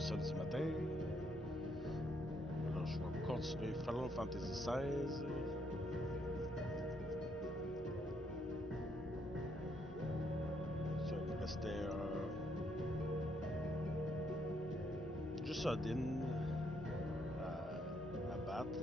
celle du matin. Alors, je vais continuer Final Fantasy XVI. Ça, il me restait juste Odin à battre.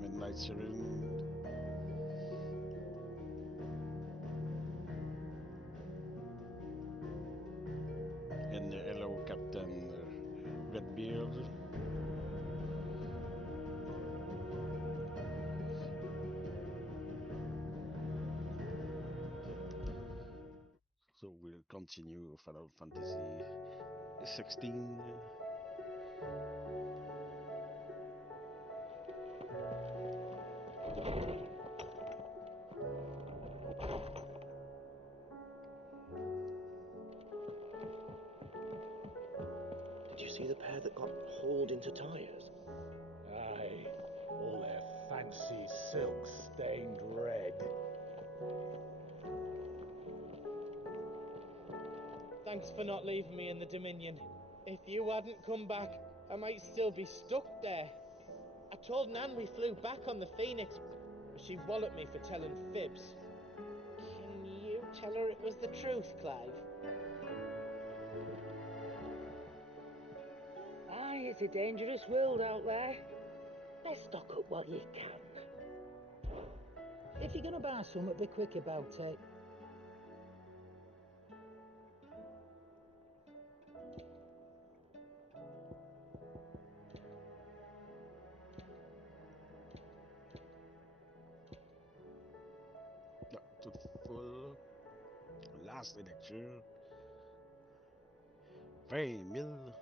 Midnight Siren. And the hello Captain Redbeard. So we'll continue Final Fantasy XVI. Did you see the pair that got hauled into tyres? Aye, all their fancy silk stained red. Thanks for not leaving me in the Dominion. If you hadn't come back, I might still be stuck there. I told Nan we flew back on the Phoenix, but she walloped me for telling fibs. Can you tell her it was the truth, Clive? Aye, it's a dangerous world out there. Let's stock up while you can. If you're gonna buy something, be quick about it. Toute full. Last lecture. 20 000.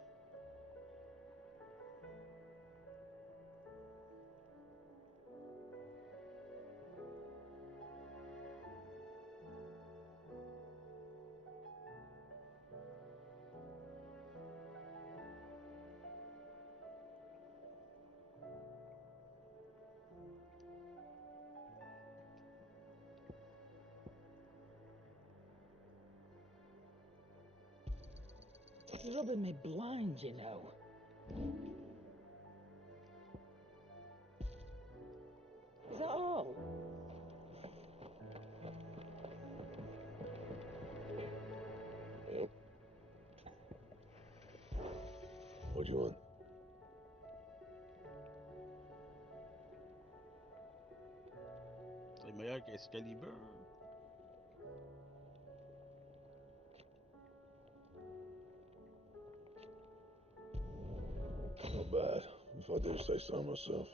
It's rubbing me blind, you know. Is that all? Yep. What do you want? C'est meilleur qu'Excalibur. Not bad, if I do say so myself.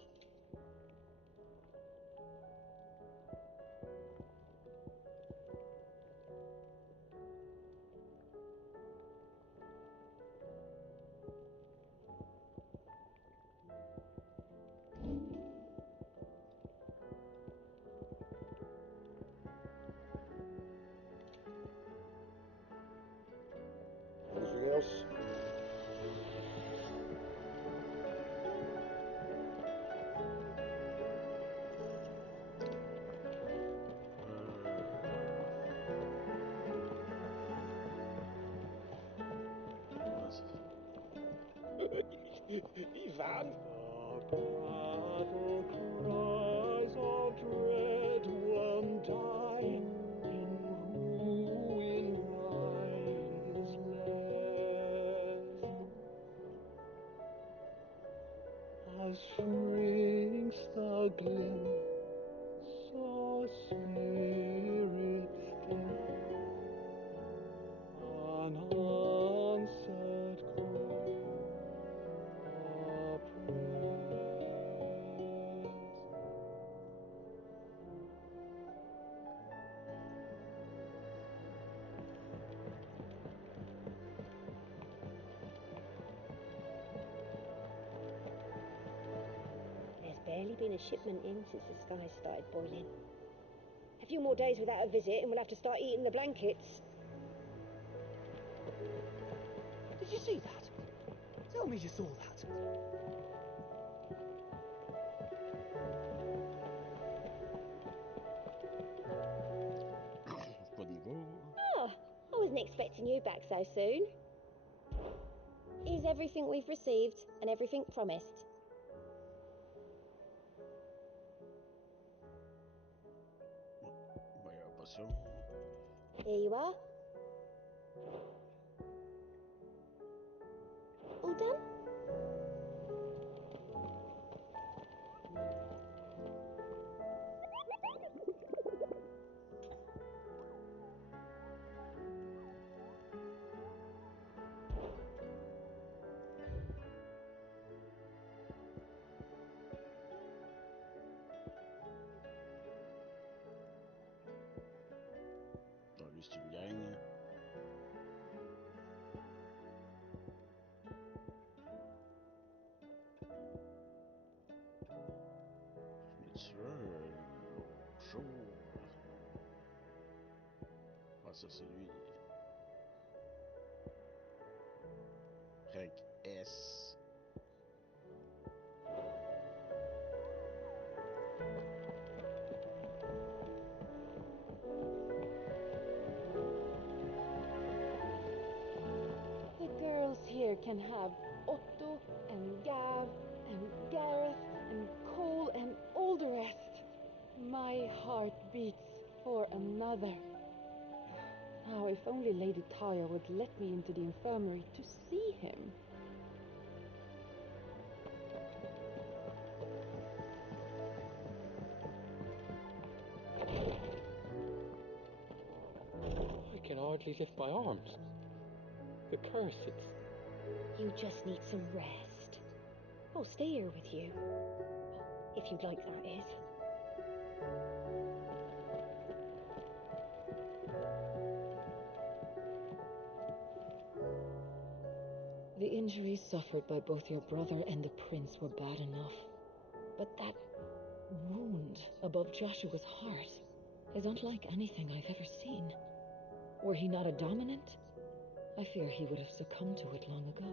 Anything else? Ivan? The battle cries of dread will die, in ruin rise left. As shrinks the glim, so spirits dim, unanswered call oppressed. There's barely been a shipment in since the sky started boiling. Have few more days without a visit and we'll have to start eating the blankets. Did you see that? Tell me you saw that. Pas de nouveau. Oh, I wasn't expecting you back so soon. Is everything we've received and everything promised? Meilleure potion. Here you are. All done? Donc lui, c'est une gang. Tu veux l'eau chaude? Ah, ça, c'est lui. Rank S. The girls here can have Otto and Gav and Gareth and Cole and all the rest. My heart beats for another. Now, if only Lady Taya would let me into the infirmary to see him. I can hardly lift my arms. The curse, it's... You just need some rest. I'll stay here with you. If you'd like, that is. The injuries suffered by both your brother and the prince were bad enough. But that wound above Joshua's heart is unlike anything I've ever seen. Were he not a dominant, I fear he would have succumbed to it long ago.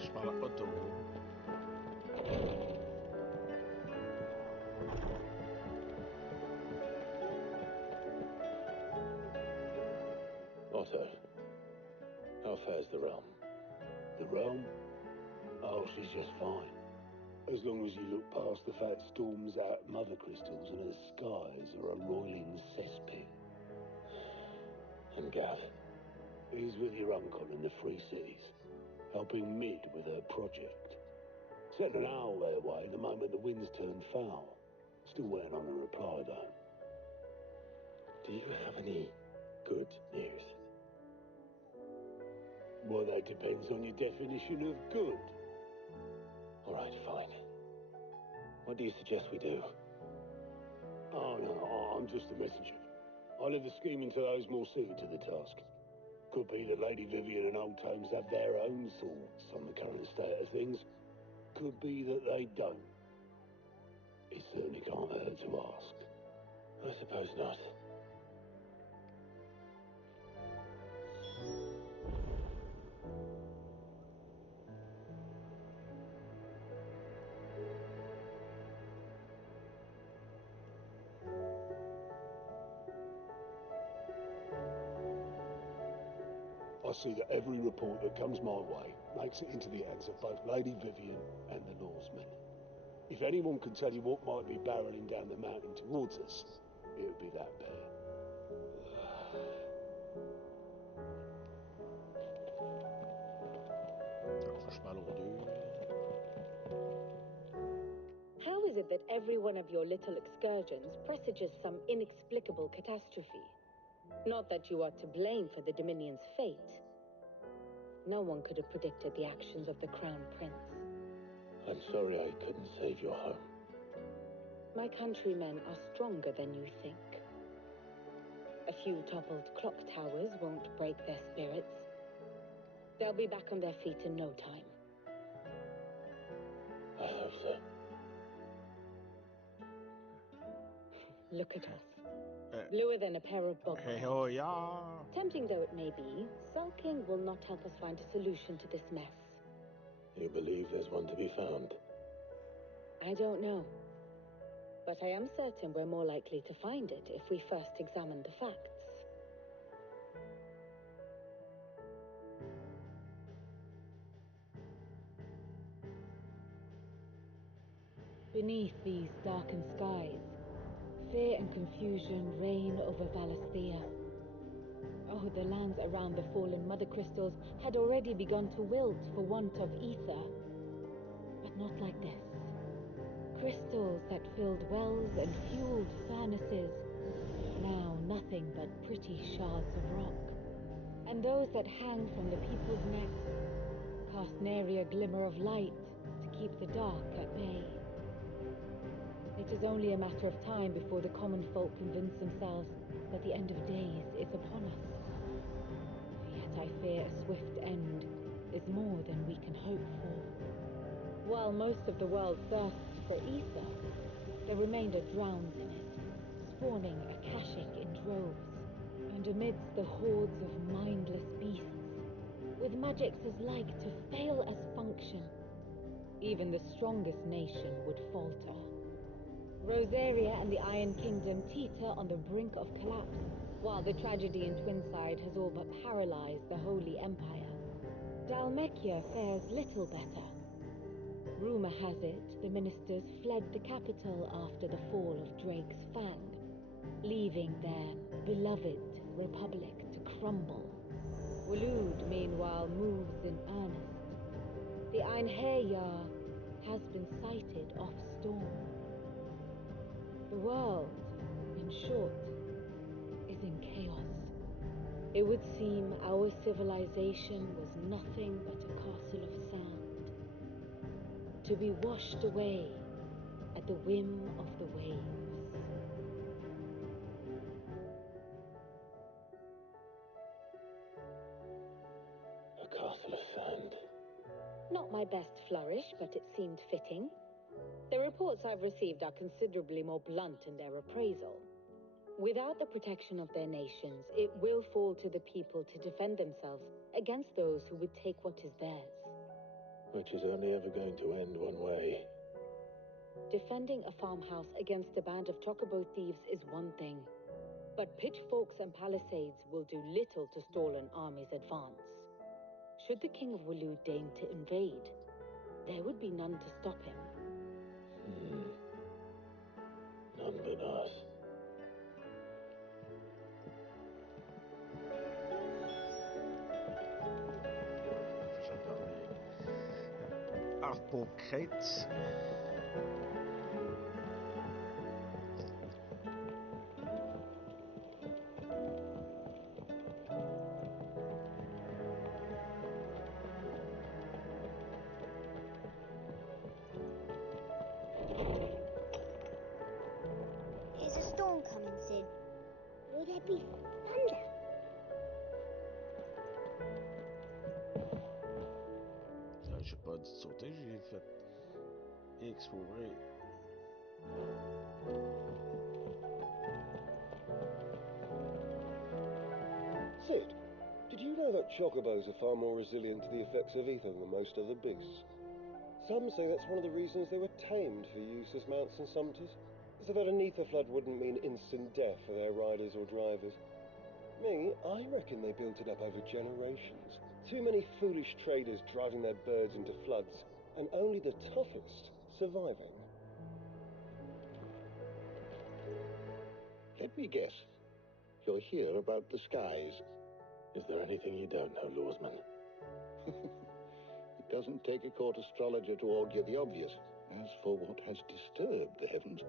Je parle à Otto. Otto, how fares the realm? The realm? Oh, she's just fine. As long as you look past the fat storms out of mother crystals and her skies are a roiling cesspit. And Gav? He's with your uncle in the Free Cities, helping Mid with her project. Sent an owl their way the moment the winds turned foul. Still waiting on a reply, though. Do you have any good news? Well, that depends on your definition of good. All right, fine. What do you suggest we do? Oh, no, I'm just a messenger. I'll leave the scheming to those more suited to the task. Could be that Lady Vivian and Old Tomes have their own thoughts on the current state of things. Could be that they don't. It certainly can't hurt to ask. I suppose not. I see that every report that comes my way makes it into the hands of both Lady Vivian and the Lawsmen. If anyone could tell you what might be barreling down the mountain towards us, it would be that pair. Donc, faut que je parle aux deux. How is it that every one of your little excursions presages some inexplicable catastrophe? Not that you are to blame for the Dominion's fate. No one could have predicted the actions of the Crown Prince. I'm sorry I couldn't save your home. My countrymen are stronger than you think. A few toppled clock towers won't break their spirits. They'll be back on their feet in no time. I hope so. Look at us. Bluer than a pair of bug. Hey, oh, yeah. Tempting though it may be, sulking will not help us find a solution to this mess. You believe there's one to be found? I don't know. But I am certain we're more likely to find it if we first examine the facts. Beneath these darkened skies, fear and confusion reign over Valisthea. Oh, the lands around the fallen mother crystals had already begun to wilt for want of ether. But not like this. Crystals that filled wells and fueled furnaces, now nothing but pretty shards of rock. And those that hang from the people's necks cast nary a glimmer of light to keep the dark at bay. It is only a matter of time before the common folk convince themselves that the end of days is upon us. Yet I fear a swift end is more than we can hope for. While most of the world thirsts for ether, the remainder drowns in it, spawning Akashic in droves. And amidst the hordes of mindless beasts, with magics as like to fail as function, even the strongest nation would falter. Rosaria and the Iron Kingdom teeter on the brink of collapse, while the tragedy in Twinside has all but paralyzed the Holy Empire. Dhalmekia fares little better. Rumor has it the ministers fled the capital after the fall of Drake's Fang, leaving their beloved republic to crumble. Waloed, meanwhile, moves in earnest. The Einherjar has been sighted off storm. The world, in short, is in chaos. It would seem our civilization was nothing but a castle of sand, to be washed away at the whim of the waves. A castle of sand. Not my best flourish, but it seemed fitting. The reports I've received are considerably more blunt in their appraisal. Without the protection of their nations, it will fall to the people to defend themselves against those who would take what is theirs. Which is only ever going to end one way. Defending a farmhouse against a band of chocobo thieves is one thing, but pitchforks and palisades will do little to stall an army's advance. Should the King of Waloed deign to invade, there would be none to stop him. None but us. Je vais parler Arpocrate. Is a storm coming soon? Will there be thunder? J'ai pas dit de sauter, j'ai fait X pour vrai. Sid, did you know that chocobos are far more resilient to the effects of ether than most other beasts? Some say that's one of the reasons they were tamed for use as mounts and sumpters, so that an ether flood wouldn't mean instant death for their riders or drivers. Me, I reckon they built it up over generations. Too many foolish traders driving their birds into floods, and only the toughest surviving. Let me guess. You're here about the skies. Is there anything you don't know, Lawsman? It doesn't take a court astrologer to augur the obvious. As for what has disturbed the heavens,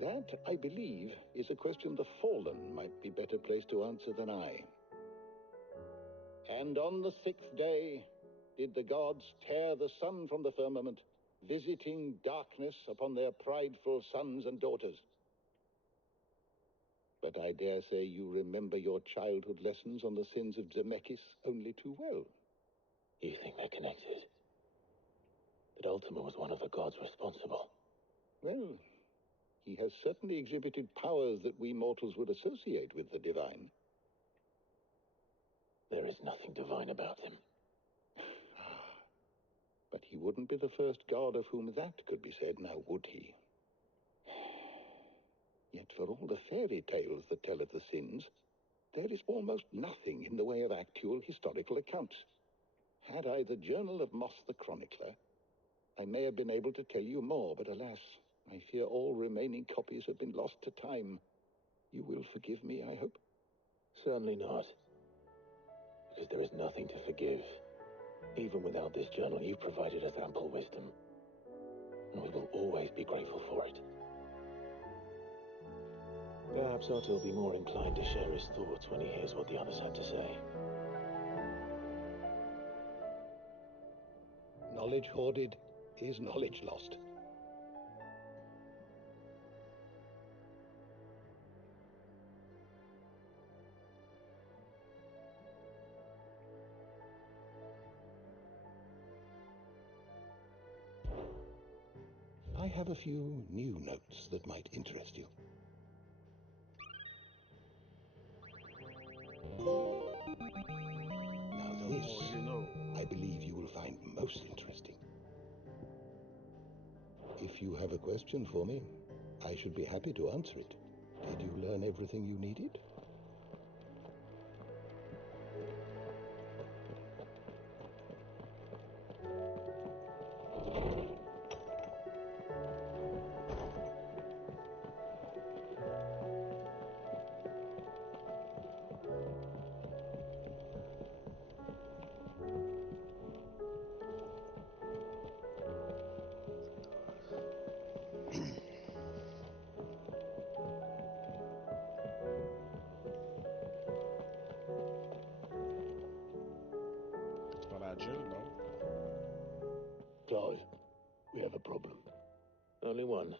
that, I believe, is a question the Fallen might be better placed to answer than I. And on the 6th day did the gods tear the sun from the firmament, visiting darkness upon their prideful sons and daughters. but I dare say you remember your childhood lessons on the sins of Zemeckis only too well. You think they're connected? That Ultima was one of the gods responsible? Well, he has certainly exhibited powers that we mortals would associate with the divine. There is nothing divine about him. But he wouldn't be the first god of whom that could be said, now would he? Yet for all the fairy tales that tell of the sins, there is almost nothing in the way of actual historical accounts. Had I the journal of Moss the Chronicler, I may have been able to tell you more, but alas, I fear all remaining copies have been lost to time. You will forgive me, I hope? Certainly not. Because there is nothing to forgive. Even without this journal, you provided us ample wisdom. And we will always be grateful for it. Perhaps Otto will be more inclined to share his thoughts when he hears what the others had to say. Knowledge hoarded is knowledge lost. I have a few new notes that might interest you. Now this, I believe you will find most interesting. If you have a question for me, I should be happy to answer it. Did you learn everything you needed? Clive, we have a problem. Only one.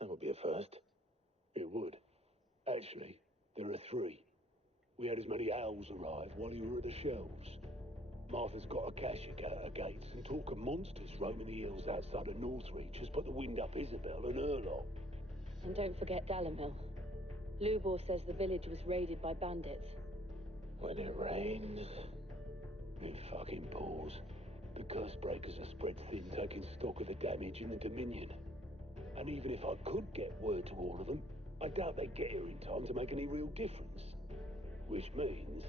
That would be a first. It would. Actually, there are three. We had as many owls arrive while you were at the shelves. Martha's got a Akashic at her gates, and talk of monsters roaming the hills outside of Northreach has put the wind up Isabel and her lot. And don't forget Dalamil. Lubor says the village was raided by bandits. When it rains... It fucking pours. The curse breakers are spread thin, taking stock of the damage in the Dominion. And even if I could get word to all of them, I doubt they'd get here in time to make any real difference. Which means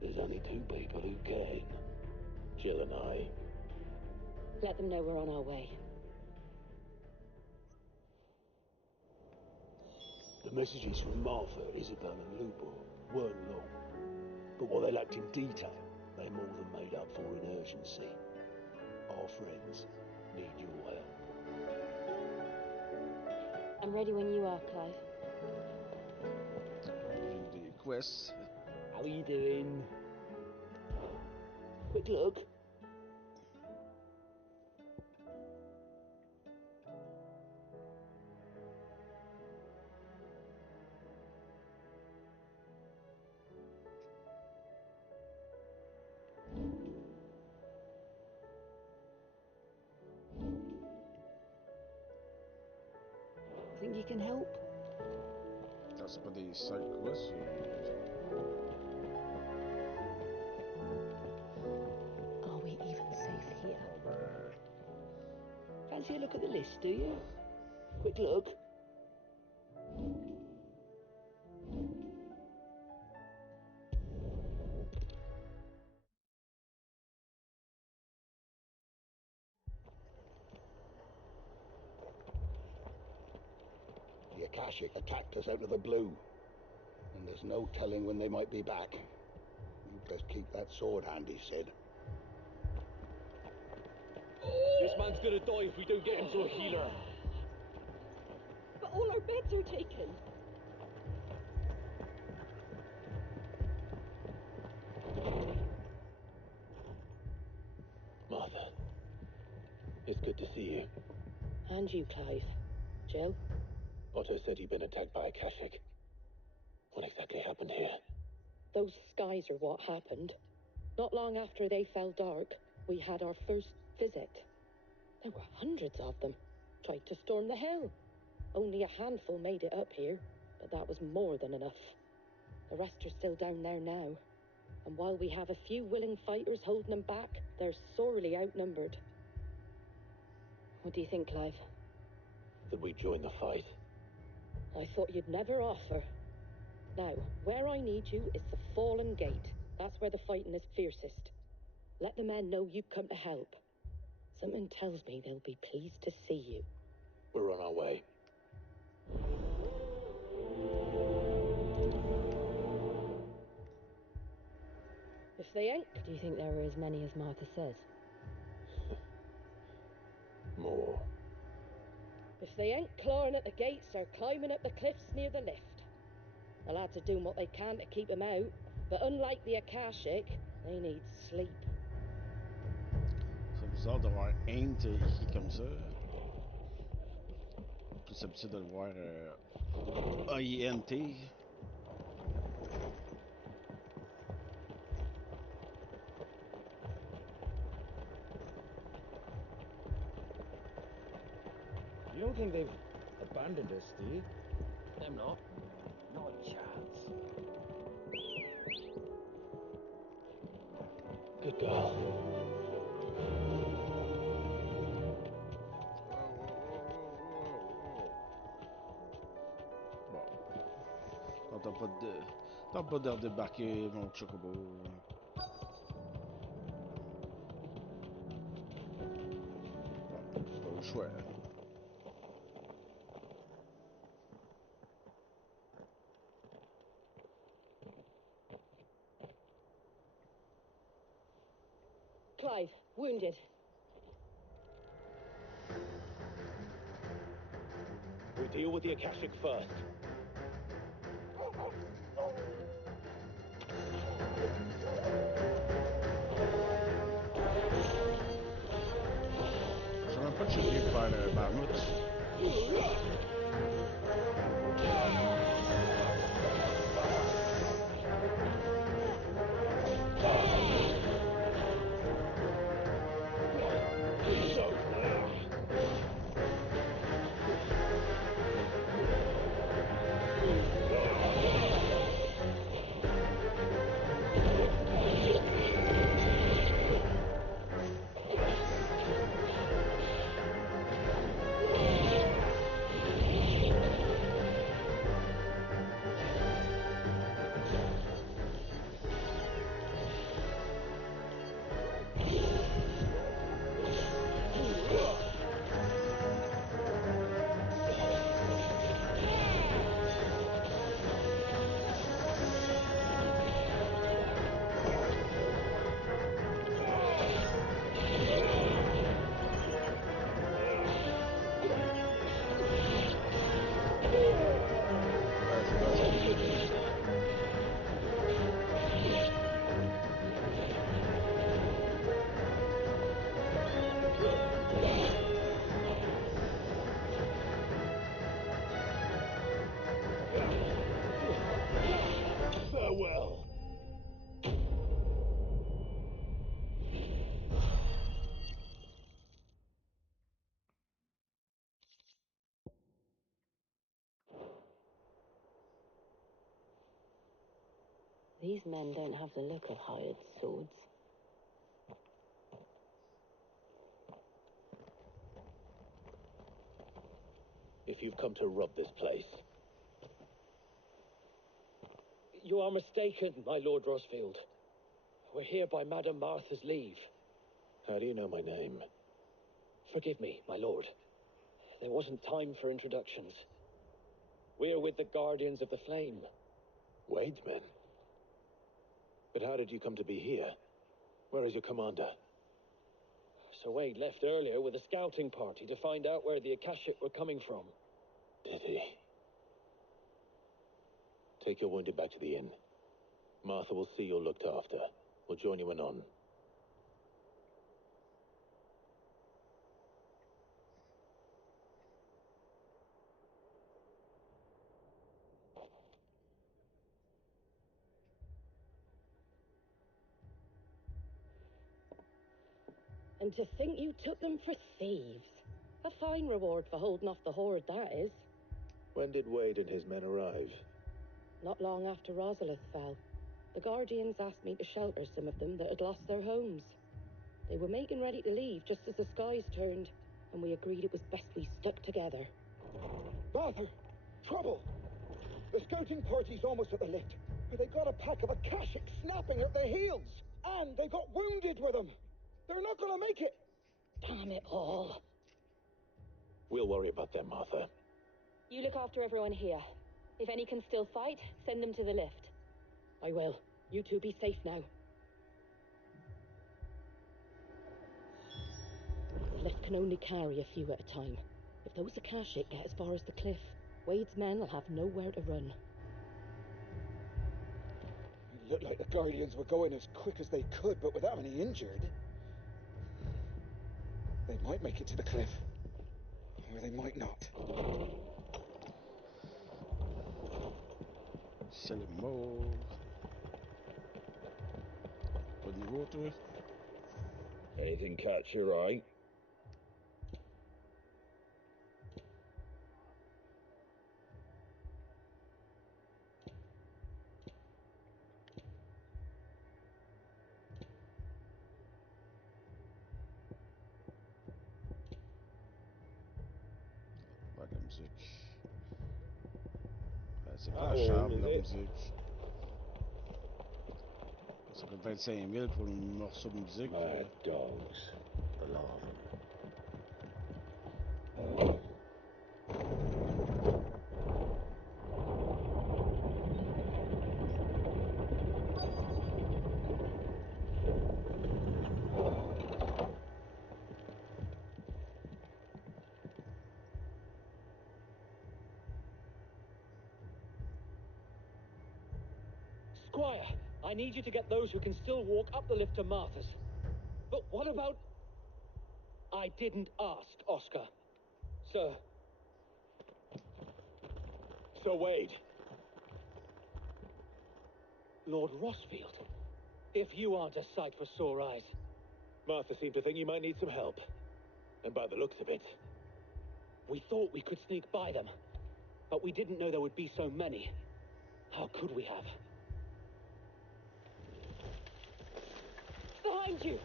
there's only two people who can. Jill and I. Let them know we're on our way. The messages from Martha, Isabel and Lubor weren't long. But what they lacked in detail, they more than made up for in urgency. Our friends need your help. I'm ready when you are, Clive. The quest. How are you doing? Quick look. Think you can help? That's på de side quests. Are we even safe here? Over. Fancy a look at the list, do you? Quick look. The Akashic attacked us out of the blue. And there's no telling when they might be back. You'd best keep that sword handy, Sid. This man's gonna die if we don't get him to a healer. But all our beds are taken. Martha, it's good to see you. And you, Clive. Jill? Otto said he'd been attacked by Akashic. What exactly happened here? Those skies are what happened. Not long after they fell dark, we had our first visit. There were hundreds of them. Tried to storm the hill. Only a handful made it up here, but that was more than enough. The rest are still down there now. And while we have a few willing fighters holding them back, they're sorely outnumbered. What do you think, Clive? That we join the fight? I thought you'd never offer. Now, where I need you is the Fallen Gate. That's where the fighting is fiercest. Let the men know you've come to help. Something tells me they'll be pleased to see you. We're on our way. If they ain't... Do you think there were as many as Martha says? More. If they ain't clawing at the gates or climbing up the cliffs near the lift. The lads are doing what they can to keep them out, but unlike the Akashic, they need sleep. C'est bizarre d'avoir Aint écrit comme ça. Plus habitué de le voir A-I-N-T. You don't think they've abandoned us, do you? Them not. Not a chance. Good girl. Bon. Tente pas de redébarquer mon chocobo. Bon, pas le choix. Clive, wounded. We deal with the Akashic first. Je sais même pas que je suis venu faire Bahamut. Farewell. These men don't have the look of hired swords. If you've come to rob this place. You are mistaken, my Lord Rosfield. We're here by Madame Martha's leave. How do you know my name? Forgive me, my lord. There wasn't time for introductions. We're with the Guardians of the Flame. Wade's men? But how did you come to be here? Where is your commander? Sir Wade left earlier with a scouting party to find out where the Akashic were coming from. Did he? Take your wounded back to the inn. Martha will see you're looked after. We'll join you anon. And to think you took them for thieves. A fine reward for holding off the horde, that is. When did Wade and his men arrive? Not long after Rosalith fell. The Guardians asked me to shelter some of them that had lost their homes. They were making ready to leave just as the skies turned, and we agreed it was best we stuck together. Martha! Trouble! The scouting party's almost at the lift, but they got a pack of Akashic snapping at their heels! And they got wounded with them! They're not gonna make it! Damn it all. We'll worry about them, Martha. You look after everyone here. If any can still fight, send them to the lift. I will. You two be safe now. The lift can only carry a few at a time. If those Akashic get as far as the cliff, Wade's men will have nowhere to run. It looked like the Guardians were going as quick as they could, but without any injured. They might make it to the cliff. Or they might not. Selling mauve. What do you go to it? Anything catch your eye? Wat de muziek. C'est pas charme la musique. Ça coûte 25 000 pour un morceau de musique. Mad dogs. Alarm. Squire, I need you to get those who can still walk up the lift to Martha's. But what about... I didn't ask, Oscar. Sir. Sir Wade. Lord Rossfield. If you aren't a sight for sore eyes. Martha seemed to think you might need some help. And by the looks of it... We thought we could sneak by them. But we didn't know there would be so many. How could we have? Behind you!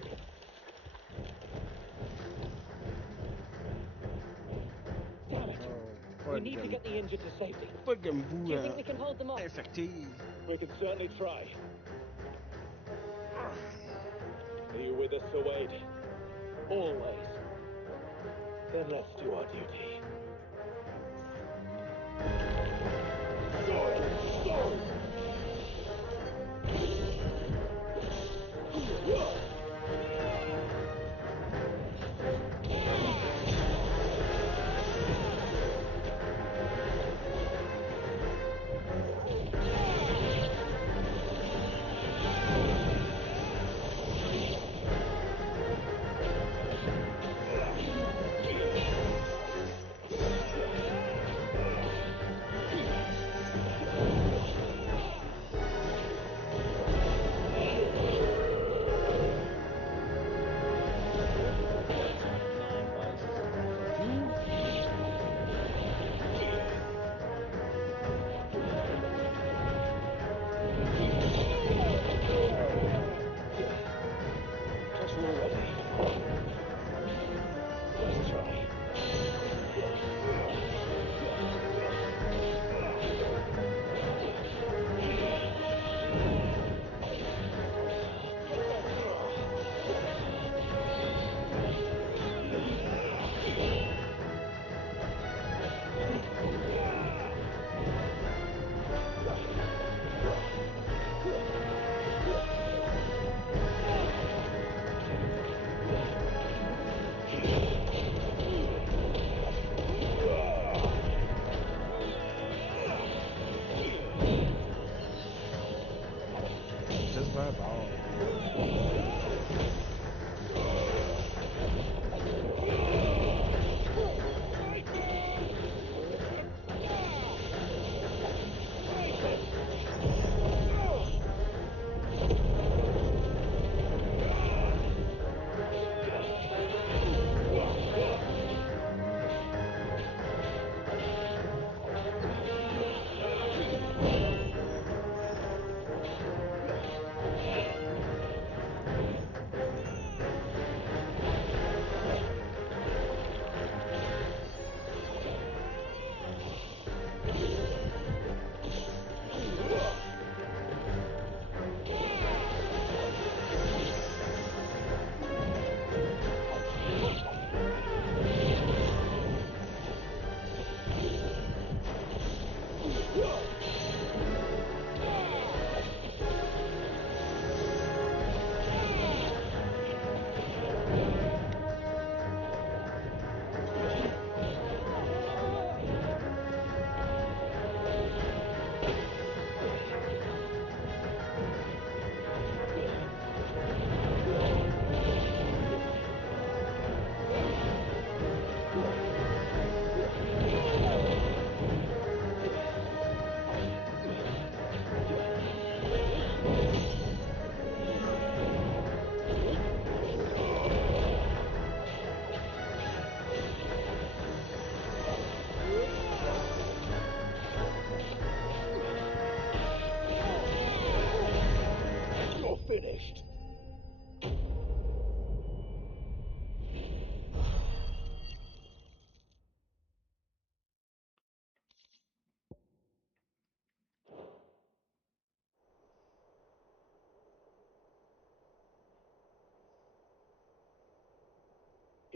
Damn it! We need to get the injured to safety. Do you think we can hold them off? We can certainly try. Are you with us, Sir Wade? Always. Then let's do our duty.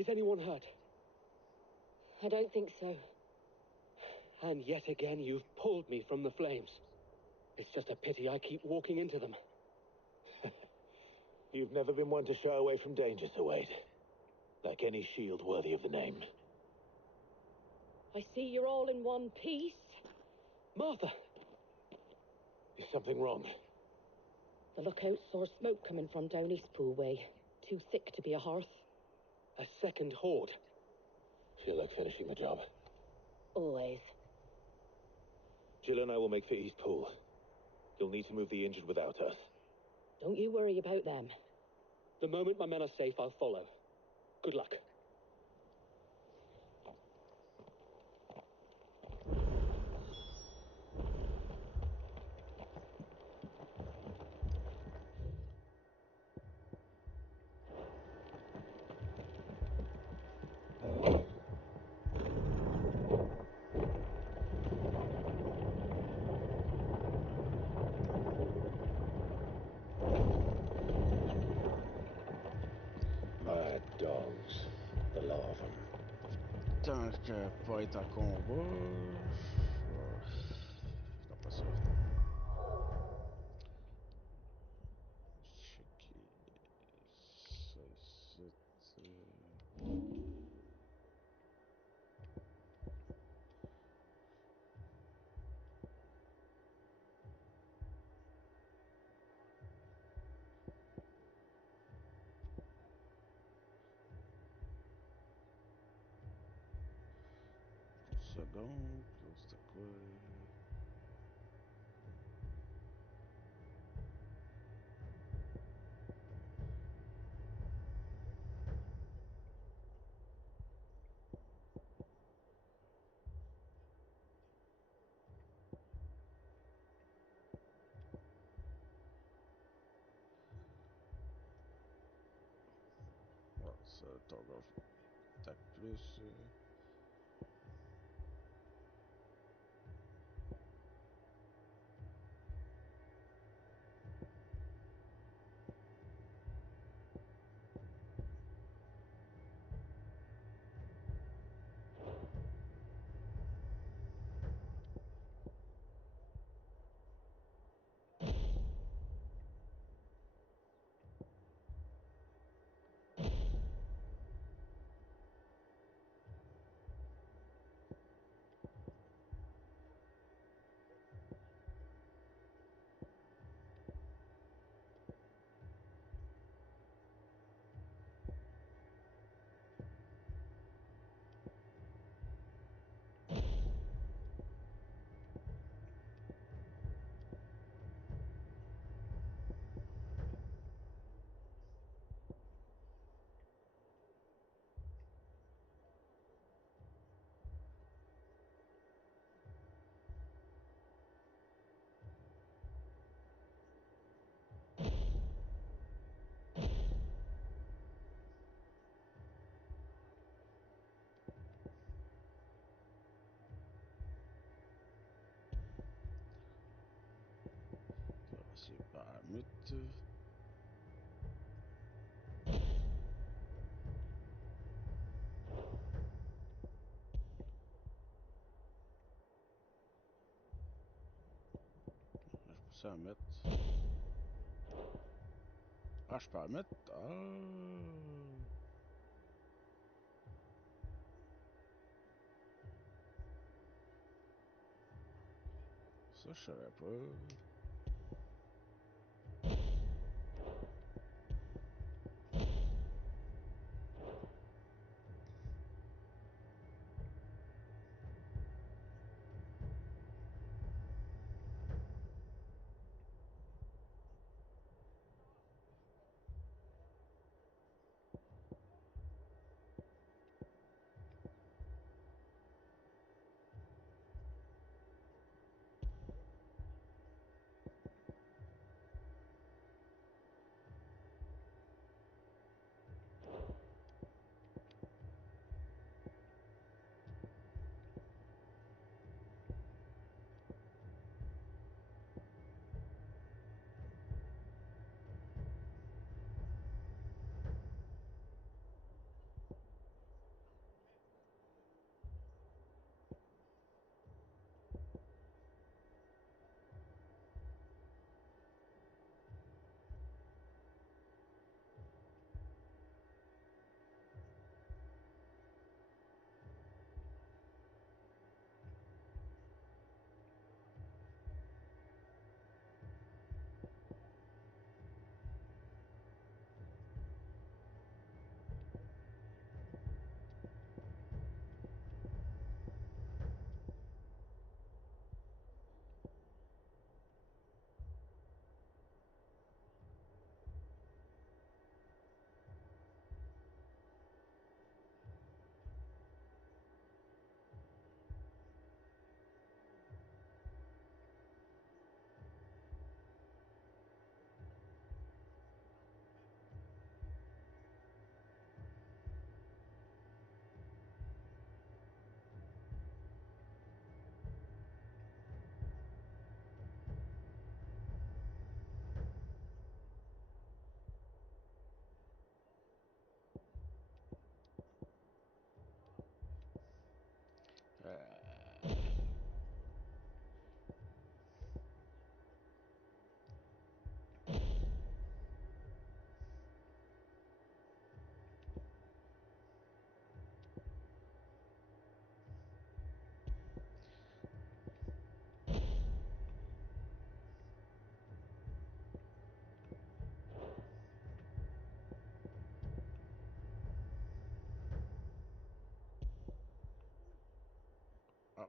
Is anyone hurt? I don't think so. And yet again, you've pulled me from the flames. It's just a pity I keep walking into them. You've never been one to shy away from danger, Sir Wade. Like any shield worthy of the name. I see you're all in one piece. Martha! Is something wrong? The lookout saw smoke coming from down Eastpool way. Too thick to be a hearth. A second horde. Feel like finishing the job. Always. Jill and I will make for Eastpool. You'll need to move the injured without us. Don't you worry about them. The moment my men are safe, I'll follow. Good luck. Mad dogs. The lot of them. Tant que pas être en combat. C'est pas ça. Checker ça ici. Seconde, c'était quoi? Ouais, ça toggle attaque plus. C'est Bahamut. Je peux ça mettre. Ah, je peux la mettre. Ah. Ça, je savais pas.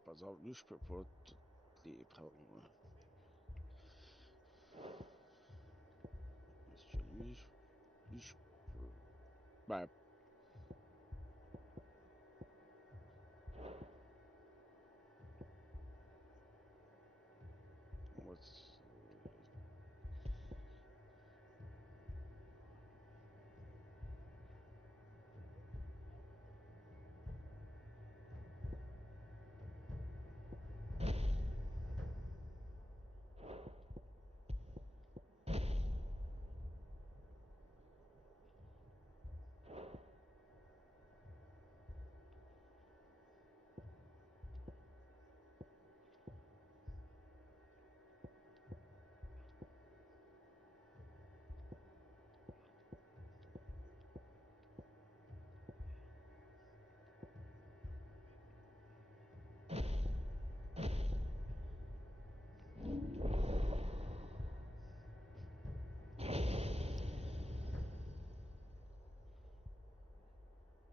par exemple, lui, je peux pas toutes les prendre. Est-ce que lui, je peux... Ben... Moi,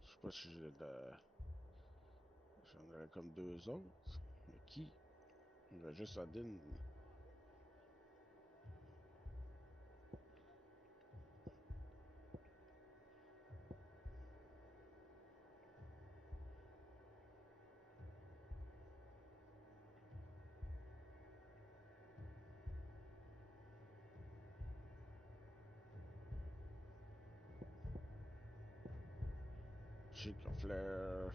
je sais pas si j'ai de... J'en aurais comme deux autres. Mais qui? Il y a juste Odin. Chic Flair.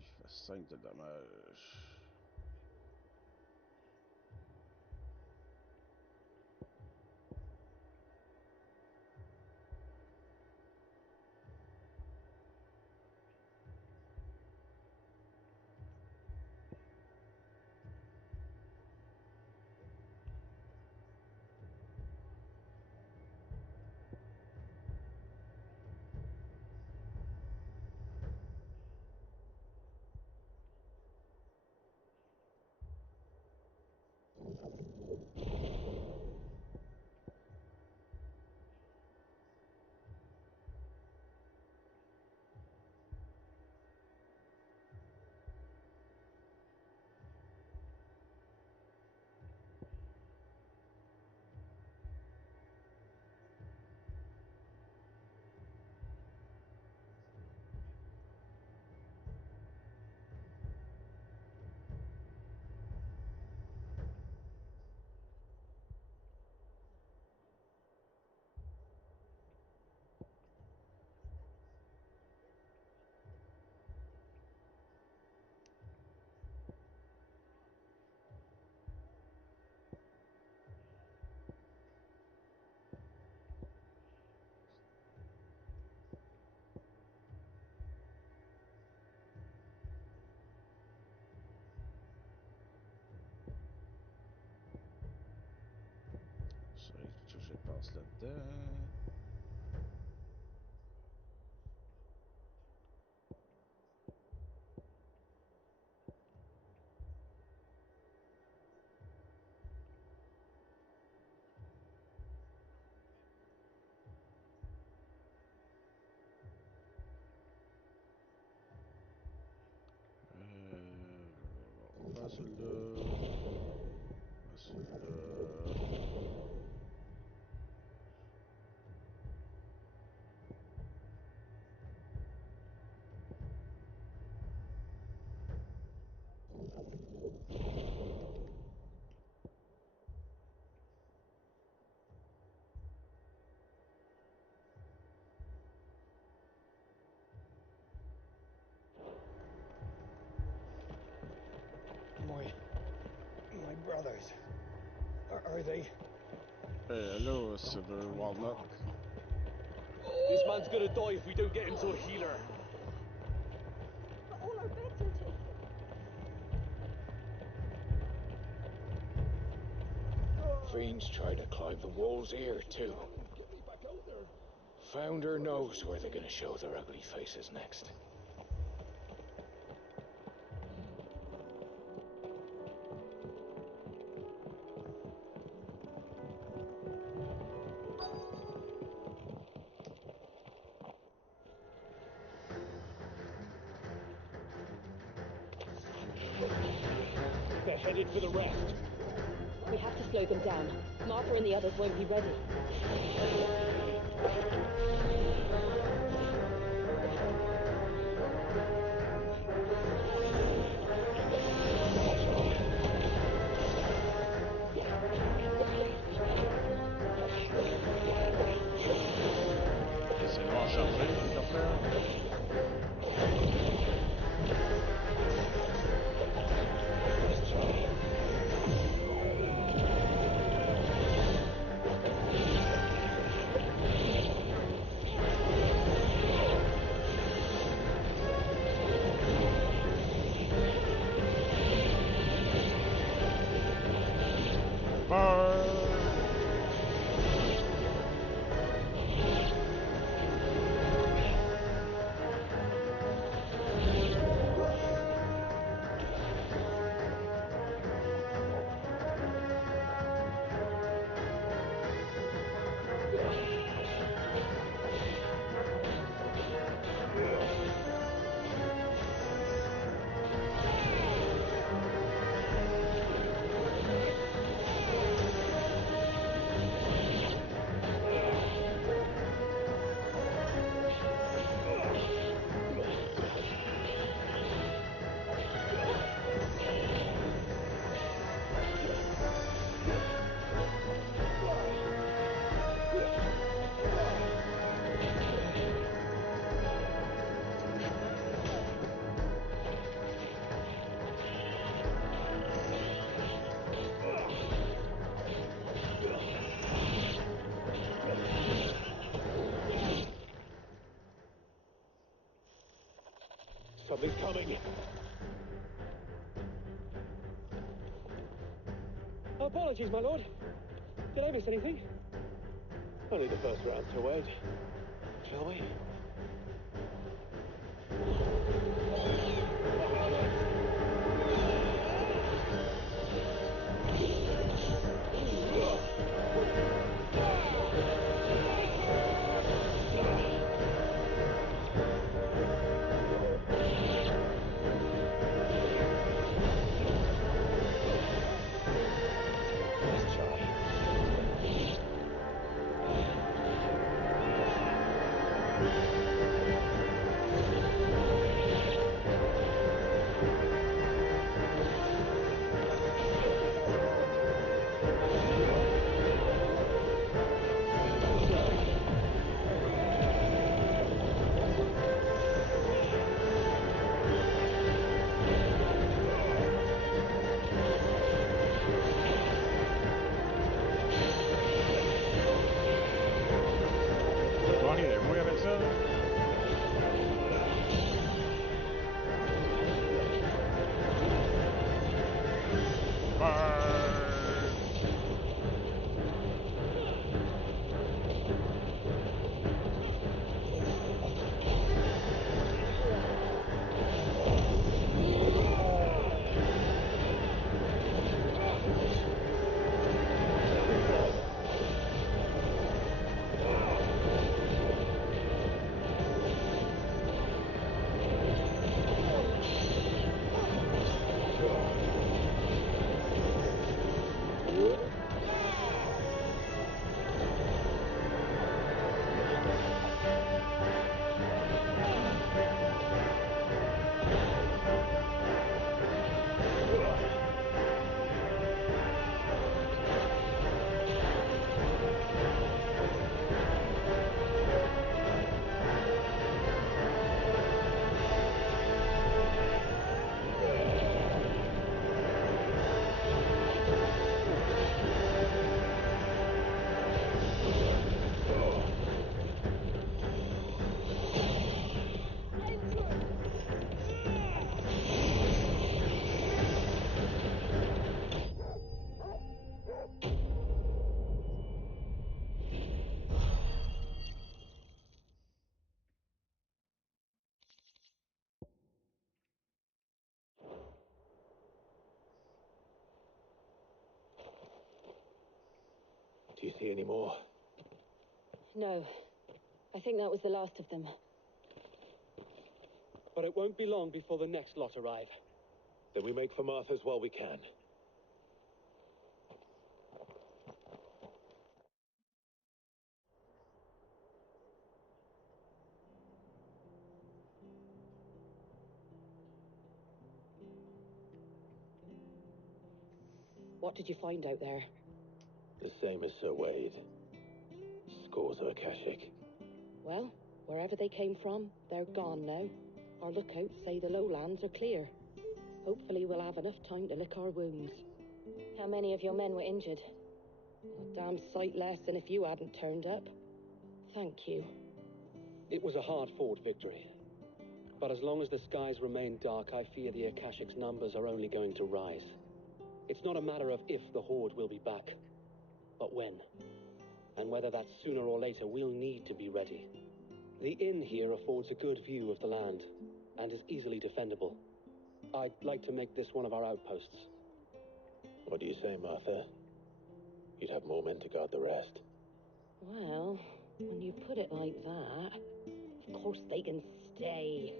Il fait 5 de dommages. Ça, je passe là-dedans. On passe là. On passe là. My brothers. Are they? Hello, Silver Walnut. This man's gonna die if we don't get him to a healer. But all our beds are taken. Fiends try to climb the walls here, too. Founder knows where they're gonna show their ugly faces next. headed for the rest. We have to slow them down. Martha and the others won't be ready. C'est noir chargé, l'hélicoptère. Something's coming. Apologies, my lord. Did I miss anything? Only the first round to wait. Shall we? Do you see any more? No. I think that was the last of them. But it won't be long before the next lot arrive. Then we make for Martha's while we can. What did you find out there? The same as Sir Wade. Scores of Akashic. Well, wherever they came from, they're gone now. Our lookouts say the lowlands are clear. Hopefully we'll have enough time to lick our wounds. How many of your men were injured? A damn sight less than if you hadn't turned up. Thank you. It was a hard-fought victory. But as long as the skies remain dark, I fear the Akashic's numbers are only going to rise. It's not a matter of if the Horde will be back, but when. And whether that's sooner or later, we'll need to be ready. The inn here affords a good view of the land, and is easily defendable. I'd like to make this one of our outposts. What do you say, Martha? You'd have more men to guard the rest. Well, when you put it like that, of course they can stay.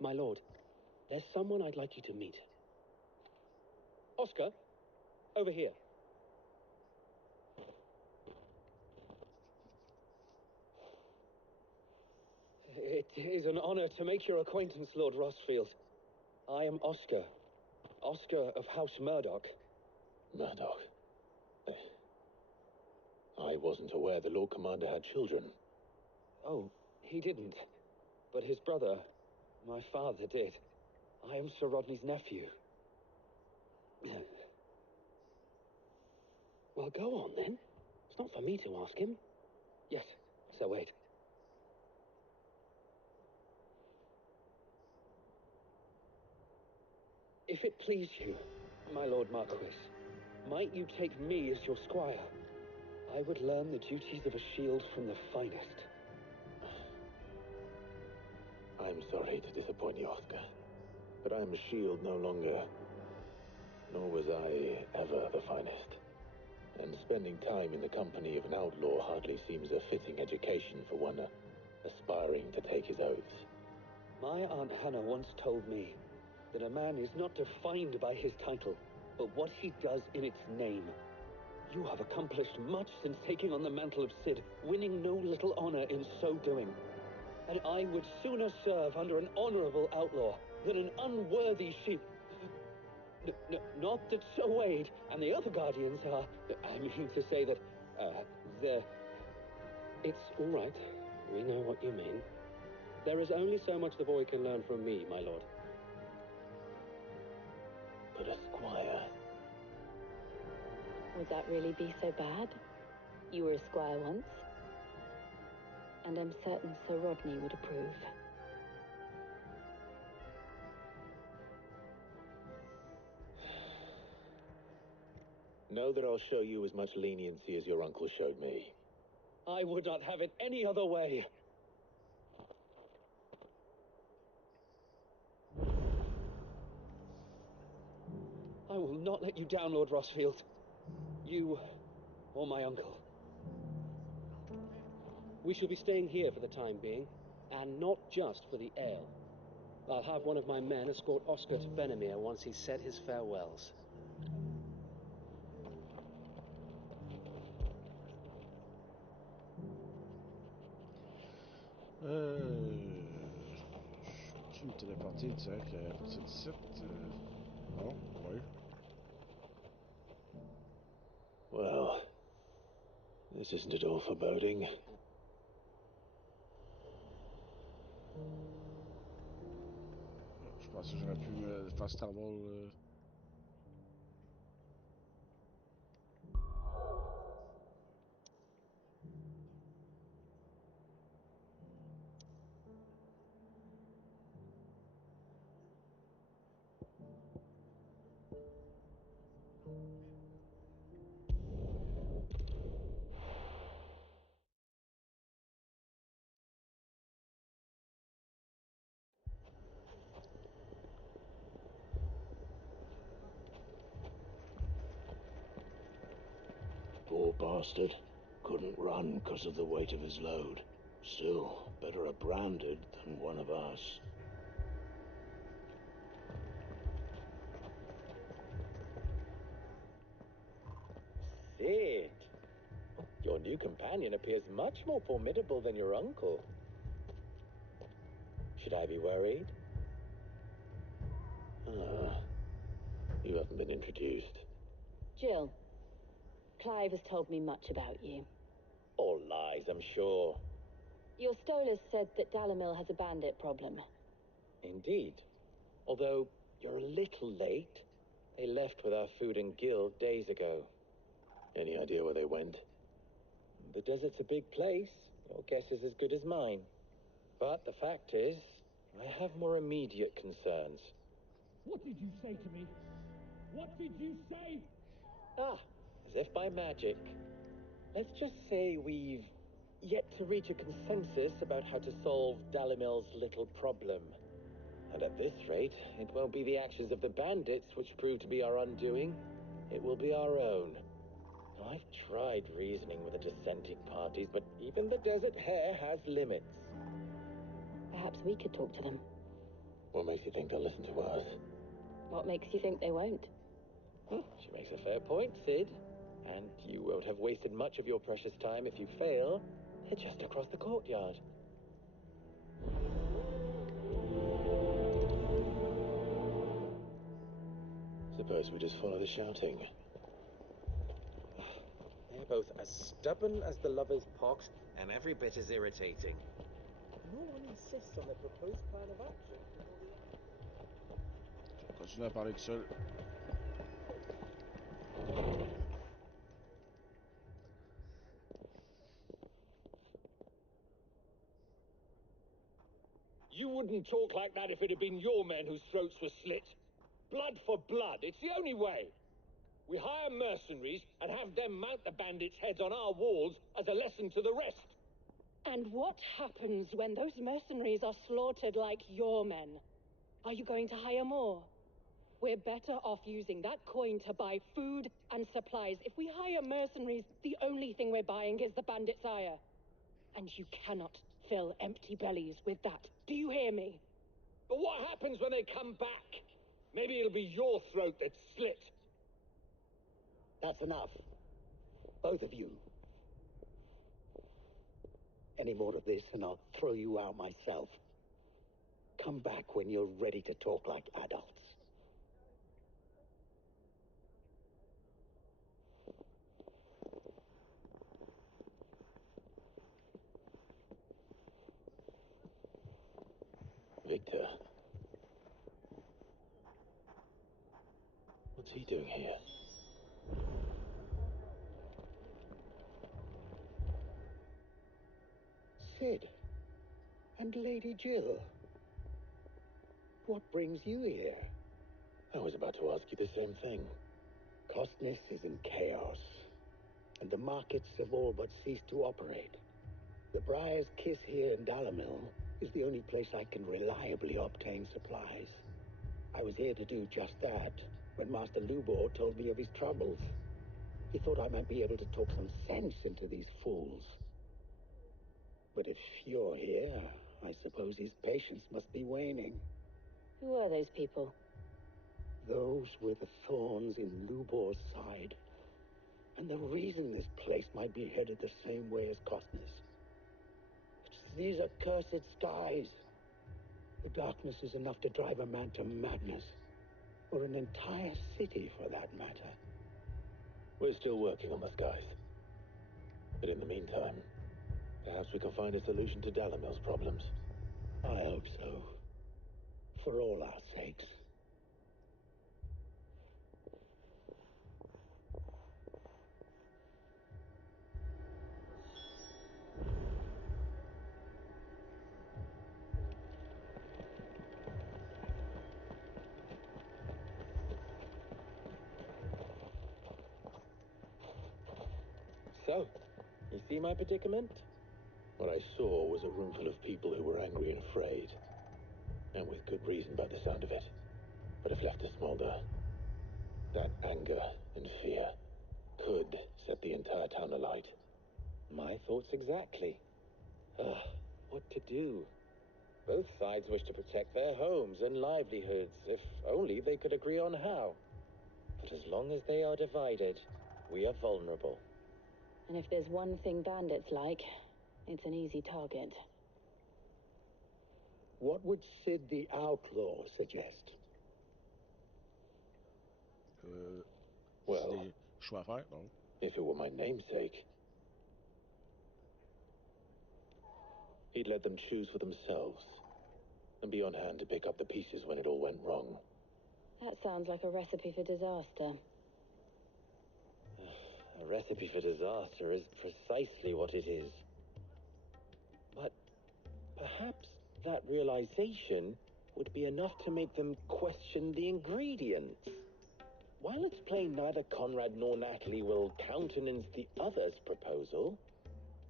My lord, there's someone I'd like you to meet. Oscar, over here. It is an honor to make your acquaintance, Lord Rossfield. I am Oscar. Oscar of House Murdoch. Murdoch? I wasn't aware the Lord Commander had children. Oh, he didn't. But his brother, my father, did. I am Sir Rodney's nephew. Well, go on, then. It's not for me to ask him. Yes, Sir Wade. If it please you, my Lord Marquis, might you take me as your squire? I would learn the duties of a shield from the finest. I'm sorry to disappoint you, Oscar, but I am a shield no longer. Nor was I ever the finest. And spending time in the company of an outlaw hardly seems a fitting education for one aspiring to take his oaths. My Aunt Hannah once told me that a man is not defined by his title, but what he does in its name. You have accomplished much since taking on the mantle of Cid, winning no little honor in so doing. And I would sooner serve under an honorable outlaw than an unworthy sheep. Not that Sir Wade and the other guardians are... I mean to say that, It's all right. We know what you mean. There is only so much the boy can learn from me, my lord. But a squire... Would that really be so bad? You were a squire once. And I'm certain Sir Rodney would approve. Know that I'll show you as much leniency as your uncle showed me. I would not have it any other way. I will not let you down, Lord Rossfield. You or my uncle. We shall be staying here for the time being, and not just for the ale. I'll have one of my men escort Oscar to Benimir once he's said his farewells. Je vais me téléporter direct à partir d'ici. Non, ouais. Well, this isn't at all foreboding. Je pense que j'aurais pu me faire Star Wars. Poor bastard. couldn't run because of the weight of his load. Still, better a branded than one of us. Sid, your new companion appears much more formidable than your uncle. Should I be worried? You haven't been introduced. Jill, Clive has told me much about you. All lies, I'm sure. Your Stolas said that Dalamil has a bandit problem. Indeed. Although, you're a little late. They left with our food and guild days ago. Any idea where they went? The desert's a big place. Your guess is as good as mine. But the fact is, I have more immediate concerns. What did you say to me? What did you say? Ah, as if by magic. Let's just say we've yet to reach a consensus about how to solve Dalamil's little problem. And at this rate, it won't be the actions of the bandits which prove to be our undoing. It will be our own. Now, I've tried reasoning with the dissenting parties, but even the Desert Hare has limits. Perhaps we could talk to them. What makes you think they'll listen to us? What makes you think they won't? She makes a fair point, Sid. And you won't have wasted much of your precious time if you fail. They're just across the courtyard. Suppose we just follow the shouting. They're both as stubborn as the lover's pox, and every bit as irritating. No one insists on the proposed plan of action before the... Continue à parler tout seul. You wouldn't talk like that if it had been your men whose throats were slit. Blood for blood, it's the only way. We hire mercenaries and have them mount the bandits' heads on our walls as a lesson to the rest. And what happens when those mercenaries are slaughtered like your men? Are you going to hire more? We're better off using that coin to buy food and supplies. If we hire mercenaries, the only thing we're buying is the bandit's ire. And you cannot fill empty bellies with that. Do you hear me? But what happens when they come back? Maybe it'll be your throat that's slit. That's enough. Both of you. Any more of this and I'll throw you out myself. Come back when you're ready to talk like adults. Victor. What's he doing here? Sid. And Lady Jill. What brings you here? I was about to ask you the same thing. Costness is in chaos, and the markets have all but ceased to operate. The Briar's Kiss here in Dalamil is the only place I can reliably obtain supplies. I was here to do just that when Master Lubor told me of his troubles. He thought I might be able to talk some sense into these fools. But if you're here, I suppose his patience must be waning. Who are those people? Those were the thorns in Lubor's side. And the reason this place might be headed the same way as Costness. It's these accursed skies. The darkness is enough to drive a man to madness. Or an entire city, for that matter. We're still working on the skies. But in the meantime, perhaps we can find a solution to Dalamil's problems. I hope so. For all our sakes. So, you see my predicament? What I saw was a room full of people who were angry and afraid. And with good reason by the sound of it. But if left to smolder, that anger and fear could set the entire town alight. my thoughts exactly. What to do? Both sides wish to protect their homes and livelihoods, if only they could agree on how. But as long as they are divided, we are vulnerable. And if there's one thing bandits like, it's an easy target. What would Sid the Outlaw suggest? Well, des choix à faire, donc. If it were my namesake, he'd let them choose for themselves and be on hand to pick up the pieces when it all went wrong. That sounds like a recipe for disaster. A recipe for disaster is precisely what it is. But perhaps that realization would be enough to make them question the ingredients. While it's plain neither Conrad nor Natalie will countenance the other's proposal,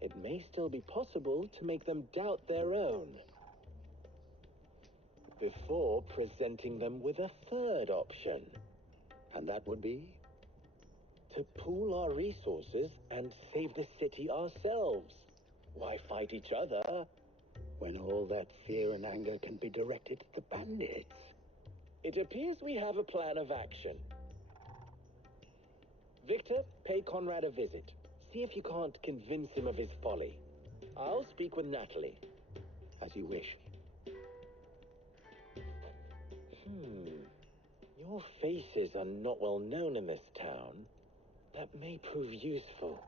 it may still be possible to make them doubt their own before presenting them with a third option. And that would be? To pool our resources and save the city ourselves. Why fight each other when all that fear and anger can be directed at the bandits? It appears we have a plan of action. Victor, pay Conrad a visit. See if you can't convince him of his folly. I'll speak with Natalie. As you wish. Your faces are not well known in this town. That may prove useful.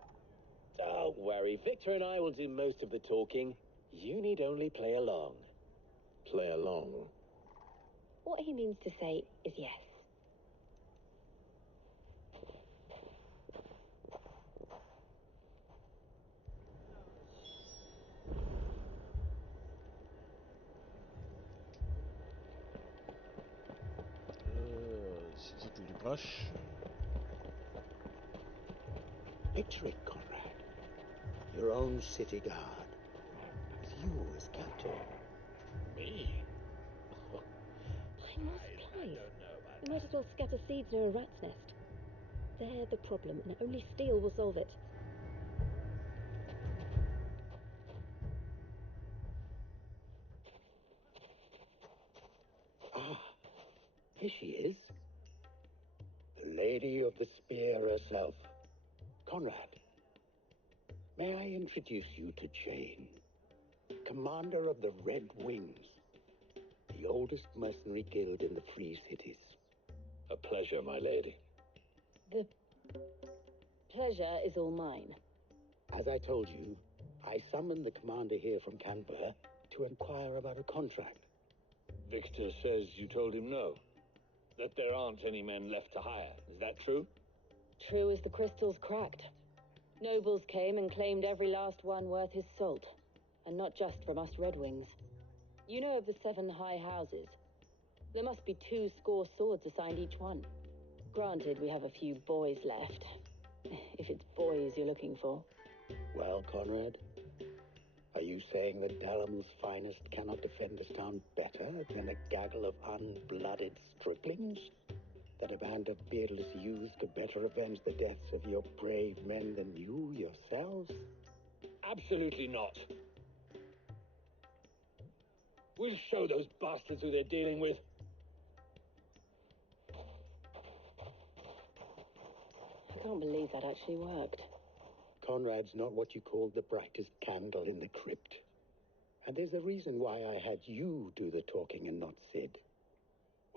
Don't worry, Victor and I will do most of the talking. You need only play along. Play along? What he means to say is yes. C'est tout proche. Picture it, Conrad. Your own city guard. With you as captain. Me? I'm not surprised. We might as well scatter seeds near a rat's nest. They're the problem, and only steel will solve it. Ah, here she is. The Lady of the Spear herself. Conrad, may I introduce you to Jane, commander of the Red Wings, the oldest mercenary guild in the Free Cities. A pleasure, my lady. The pleasure is all mine. As I told you, I summoned the commander here from Canberra to inquire about a contract. Victor says you told him no. That there aren't any men left to hire. Is that true? True as the crystals cracked. Nobles came and claimed every last one worth his salt. And not just from us Red Wings. You know of the 7 high houses. There must be 2 swords assigned each one. Granted, we have a few boys left. If it's boys you're looking for. Well, Conrad, are you saying that Dalamil's finest cannot defend this town better than a gaggle of unblooded striplings? That a band of beardless youths could better avenge the deaths of your brave men than you yourselves? Absolutely not. We'll show those bastards who they're dealing with. I can't believe that actually worked. Conrad's not what you called the brightest candle in the crypt. And there's a reason why I had you do the talking and not Sid.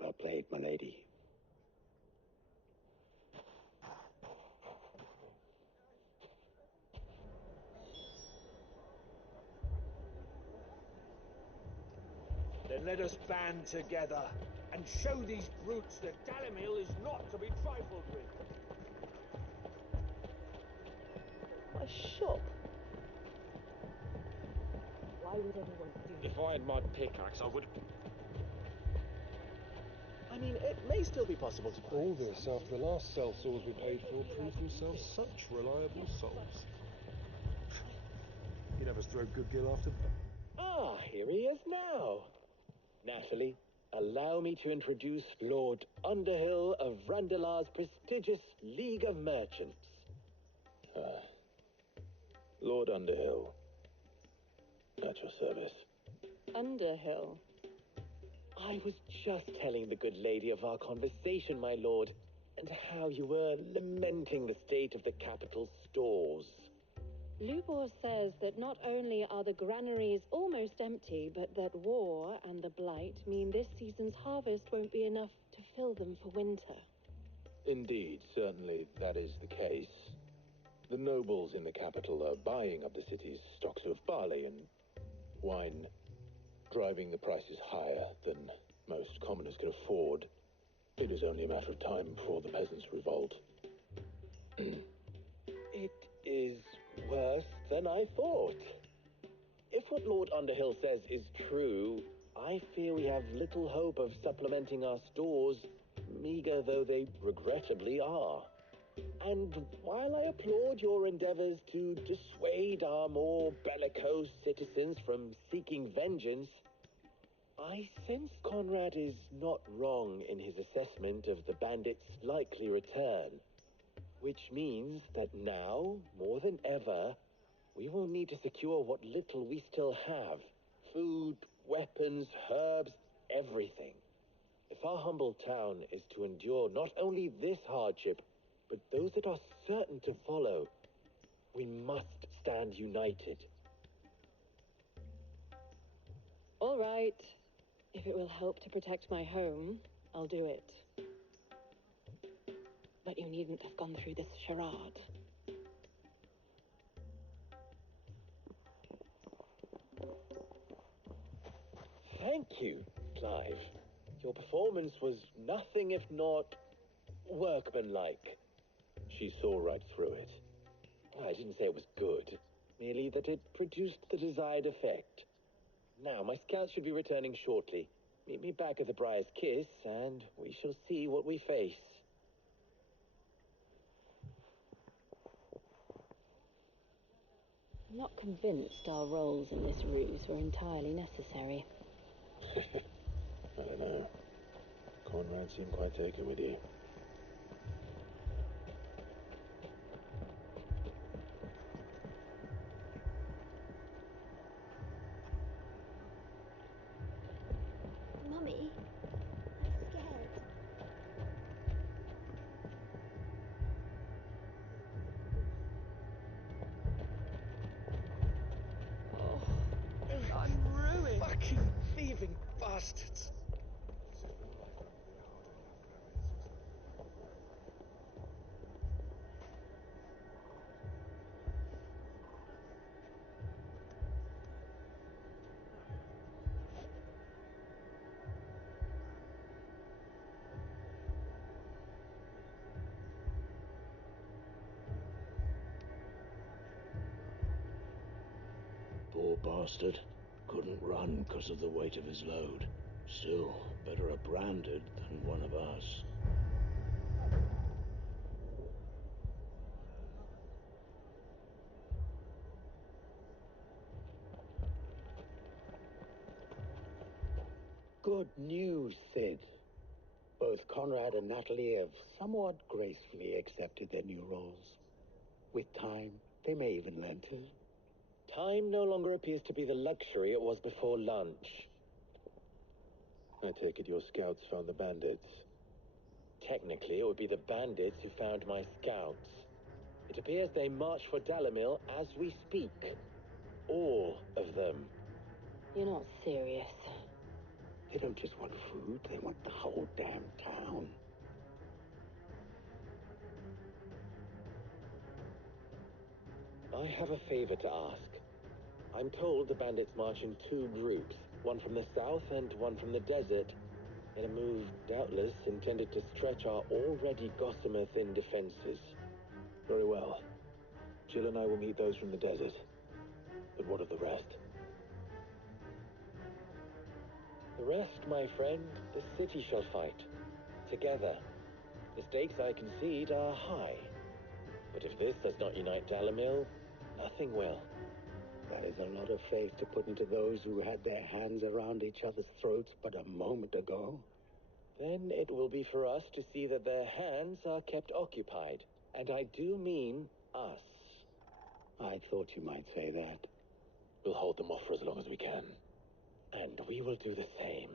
Well played, my lady. Then let us band together and show these brutes that Dalamil is not to be trifled with. What a shock. Why would anyone do that? If I had my pickaxe, I would... I mean, it may still be possible to find. All this after the last sellswords we paid for proved themselves such reliable souls. You'd have us throw good gill after that. Ah, here he is now. Natalie, allow me to introduce Lord Underhill of Randalar's prestigious League of Merchants. Lord Underhill, at your service. Underhill. I was just telling the good lady of our conversation, my lord, and how you were lamenting the state of the capital's stores. Lubor says that not only are the granaries almost empty, but that war and the blight mean this season's harvest won't be enough to fill them for winter. Indeed, certainly that is the case. The nobles in the capital are buying up the city's stocks of barley and wine, driving the prices higher than most commoners can afford. It is only a matter of time before the peasants revolt. It is worse than I thought. If what Lord Underhill says is true, I fear we have little hope of supplementing our stores, meager though they regrettably are. And while I applaud your endeavors to dissuade our more bellicose citizens from seeking vengeance, I sense Conrad is not wrong in his assessment of the bandits' likely return. Which means that now, more than ever, we will need to secure what little we still have. Food, weapons, herbs, everything. If our humble town is to endure not only this hardship, but those that are certain to follow, we must stand united. All right. If it will help to protect my home, I'll do it. But you needn't have gone through this charade. Thank you, Clive. Your performance was nothing if not workmanlike. She saw right through it. I didn't say it was good, merely that it produced the desired effect. Now, my scouts should be returning shortly. Meet me back at the Briar's Kiss, and we shall see what we face. I'm not convinced our roles in this ruse were entirely necessary. I don't know. Conrad seemed quite taken with you. Mummy, I'm scared. I'm ruined. Fucking thieving bastards. Poor bastard. Couldn't run because of the weight of his load. Still, better a branded than one of us. Good news, Sid. Both Conrad and Natalie have somewhat gracefully accepted their new roles. With time, they may even learn to. Time no longer appears to be the luxury it was before lunch. I take it your scouts found the bandits. Technically, it would be the bandits who found my scouts. It appears they march for Dalamil as we speak. All of them. You're not serious. They don't just want food, they want the whole damn town. I have a favor to ask. I'm told the bandits march in two groups, one from the south and one from the desert, in a move doubtless intended to stretch our already gossamer-thin defenses. Very well. Jill and I will meet those from the desert. But what of the rest? The rest, my friend, the city shall fight. Together. The stakes, I concede, are high. But if this does not unite Dalamil, nothing will. That is a lot of faith to put into those who had their hands around each other's throats but a moment ago. Then it will be for us to see that their hands are kept occupied. And I do mean us. I thought you might say that. We'll hold them off for as long as we can. And we will do the same.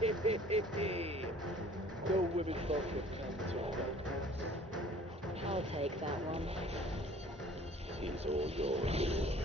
Je reviens. No women folk with cans or I'll take that one. He's all yours.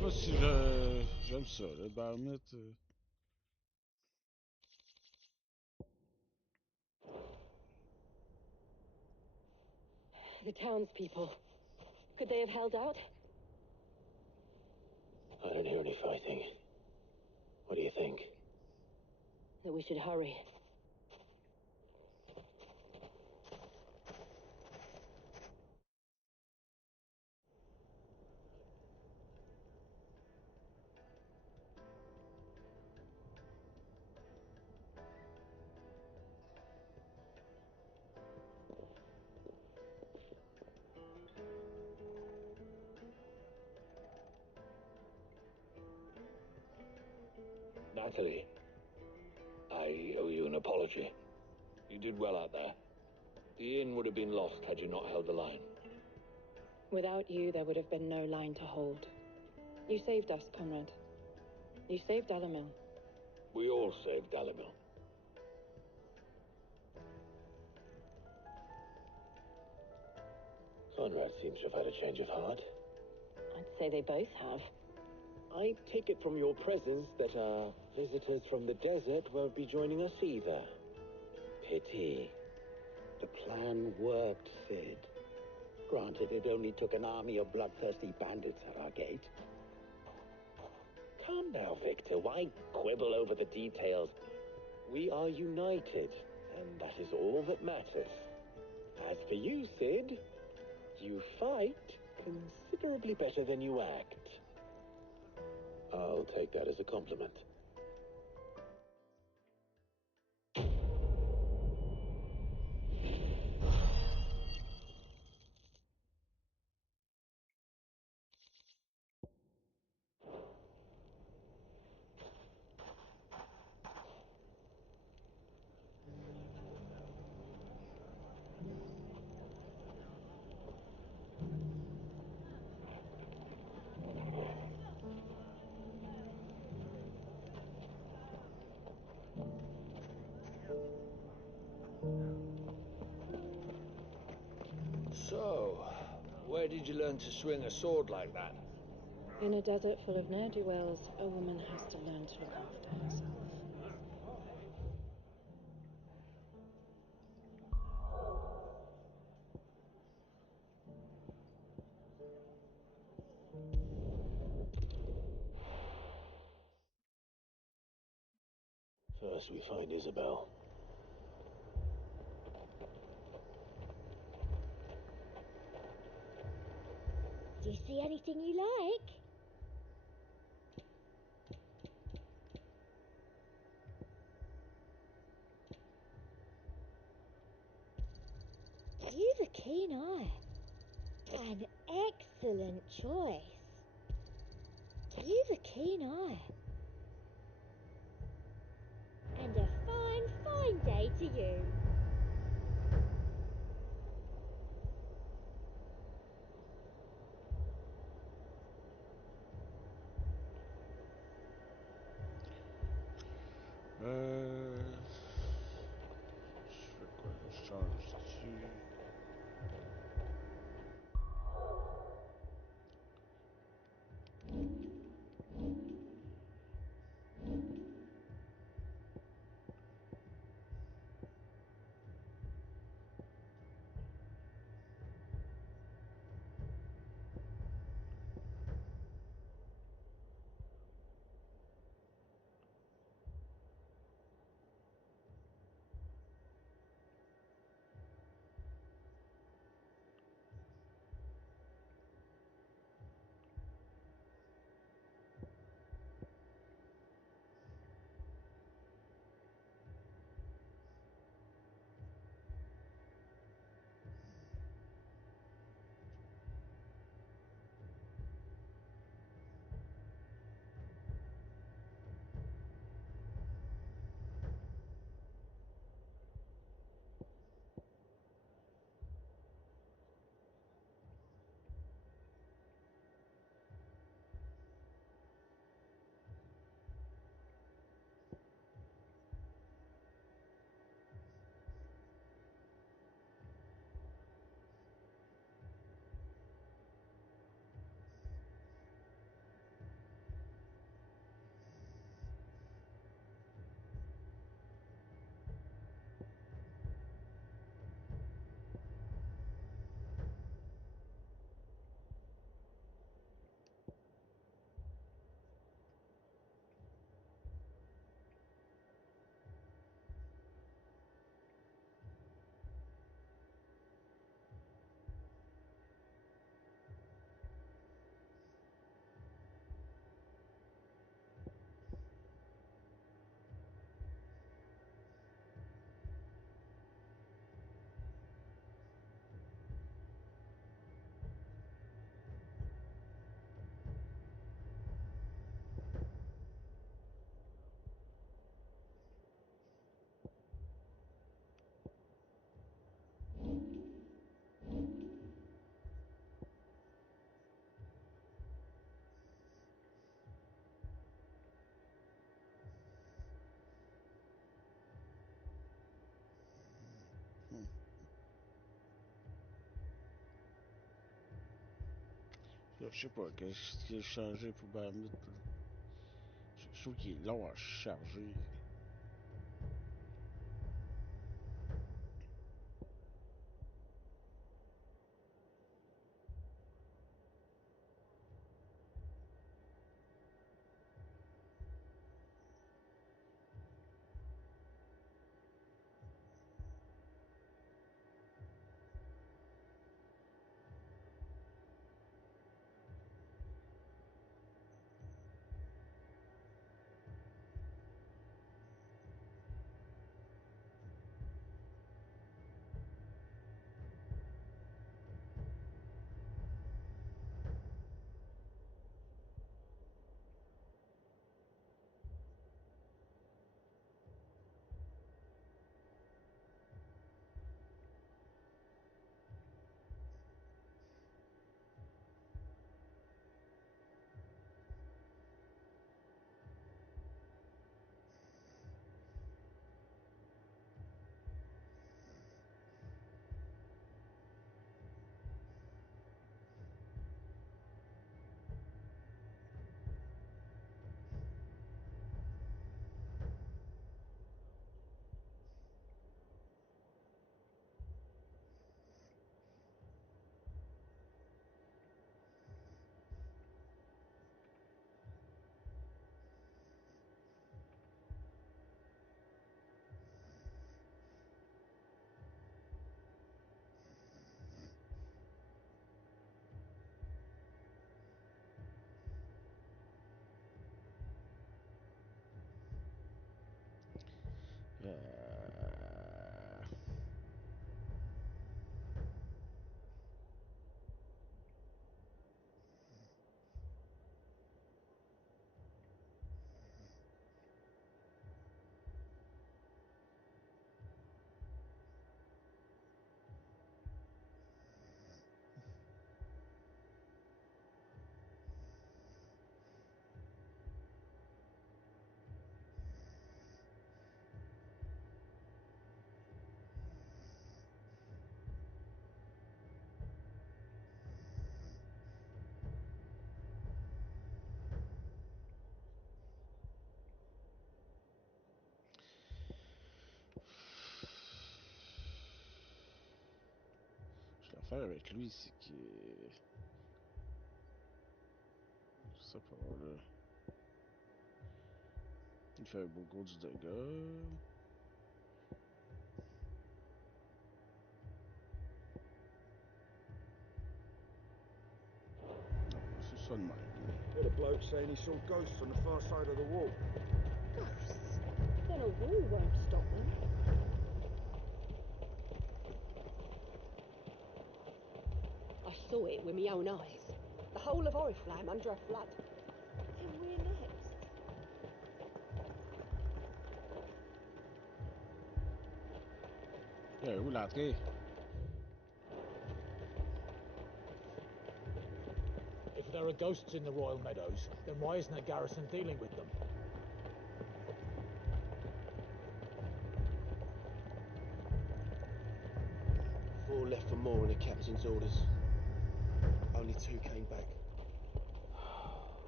pas si j'aime ça, le Bahamut. The townspeople. Could they have held out? I don't hear any fighting. What do you think? That we should hurry. Natalie, I owe you an apology. You did well out there. The inn would have been lost had you not held the line. Without you, there would have been no line to hold. You saved us, Conrad. You saved Dalamil. We all saved Dalamil. Conrad seems to have had a change of heart. I'd say they both have. I take it from your presence that our visitors from the desert won't be joining us either. Pity. The plan worked, Sid. Granted, it only took an army of bloodthirsty bandits at our gate. Calm now, Victor. Why quibble over the details? We are united, and that is all that matters. As for you, Sid, you fight considerably better than you act. I'll take that as a compliment. So, where did you learn to swing a sword like that? In a desert full of ne'er-do-wells, a woman has to learn to look after herself. First we find Isabel. Do you see anything you like? You've a keen eye. An excellent choice. You've a keen eye. And a fine, fine day to you. Je fais quoi? Je change dessus. Je sais pas, qu'est-ce qui a changé pour Bahamut? Je trouve qu'il est long à charger. L'affaire avec lui, c'est qu'il est... Je sais pas, là. Il fait beaucoup du dégât. C'est ça de même. Heard a bloke saying he saw ghosts on the far side of the wall. Ghosts? Then a wall won't stop them. I saw it with my own eyes. The whole of Oriflamme under a flood. And we're next. Yeah, où l'entrée? If there are ghosts in the Royal Meadows, then why isn't the garrison dealing with them? 4 left for more on the captain's orders. Only 2 came back.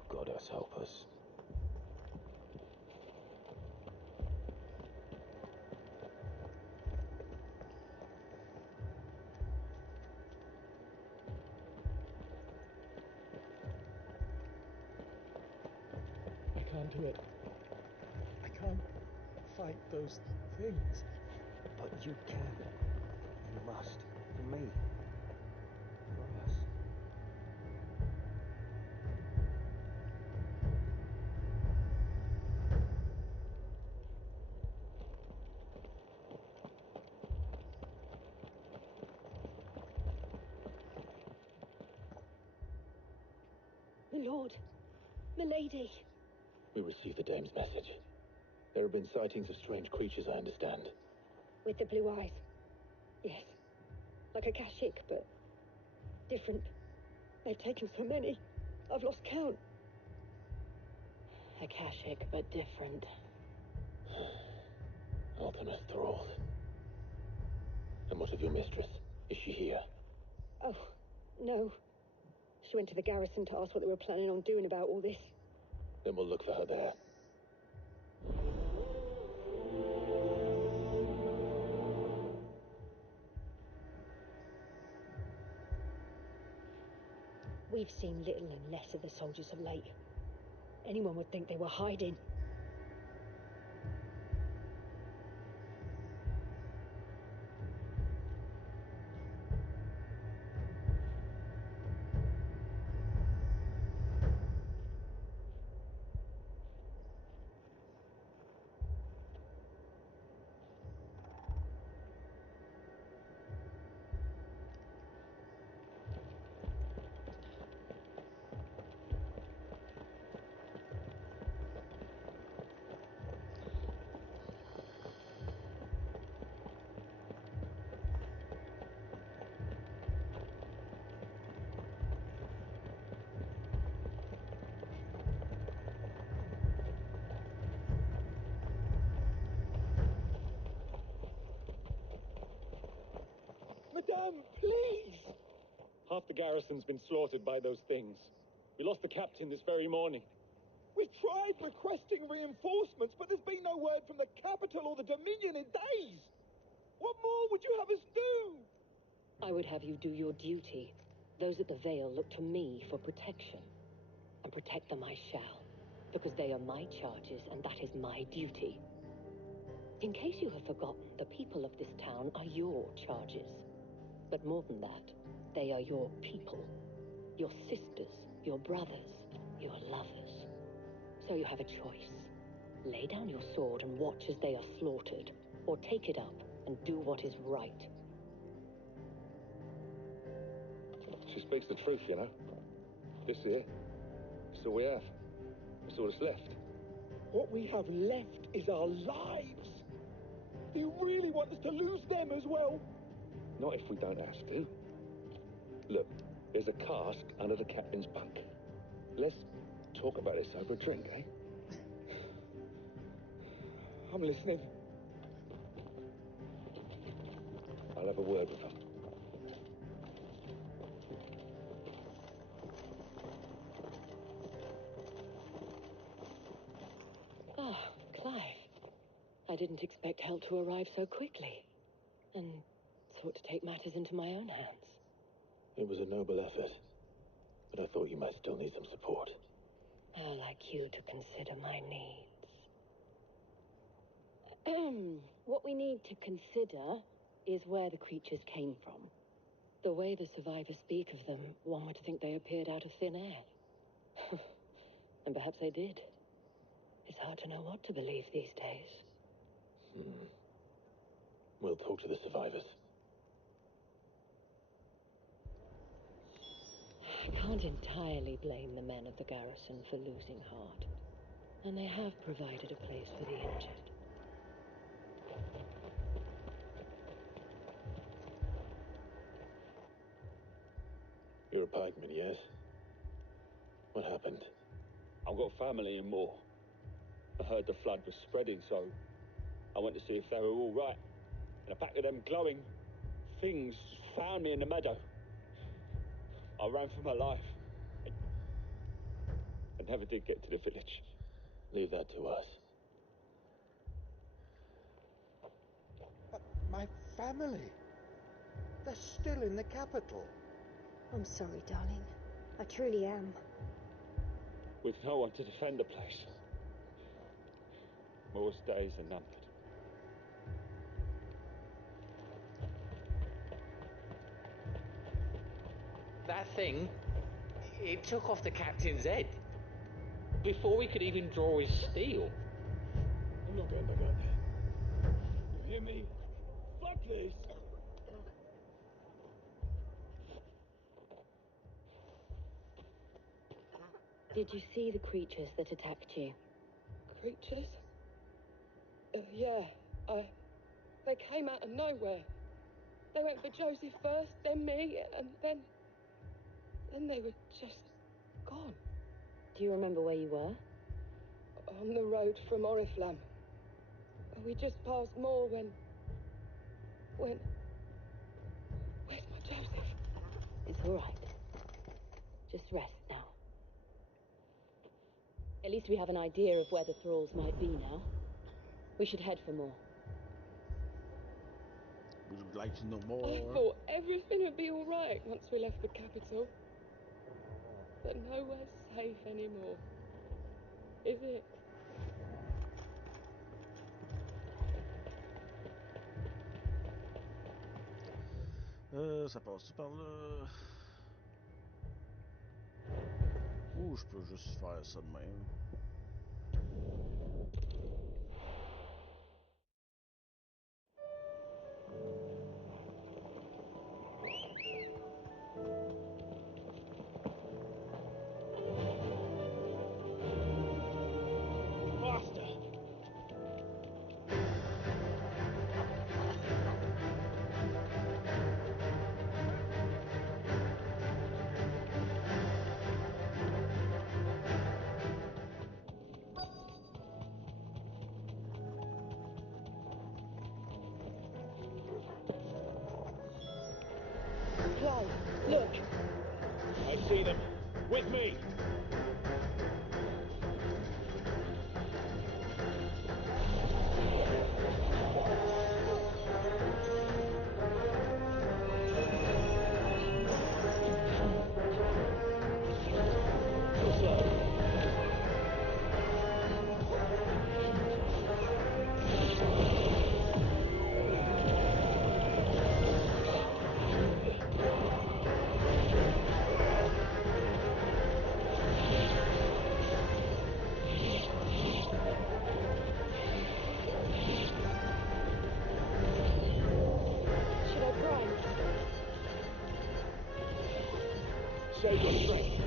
God us help us. I can't do it. I can't fight those things. But you can. You must. For me. For us. My lord. Milady. We received the dame's message. There have been sightings of strange creatures, I understand. With the blue eyes. Yes. Like a Kashik, but different. They've taken so many. I've lost count. A Kashik, but different. Artemis thralls. And what of your mistress? Is she here? Oh, no. She went to the garrison to ask what they were planning on doing about all this. Then we'll look for her there. We've seen little and less of the soldiers of late. Anyone would think they were hiding. Madame, please! Half the garrison's been slaughtered by those things. We lost the captain this very morning. We've tried requesting reinforcements, but there's been no word from the capital or the Dominion in days. What more would you have us do? I would have you do your duty. Those at the Vale look to me for protection. And protect them I shall, because they are my charges, and that is my duty. In case you have forgotten, the people of this town are your charges. But more than that, they are your people. Your sisters, your brothers, your lovers. So you have a choice. Lay down your sword and watch as they are slaughtered, or take it up and do what is right. She speaks the truth, you know. This here, it's all we have. It's all that's left. What we have left is our lives. Do you really want us to lose them as well? Not if we don't have to. Look, there's a cask under the captain's bunk. Let's talk about this over a drink, eh? I'm listening. I'll have a word with her. Ah, Clive. I didn't expect help to arrive so quickly. And sought to take matters into my own hands. It was a noble effort, but I thought you might still need some support. I'd like you to consider my needs. What we need to consider is where the creatures came from. The way the survivors speak of them, one would think they appeared out of thin air. And perhaps they did. It's hard to know what to believe these days. We'll talk to the survivors. I can't entirely blame the men of the garrison for losing heart. And they have provided a place for the injured. You're a pikeman, yes? What happened? I've got family in Moor. I heard the flood was spreading, so I went to see if they were all right. And a pack of them glowing things found me in the meadow. I ran for my life. I never did get to the village. Leave that to us. But my family, they're still in the capital. I'm sorry, darling. I truly am. With no one to defend the place. Moor's days are numbered. That thing, it took off the captain's head. Before we could even draw his steel. I'm not going back out there. You hear me? Fuck this! Did you see the creatures that attacked you? Creatures? Yeah. They came out of nowhere. They went for Joseph first, then me, and then they were just gone. Do you remember where you were? On the road from Oriflamme. We just passed Moor when... Where's my Joseph? It's all right. Just rest now. At least we have an idea of where the thralls might be now. We should head for more. Would you like to know I more? thought everything would be all right once we left the capital. But nowhere's safe anymore. Is it? Ça passe par là. Ou je peux juste faire ça de même. Look! I see them. With me! Save your strength.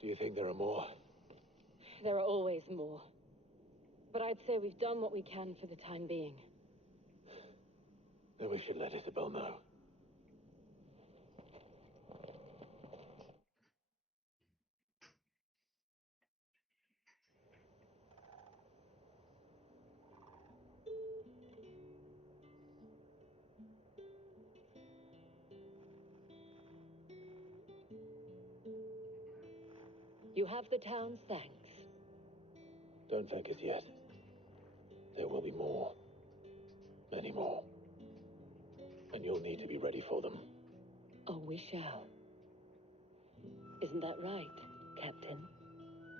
Do you think there are more? There are always more. But I'd say we've done what we can for the time being. Then we should let Isabel know. You have the town's thanks. Don't thank us yet. There will be more. Many more. And you'll need to be ready for them. Oh, we shall. Isn't that right, Captain?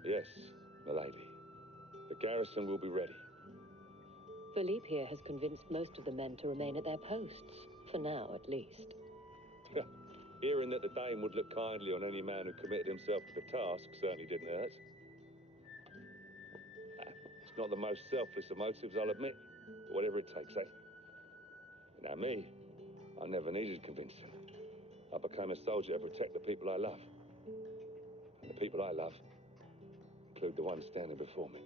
Yes, milady. The garrison will be ready. Philippe here has convinced most of the men to remain at their posts. For now, at least. Hearing that the Dane would look kindly on any man who committed himself to the task certainly didn't hurt. It's not the most selfless of motives, I'll admit. But whatever it takes, eh? Now me, I never needed convincing. I became a soldier to protect the people I love. And the people I love include the one standing before me.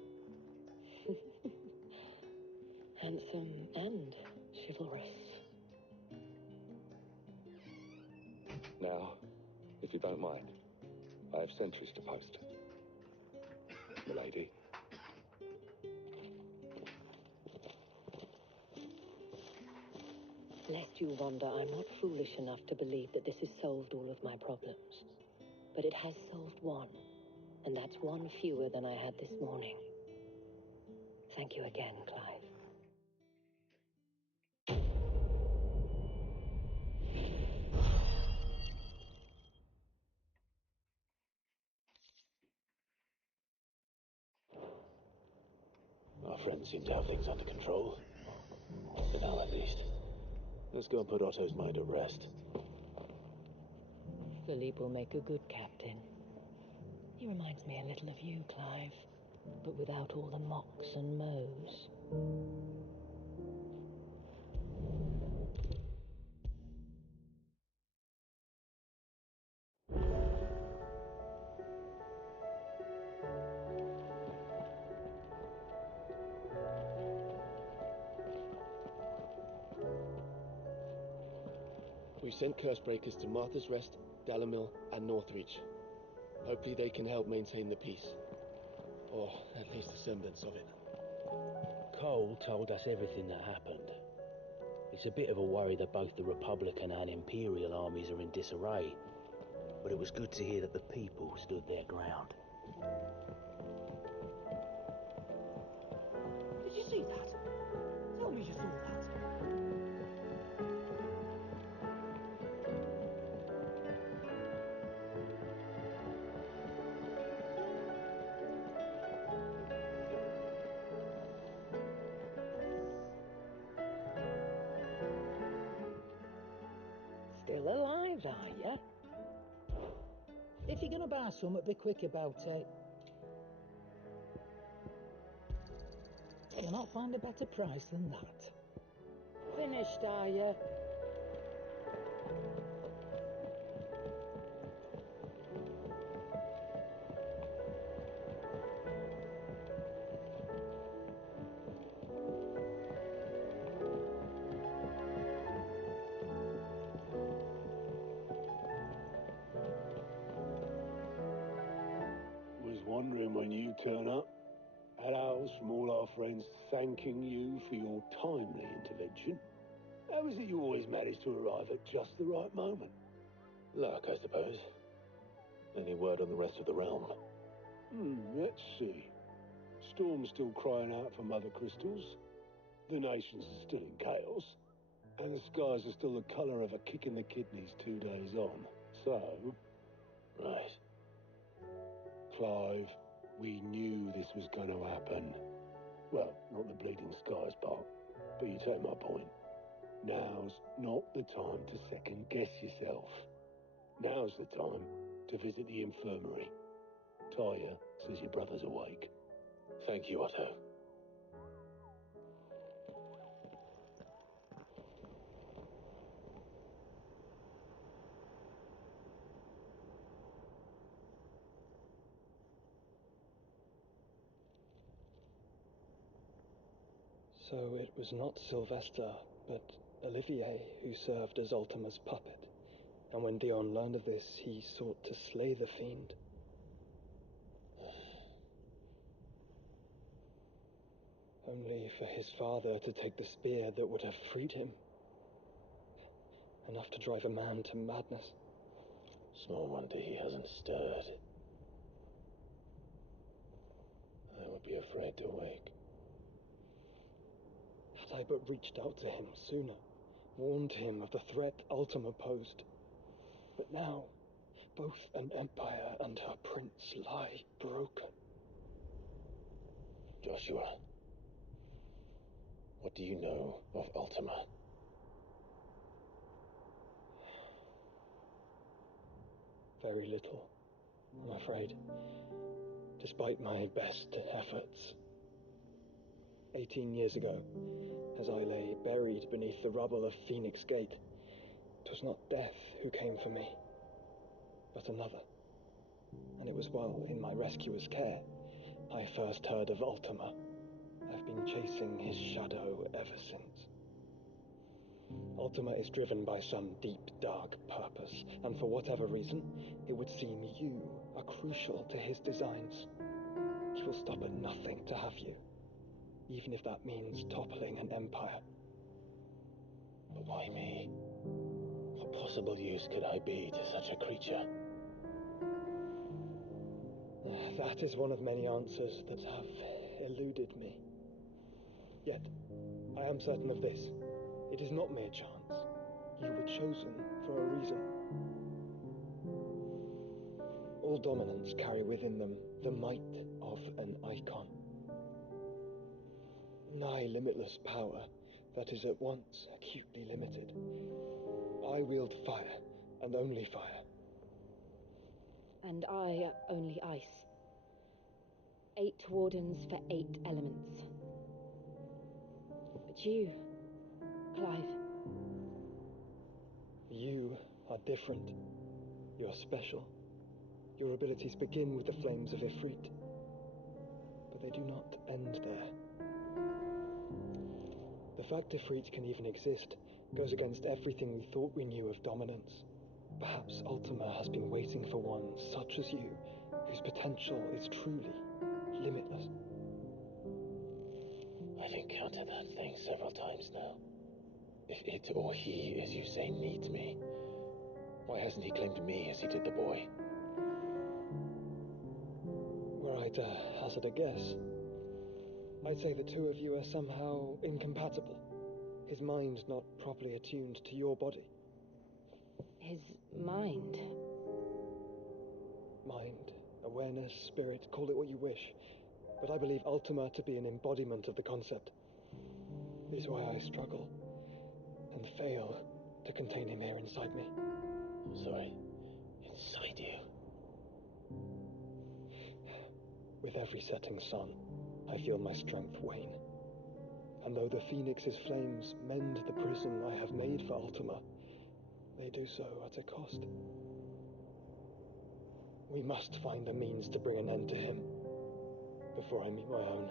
Handsome and chivalrous. Now, if you don't mind, I have sentries to post. Milady. Lest you wonder, I'm not foolish enough to believe that this has solved all of my problems. But it has solved one, and that's one fewer than I had this morning. Thank you again, Clive. Our friends seem to have things under control. For now, at least. Let's go and put Otto's mind at rest. Philippe will make a good captain. He reminds me a little of you, Clive, but without all the mocks and mows. We've sent Cursebreakers to Martha's Rest, Dalamil, and Northreach. Hopefully they can help maintain the peace. Or at least a semblance of it. Cole told us everything that happened. It's a bit of a worry that both the Republican and Imperial armies are in disarray. But it was good to hear that the people stood their ground. Did you see that? Tell me you saw that. Still alive, are ya? If you're gonna buy something, be quick about it. You'll not find a better price than that. Finished, are ya? Was wondering when you turn up. Had ours from all our friends thanking you for your timely intervention. How is it you always manage to arrive at just the right moment? Luck, I suppose. Any word on the rest of the realm? Let's see. Storm's still crying out for mother crystals. The nations are still in chaos. And the skies are still the colour of a kick in the kidneys 2 days on. So... Right. Clive, we knew this was going to happen. Well, not the bleeding skies part, but you take my point. Now's not the time to second guess yourself. Now's the time to visit the infirmary. Taya says your brother's awake. Thank you, Otto. So it was not Sylvester, but Olivier who served as Ultima's puppet. And when Dion learned of this, he sought to slay the fiend. Only for his father to take the spear that would have freed him. Enough to drive a man to madness. Small wonder he hasn't stirred. be afraid to wake. Had I but reached out to him sooner, warned him of the threat Ultima posed. But now, both an empire and her prince lie broken. Joshua, what do you know of Ultima? Very little, I'm afraid, despite my best efforts. 18 years ago, as I lay buried beneath the rubble of Phoenix Gate, 'twas not death who came for me, but another. And it was while in my rescuer's care I first heard of Ultima. I've been chasing his shadow ever since. Ultima is driven by some deep, dark purpose, and for whatever reason, it would seem you are crucial to his designs. He will stop at nothing to have you, even if that means toppling an empire. But why me? What possible use could I be to such a creature? That is one of many answers that have eluded me. Yet, I am certain of this. It is not mere chance. You were chosen for a reason. All dominants carry within them the might of an icon. Nigh limitless power that is at once acutely limited. I wield fire, and only fire. And I only ice. 8 wardens for 8 elements. But you, Clive. You are different. You're special. Your abilities begin with the flames of Ifrit, but they do not end there. The fact Ifrit can even exist goes against everything we thought we knew of dominance. Perhaps Ultima has been waiting for one such as you, whose potential is truly limitless. I've encountered that thing several times now. If it or he, as you say, needs me, why hasn't he claimed me as he did the boy? Were I to hazard a guess, I'd say the two of you are somehow incompatible. His mind not properly attuned to your body. His mind? Mind, awareness, spirit, call it what you wish. But I believe Ultima to be an embodiment of the concept. It is why I struggle and fail to contain him here inside me. Sorry, inside you? With every setting sun, I feel my strength wane. And though the Phoenix's flames mend the prison I have made for Ultima, they do so at a cost. We must find a means to bring an end to him before I meet my own.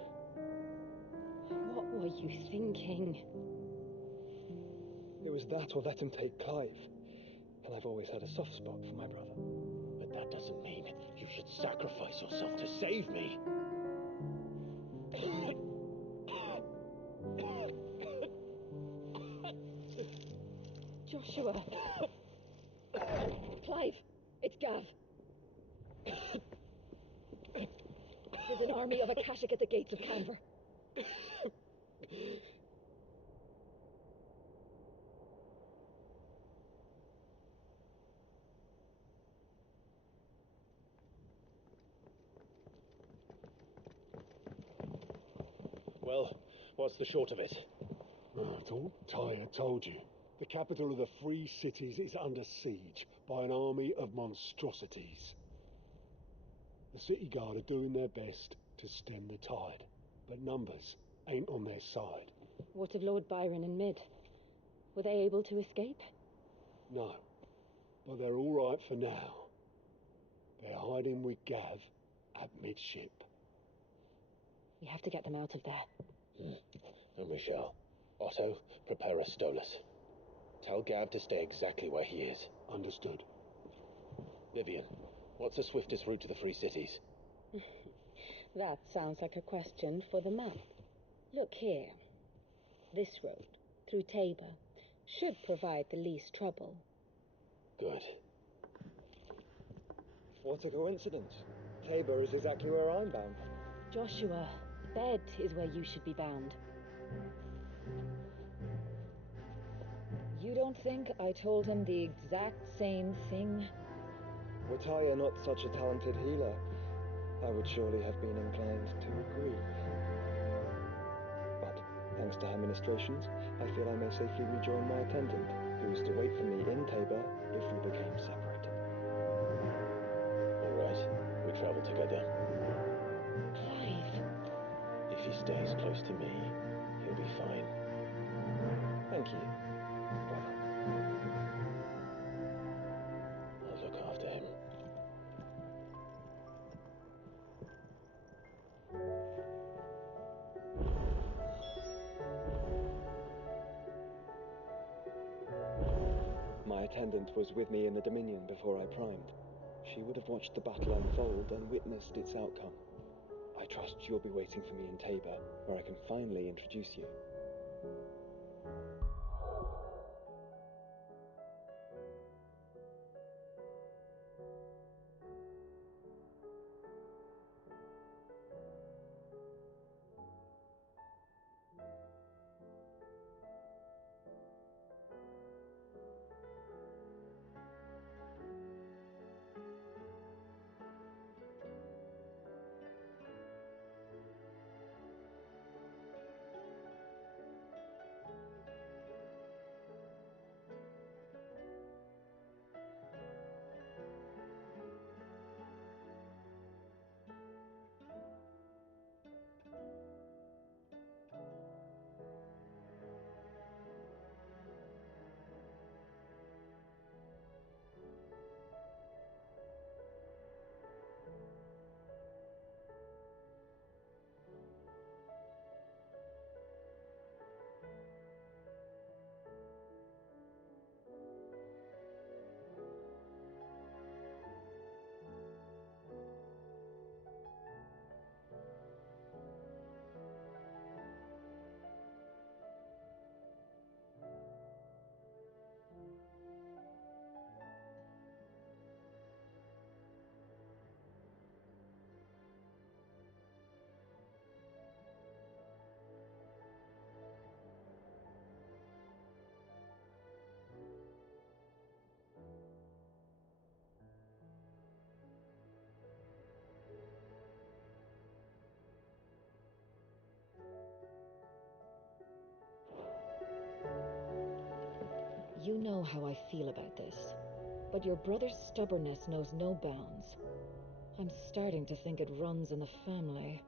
What were you thinking? It was that or let him take Clive. And I've always had a soft spot for my brother. But that doesn't mean you should sacrifice yourself to save me. Joshua. Clive, it's Gav. There's an army of Akashic at the gates of Canver. Well, what's the short of it? Tyre told you. The capital of the Free Cities is under siege by an army of monstrosities. The city guard are doing their best to stem the tide, but numbers ain't on their side. What of Lord Byron and Mid? Were they able to escape? No, but they're all right for now. They're hiding with Gav at midship. We have to get them out of there. And we shall. Otto, prepare a Stolas. Tell Gav to stay exactly where he is. Understood. Vivian, what's the swiftest route to the Free Cities? That sounds like a question for the map. Look here. This road, through Tabor, should provide the least trouble. Good. What a coincidence. Tabor is exactly where I'm bound. Joshua, bed is where you should be bound. You don't think I told him the exact same thing? Were Tyre not such a talented healer, I would surely have been inclined to agree. But, thanks to her ministrations, I feel I may safely rejoin my attendant, who is to wait for me in Tabor if we became separate. All right, we travel together. Clive. If he stays close to me, he'll be fine. Thank you, brother. I'll look after him. My attendant was with me in the Dominion before I primed. She would have watched the battle unfold and witnessed its outcome. I trust you'll be waiting for me in Tabor, where I can finally introduce you. You know how I feel about this, but your brother's stubbornness knows no bounds. I'm starting to think it runs in the family.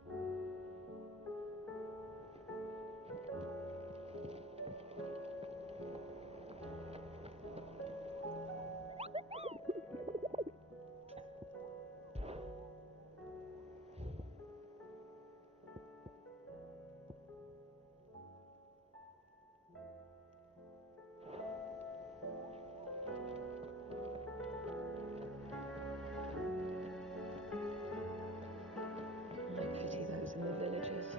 I pity those in the villages.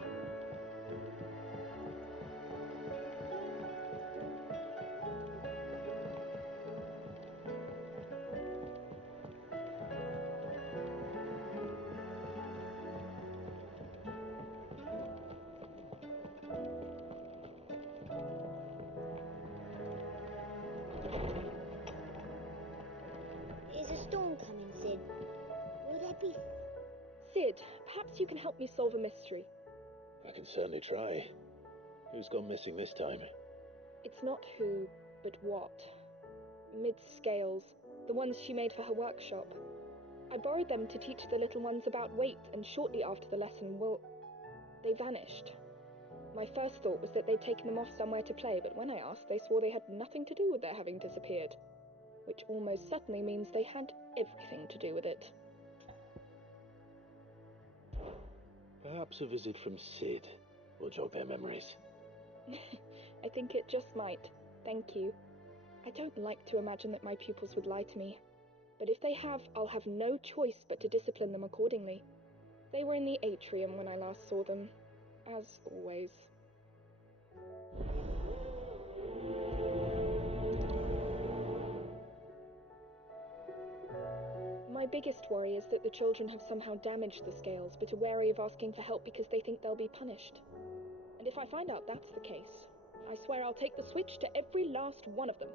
Is a storm coming, Sid? Will there be... Sid, perhaps you can help me solve a mystery. I can certainly try. Who's gone missing this time? It's not who, but what. Mid's scales, the ones she made for her workshop. I borrowed them to teach the little ones about weight, and shortly after the lesson, well, they vanished. My first thought was that they'd taken them off somewhere to play, but when I asked, they swore they had nothing to do with their having disappeared. Which almost certainly means they had everything to do with it. Perhaps a visit from Sid will jog their memories. I think it just might. Thank you. I don't like to imagine that my pupils would lie to me. But if they have, I'll have no choice but to discipline them accordingly. They were in the atrium when I last saw them, as always. My My biggest worry is that the children have somehow damaged the scales, but are wary of asking for help because they think they'll be punished. And if I find out that's the case, I swear I'll take the switch to every last one of them.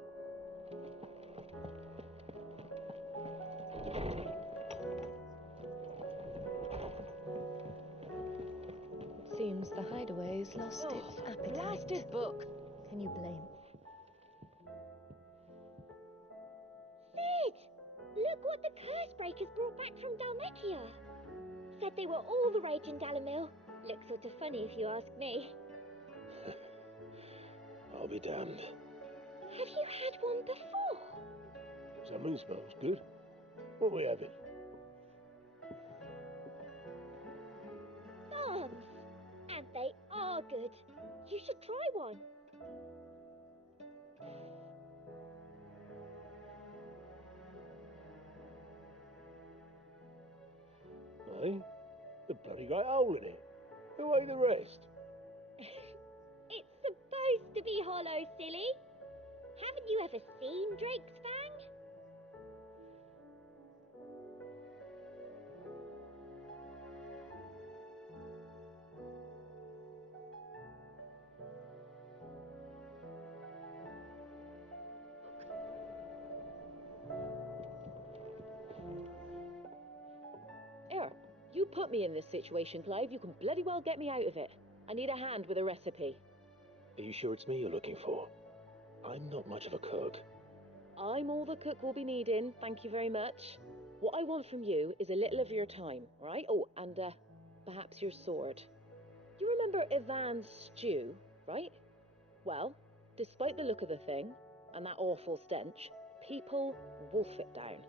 It seems the hideaway's lost its appetite. Blasted book! Can you blame? Sid! Look what the curse breakers brought back from Dalmatia. Said they were all the rage in Dalamil. Looks sort of funny if you ask me. I'll be damned. Have you had one before? Something smells good. What are we having? Bombs! And they are good. You should try one. Eh? The bloody great hole in it. Who ate the rest? It's supposed to be hollow, silly. Haven't you ever seen Drake's Fang? Here, you put me in this situation, Clive. You can bloody well get me out of it. I need a hand with a recipe. Are you sure it's me you're looking for? I'm not much of a cook. I'm all the cook will be needing, thank you very much. What I want from you is a little of your time, right? Oh, and perhaps your sword. You remember Ivan's stew, right? Well, despite the look of the thing, and that awful stench, people wolf it down.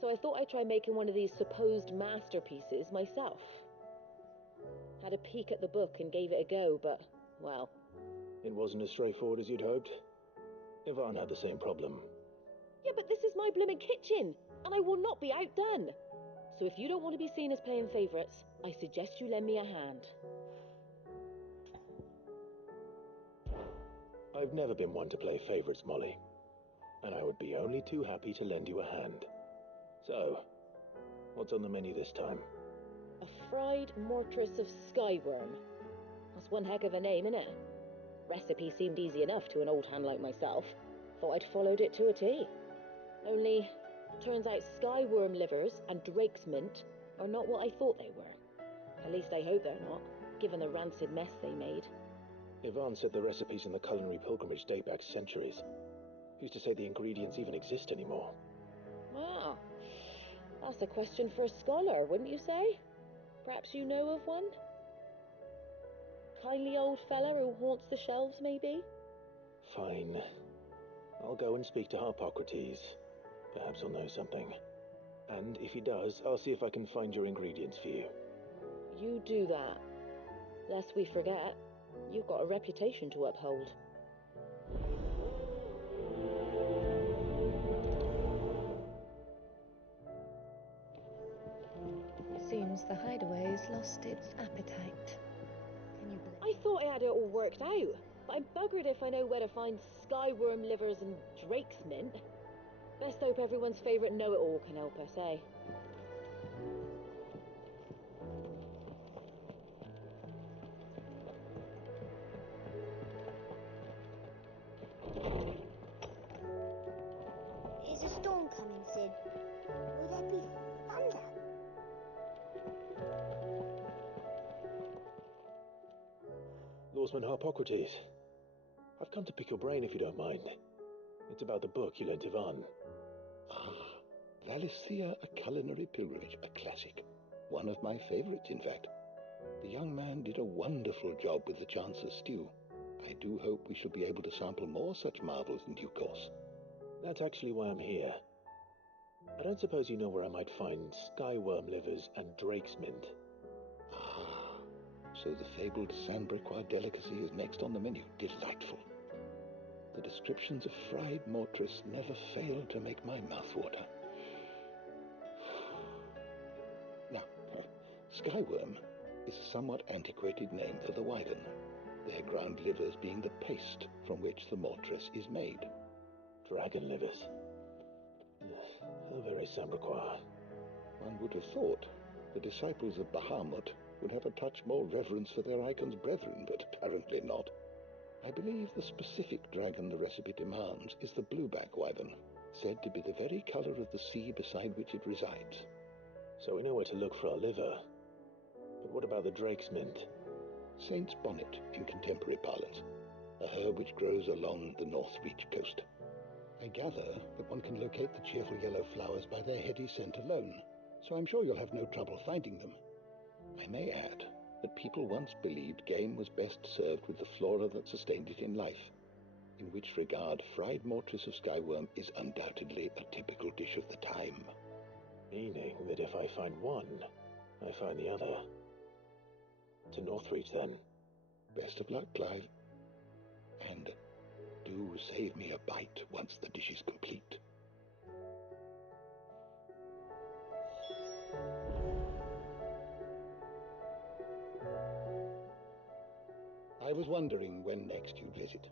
So I thought I'd try making one of these supposed masterpieces myself. Had a peek at the book and gave it a go, but, well... It wasn't as straightforward as you'd hoped. Ivan had the same problem. Yeah, but this is my blooming kitchen, and I will not be outdone. So if you don't want to be seen as playing favourites, I suggest you lend me a hand. I've never been one to play favourites, Molly. And I would be only too happy to lend you a hand. So, what's on the menu this time? A fried mortress of skyworm. That's one heck of a name, innit? Recipe seemed easy enough to an old hand like myself. Thought I'd followed it to a T. Only, turns out skyworm livers and drake's mint are not what I thought they were. At least I hope they're not, given the rancid mess they made. Ivan said the recipes in the culinary pilgrimage date back centuries. Who's to say the ingredients even exist anymore? Wow. That's a question for a scholar, wouldn't you say? Perhaps you know of one? Kindly old fella who haunts the shelves, maybe? Fine. I'll go and speak to Harpocrates. Perhaps he'll know something. And if he does, I'll see if I can find your ingredients for you. You do that. Lest we forget, you've got a reputation to uphold. Seems the hideaway's lost its appetite. Can you blame? I thought I had it all worked out, but I'm buggered if I know where to find skyworm livers and drake's mint. Best hope everyone's favourite know-it-all can help us, eh? Is a storm coming, Sid? Will there be thunder? Lawsman Harpocrates. I've come to pick your brain if you don't mind. It's about the book you lent Ivan. Ah, Valisthea, a culinary pilgrimage, a classic. One of my favourites, in fact. The young man did a wonderful job with the Chancellor's stew. I do hope we shall be able to sample more such marvels in due course. That's actually why I'm here. I don't suppose you know where I might find skyworm livers and drake's mint. Ah, so the fabled Sandbrequois delicacy is next on the menu. Delightful. The descriptions of fried mortress never fail to make my mouth water. Now, skyworm is a somewhat antiquated name for the wyvern, their ground livers being the paste from which the mortress is made. Dragon livers. How very Sandbrequois. One would have thought the disciples of Bahamut would have a touch more reverence for their icon's brethren, but apparently not. I believe the specific dragon the recipe demands is the blueback wyvern, said to be the very colour of the sea beside which it resides. So we know where to look for our liver. But what about the drake's mint? Saint's bonnet in contemporary parlance, a herb which grows along the North Reach coast. I gather that one can locate the cheerful yellow flowers by their heady scent alone, so I'm sure you'll have no trouble finding them. I may add that people once believed game was best served with the flora that sustained it in life, in which regard fried mortress of skyworm is undoubtedly a typical dish of the time. Meaning that if I find one, I find the other. To Northreach, then. Best of luck, Clive. And do save me a bite once the dish is complete. I was wondering when next you'd visit.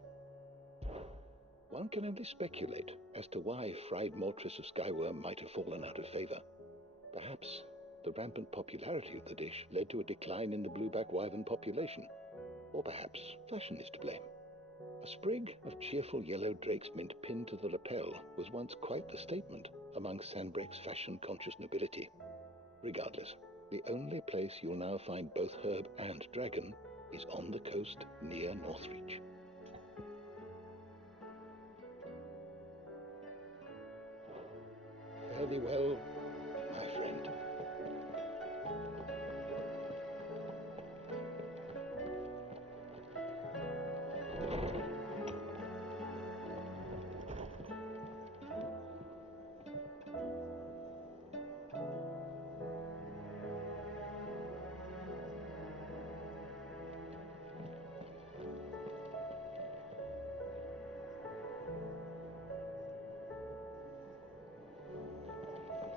One can only speculate as to why fried mortress of skyworm might have fallen out of favour. Perhaps the rampant popularity of the dish led to a decline in the blueback wyvern population. Or perhaps fashion is to blame. A sprig of cheerful yellow drake's mint pinned to the lapel was once quite the statement among Sandbreck's fashion-conscious nobility. Regardless, the only place you'll now find both herb and dragon is on the coast near Northreach. Fare thee well, my friend.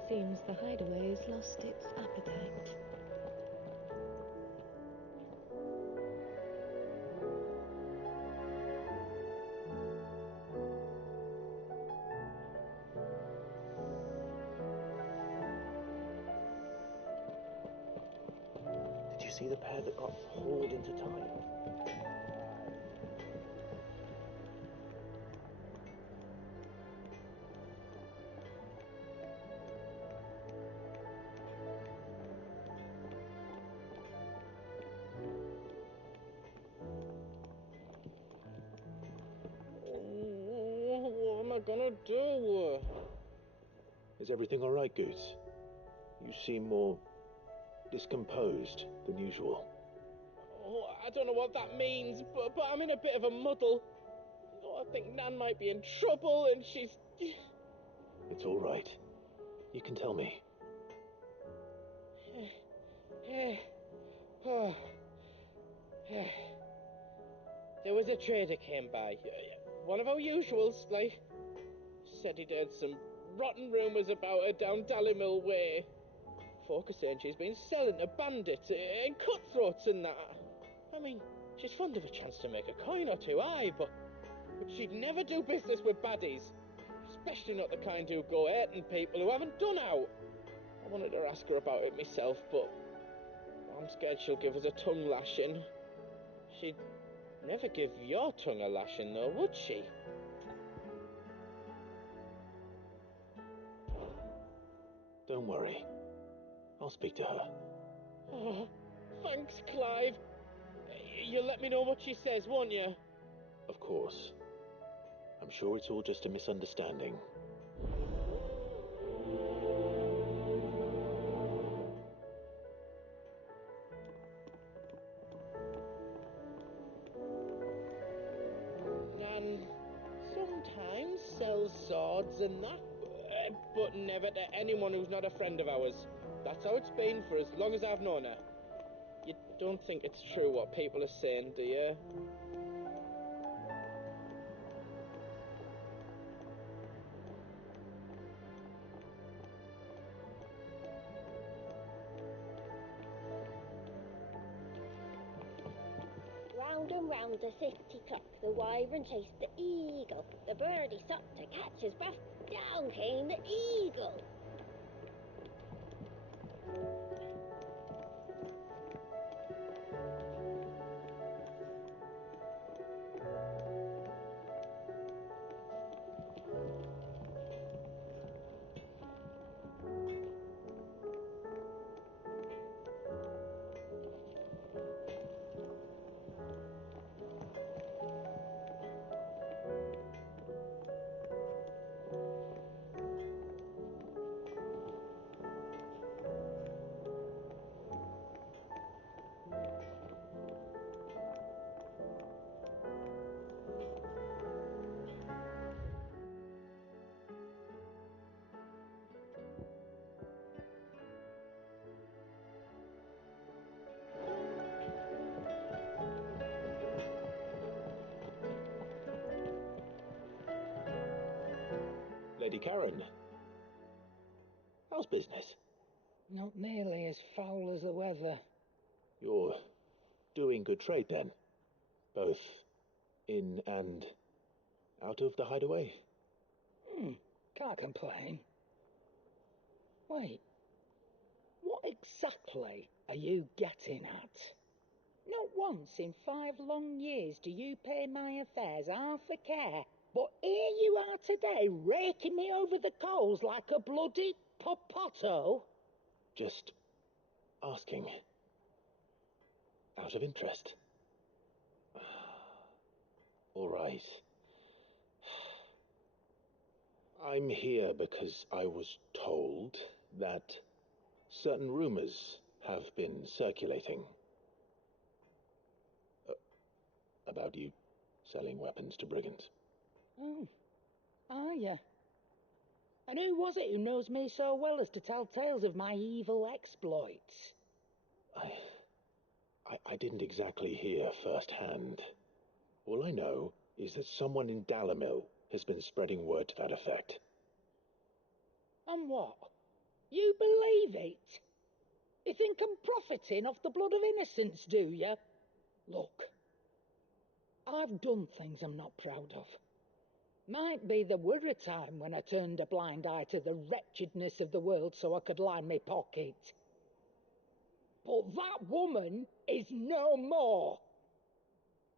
Seems the hideaway has lost its appetite. Did you see the pair that got hauled into time? What am I gonna do? Is everything all right, Goose? You seem more discomposed than usual. Oh, I don't know what that means, but I'm in a bit of a muddle. Oh, I think Nan might be in trouble, and she's... It's all right. You can tell me. There was a trader came by, one of our usuals, like. Said he'd heard some rotten rumours about her down Dalimil way. Folk are saying she's been selling to bandits and cutthroats and that. I mean, she's fond of a chance to make a coin or two, aye, but she'd never do business with baddies. Especially not the kind who go hurting people who haven't done out. I wanted to ask her about it myself, but I'm scared she'll give us a tongue lashing. She'd never give your tongue a lashing, though, would she? Don't worry. I'll speak to her. Oh, thanks, Clive. You'll let me know what she says, won't you? Of course. I'm sure it's all just a misunderstanding. Nan sometimes sells swords and that, but never to anyone who's not a friend of ours. That's how it's been for as long as I've known her. You don't think it's true what people are saying, do you? Round and round the city clock, the wyvern chased the eagle. The birdie sought to catch his breath. Down came the eagle. Lady Karen, how's business? Not nearly as foul as the weather. You're doing good trade then, both in and out of the hideaway? Can't complain. Wait, what exactly are you getting at? Not once in 5 long years do you pay my affairs half a care, but here you are today, raking me over the coals like a bloody popoto? Just asking. Out of interest. All right. I'm here because I was told that certain rumors have been circulating about you selling weapons to brigands. Oh, are you? And who was it who knows me so well as to tell tales of my evil exploits? I didn't exactly hear firsthand. All I know is that someone in Dalamil has been spreading word to that effect. And what? You believe it? You think I'm profiting off the blood of innocence, do you? Look, I've done things I'm not proud of. Might be there were a time when I turned a blind eye to the wretchedness of the world so I could line my pocket. But that woman is no more.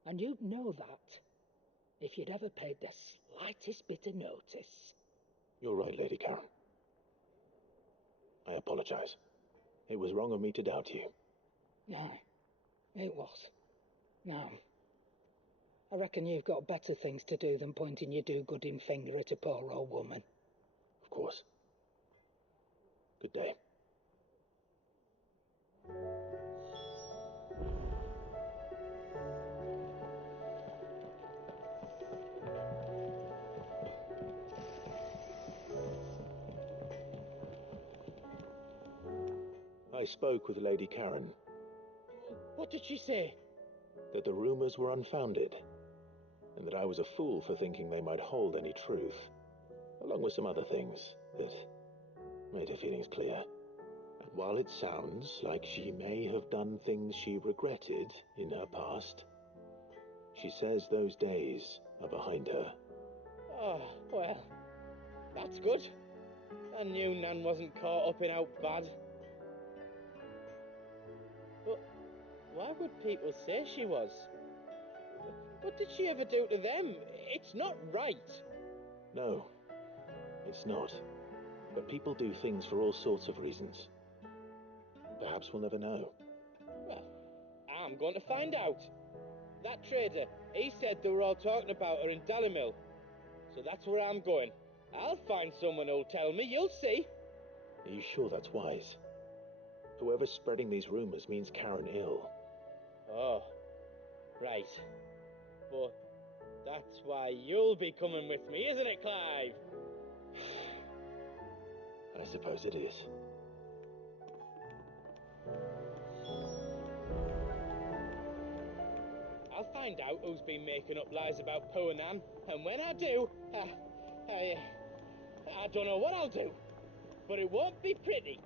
And you'd know that if you'd ever paid the slightest bit of notice. You're right, Lady Karen. I apologize. It was wrong of me to doubt you. No, it was. No. I reckon you've got better things to do than pointing your do-gooding finger at a poor old woman. Of course. Good day. I spoke with Lady Karen. What did she say? That the rumors were unfounded, and that I was a fool for thinking they might hold any truth, along with some other things that made her feelings clear. And while it sounds like she may have done things she regretted in her past, she says those days are behind her. Oh, well, that's good. I knew Nan wasn't caught up in out bad. But why would people say she was? What did she ever do to them? It's not right. No, it's not. But people do things for all sorts of reasons. Perhaps we'll never know. Well, I'm going to find out. That trader, he said they were all talking about her in Dalamil. So that's where I'm going. I'll find someone who'll tell me, you'll see. Are you sure that's wise? Whoever's spreading these rumors means Karen ill. Oh, right. But that's why you'll be coming with me, isn't it, Clive? I suppose it is. I'll find out who's been making up lies about poor Nan, and when I do, I don't know what I'll do, but it won't be pretty.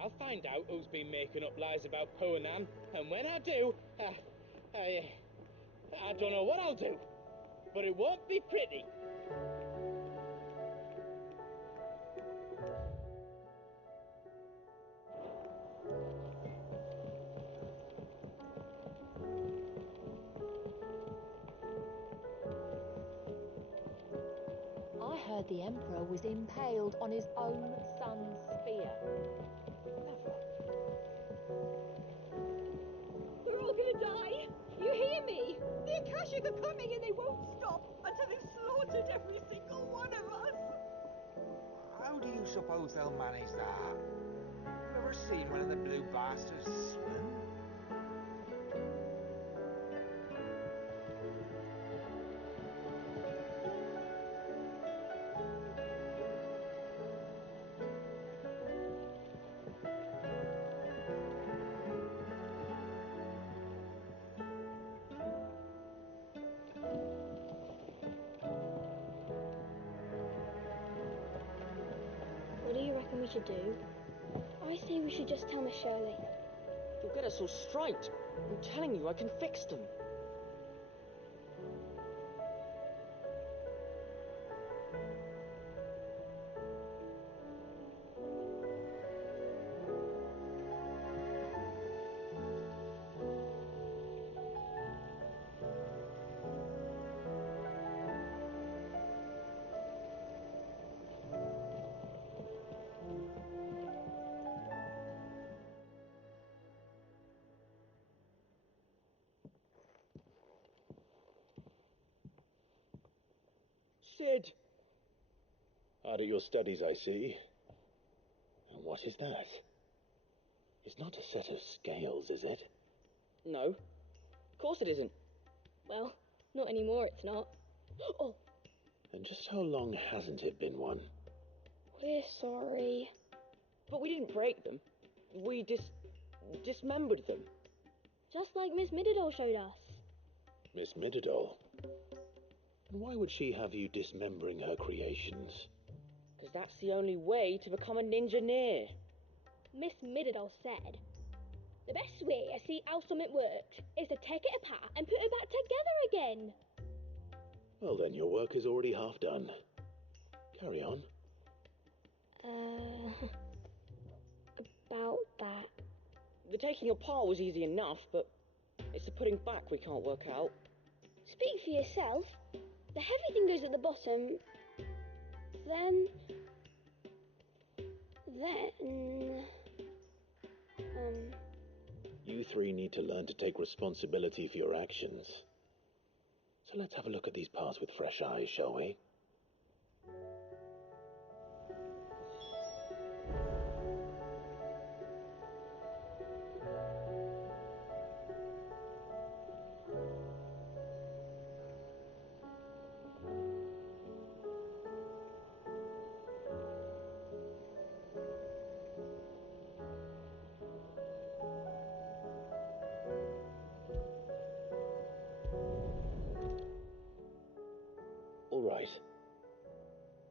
I'll I'll find out who's been making up lies about Poe and Anne, and when I do, I don't know what I'll do, but it won't be pretty. I heard the Emperor was impaled on his own son's spear. We're all gonna die! You hear me? The Akashic are coming and they won't stop until they've slaughtered every single one of us! How do you suppose they'll manage that? You ever seen one of the blue bastards swim? What do you reckon we should do? I say we should just tell Miss Shirley. You'll get us all straight. I'm telling you, I can fix them. Sid! Hard at your studies, I see. And what is that? It's not a set of scales, is it? No. Of course it isn't. Well, not anymore, it's not. Oh, And just how long hasn't it been one? we're sorry. But we didn't break them. We dismembered them. Just like Miss Mididol showed us. Miss Mididol? And why would she have you dismembering her creations? Because that's the only way to become a ninja-neer. Miss Mididol said, the best way I see how something works is to take it apart and put it back together again. Well then, your work is already half done. Carry on. About that. The taking apart was easy enough, but it's the putting back we can't work out. Speak for yourself. The heavy thing goes at the bottom. Then... You three need to learn to take responsibility for your actions. So let's have a look at these parts with fresh eyes, shall we? All right.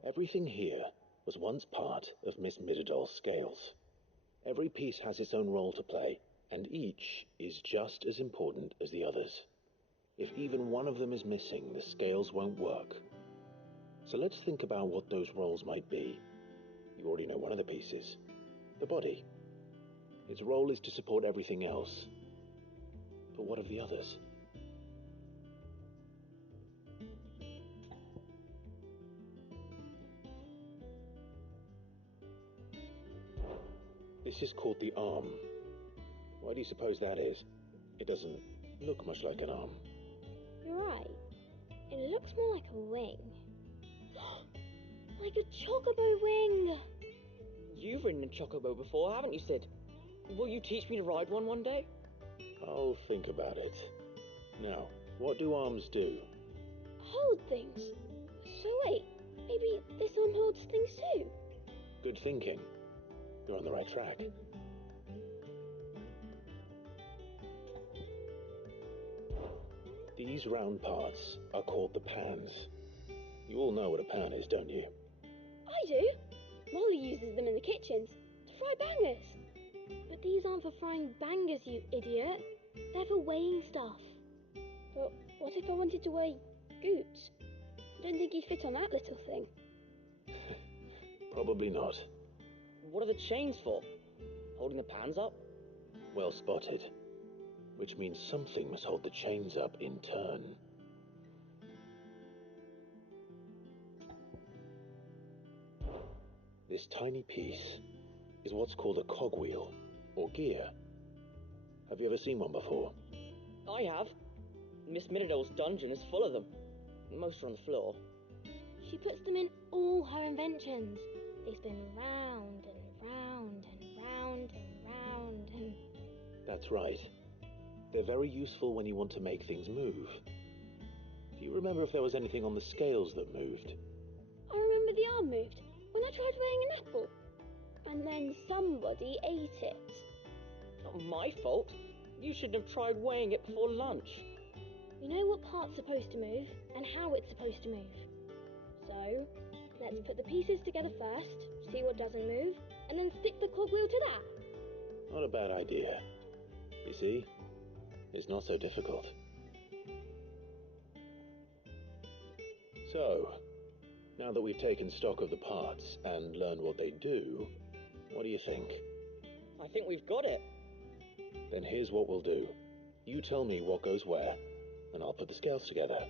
Everything here was once part of Miss Mididol's scales. Every piece has its own role to play, and each is just as important as the others. If even one of them is missing, the scales won't work. So let's think about what those roles might be. You already know one of the pieces. The body. Its role is to support everything else. But what of the others? This is called the arm. Why do you suppose that is? It doesn't look much like an arm. You're right. It looks more like a wing. Like a chocobo wing! You've ridden a chocobo before, haven't you, Sid? Will you teach me to ride one day? I'll think about it. Now, what do arms do? Hold things. So wait, maybe this arm holds things too? Good thinking. You're on the right track. These round parts are called the pans. You all know what a pan is, don't you? I do. Molly uses them in the kitchens to fry bangers. These aren't for frying bangers, you idiot. They're for weighing stuff. But what if I wanted to weigh Gooch? I don't think he'd fit on that little thing. Probably not. What are the chains for? Holding the pans up? Well spotted. Which means something must hold the chains up in turn. This tiny piece is what's called a cogwheel, or gear. Have you ever seen one before? I have. Miss Minadol's dungeon is full of them. Most are on the floor. She puts them in all her inventions. They spin round and round and round and round and... That's right. They're very useful when you want to make things move. Do you remember if there was anything on the scales that moved? I remember the arm moved when I tried weighing an apple. And then somebody ate it. Not my fault. You should have tried weighing it before lunch. We know what part's supposed to move and how it's supposed to move. So, let's put the pieces together first, see what doesn't move, and then stick the cogwheel to that. Not a bad idea. You see, it's not so difficult. So, now that we've taken stock of the parts and learned what they do, what do you think? I think we've got it. Then here's what we'll do. You tell me what goes where, and I'll put the scales together.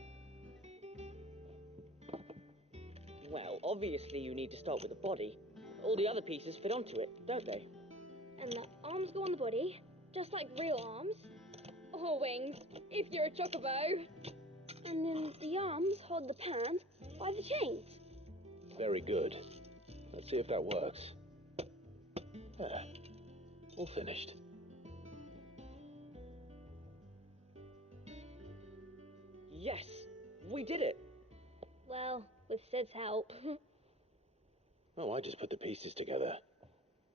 Well, obviously you need to start with the body. All the other pieces fit onto it, don't they? And the arms go on the body, just like real arms. Or wings, if you're a chocobo. And then the arms hold the pans by the chains. Very good. Let's see if that works. There. All finished. Yes! We did it! Well, with Sid's help. Oh, I just put the pieces together.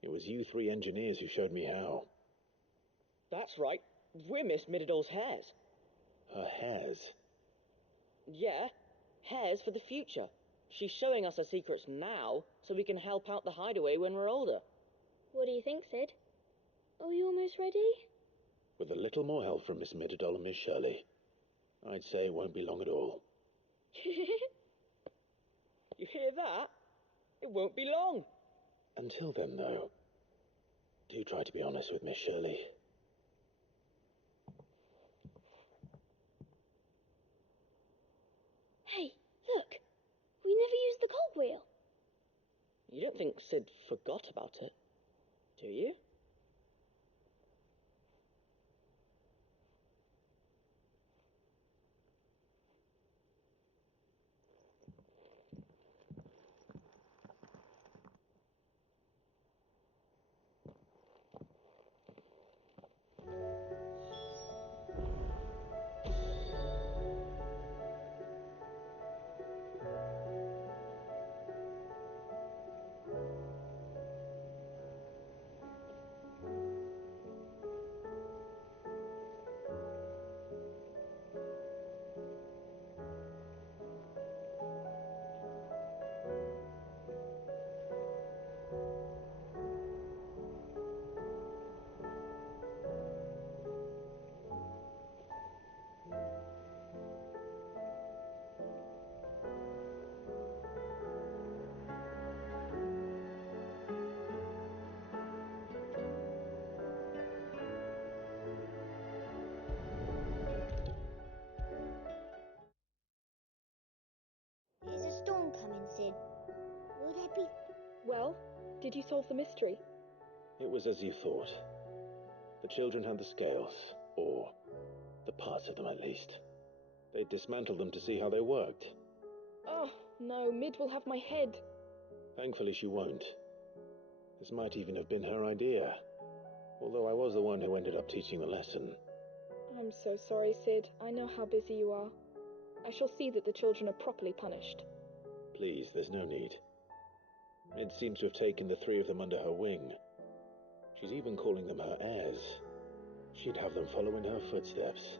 It was you three engineers who showed me how. That's right. We're Miss Minadol's hares. Her hairs? Yeah, hares for the future. She's showing us her secrets now, so we can help out the hideaway when we're older. What do you think, Sid? Are we almost ready? With a little more help from Miss Minadol and Miss Shirley, I'd say it won't be long at all. You hear that? It won't be long. Until then, though, do try to be honest with Miss Shirley. Hey, look! We never used the cogwheel. You don't think Sid forgot about it, do you? Is a storm coming, Sid? Will there be... Well, did you solve the mystery? It was as you thought. The children had the scales, or the parts of them at least. They dismantled them to see how they worked. Oh, no, Mid will have my head. Thankfully she won't. This might even have been her idea, although I was the one who ended up teaching the lesson. I'm so sorry, Sid. I know how busy you are. I shall see that the children are properly punished. Please, there's no need. Mid seems to have taken the three of them under her wing. She's even calling them her heirs. She'd have them follow in her footsteps.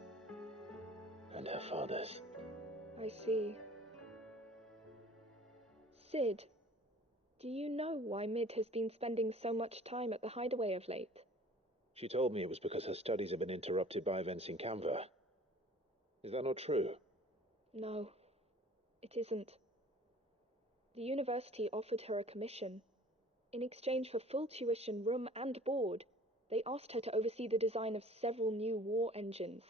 And her father's. I see. Sid, do you know why Mid has been spending so much time at the hideaway of late? She told me it was because her studies had been interrupted by events in Canva. Is that not true? No, it isn't. The university offered her a commission. In exchange for full tuition, room and board, they asked her to oversee the design of several new war engines.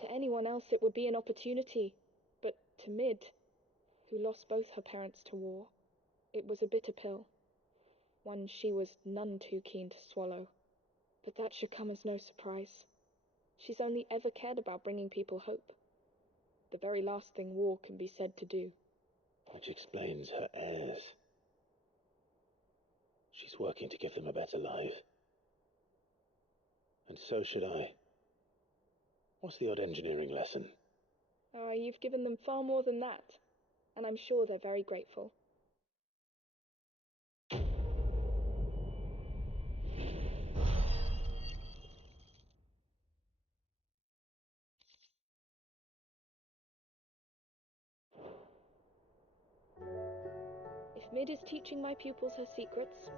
To anyone else it would be an opportunity, but to Mid, who lost both her parents to war, it was a bitter pill. One she was none too keen to swallow. But that should come as no surprise. She's only ever cared about bringing people hope. The very last thing war can be said to do. Which explains her heirs. She's working to give them a better life. And so should I. What's the odd engineering lesson? Ah, you've given them far more than that, and I'm sure they're very grateful. If Mid is teaching my pupils her secrets,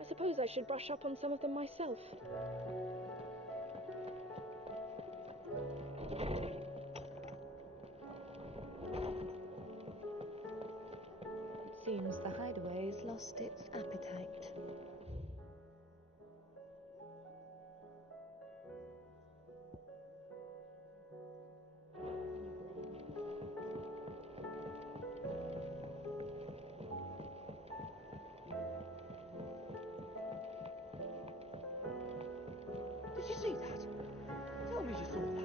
I suppose I should brush up on some of them myself. It seems the hideaway has lost its appetite. Did you see that? Tell me you saw that.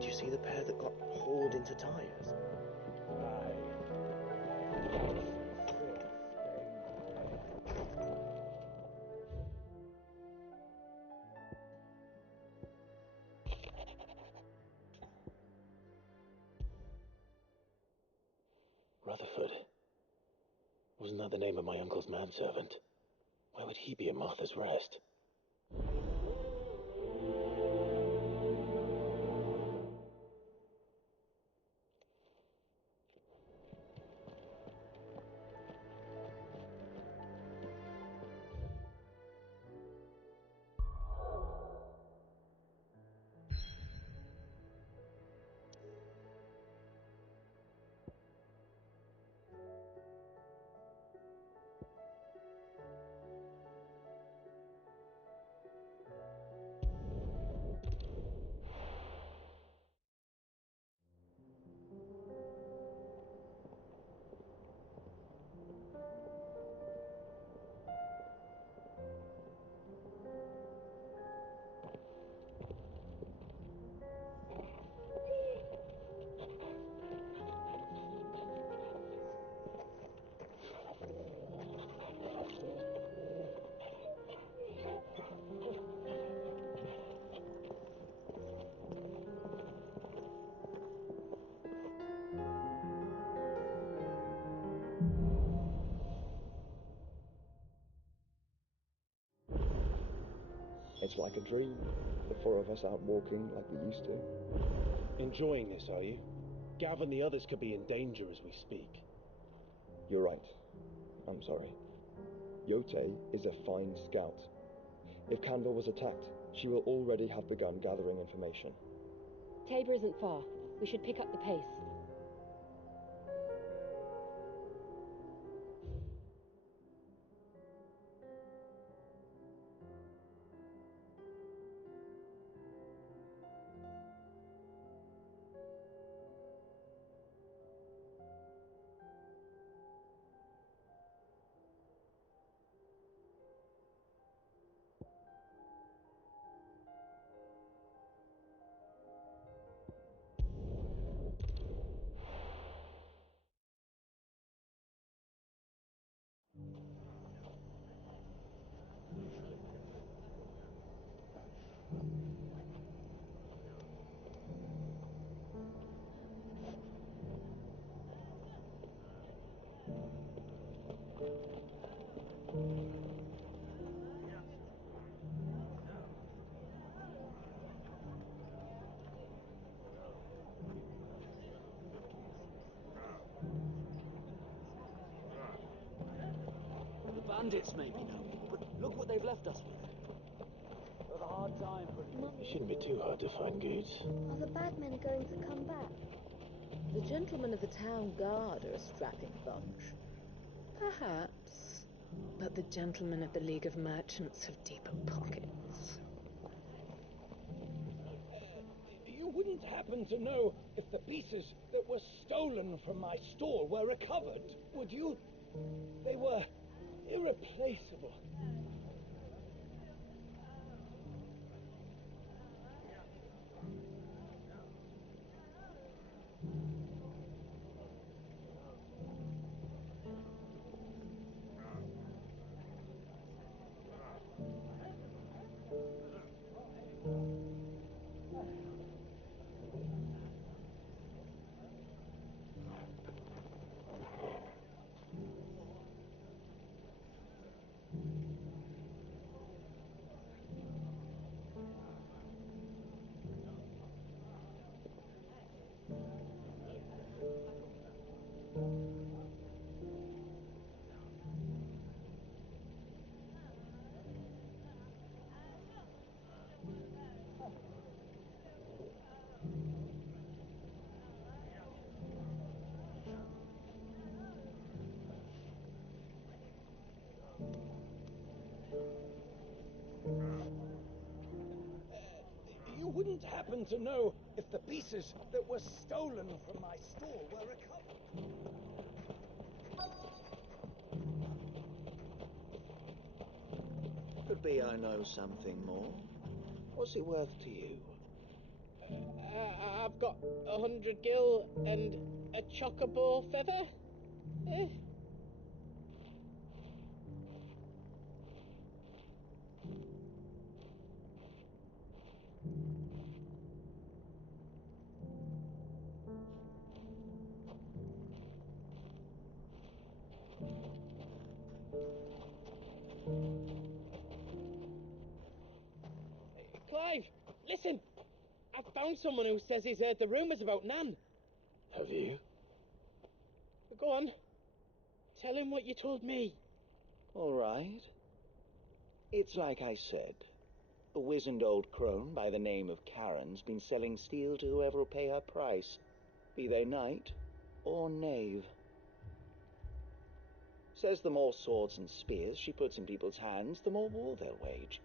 Did you see the pair that got hauled into tyres? Rutherford. Wasn't that the name of my uncle's manservant? Why would he be at Martha's Rest? It's like a dream. The four of us out walking like we used to. Enjoying this, are you? Gav and the others could be in danger as we speak. You're right. I'm sorry. Yote is a fine scout. If Canva was attacked, she will already have begun gathering information. Tabor isn't far. We should pick up the pace. The bandits, maybe, no. But look what they've left us with. Got a hard time putting It shouldn't be too hard to find goods. Are the bad men going to come back? The gentlemen of the town guard are a strapping bunch. Perhaps. But the gentlemen of the League of Merchants have deeper pockets. You wouldn't happen to know if the pieces that were stolen from my stall were recovered, would you? They were irreplaceable. You wouldn't happen to know if the pieces that were stolen from my stall were recovered? Could be I know something more. What's it worth to you? I've got 100 gil and a chocobo feather. Clive, listen! I've found someone who says he's heard the rumours about Nan. Have you? Go on. Tell him what you told me. All right. It's like I said. A wizened old crone by the name of Karen's been selling steel to whoever will pay her price, be they knight or knave. Says the more swords and spears she puts in people's hands, the more war they'll wage.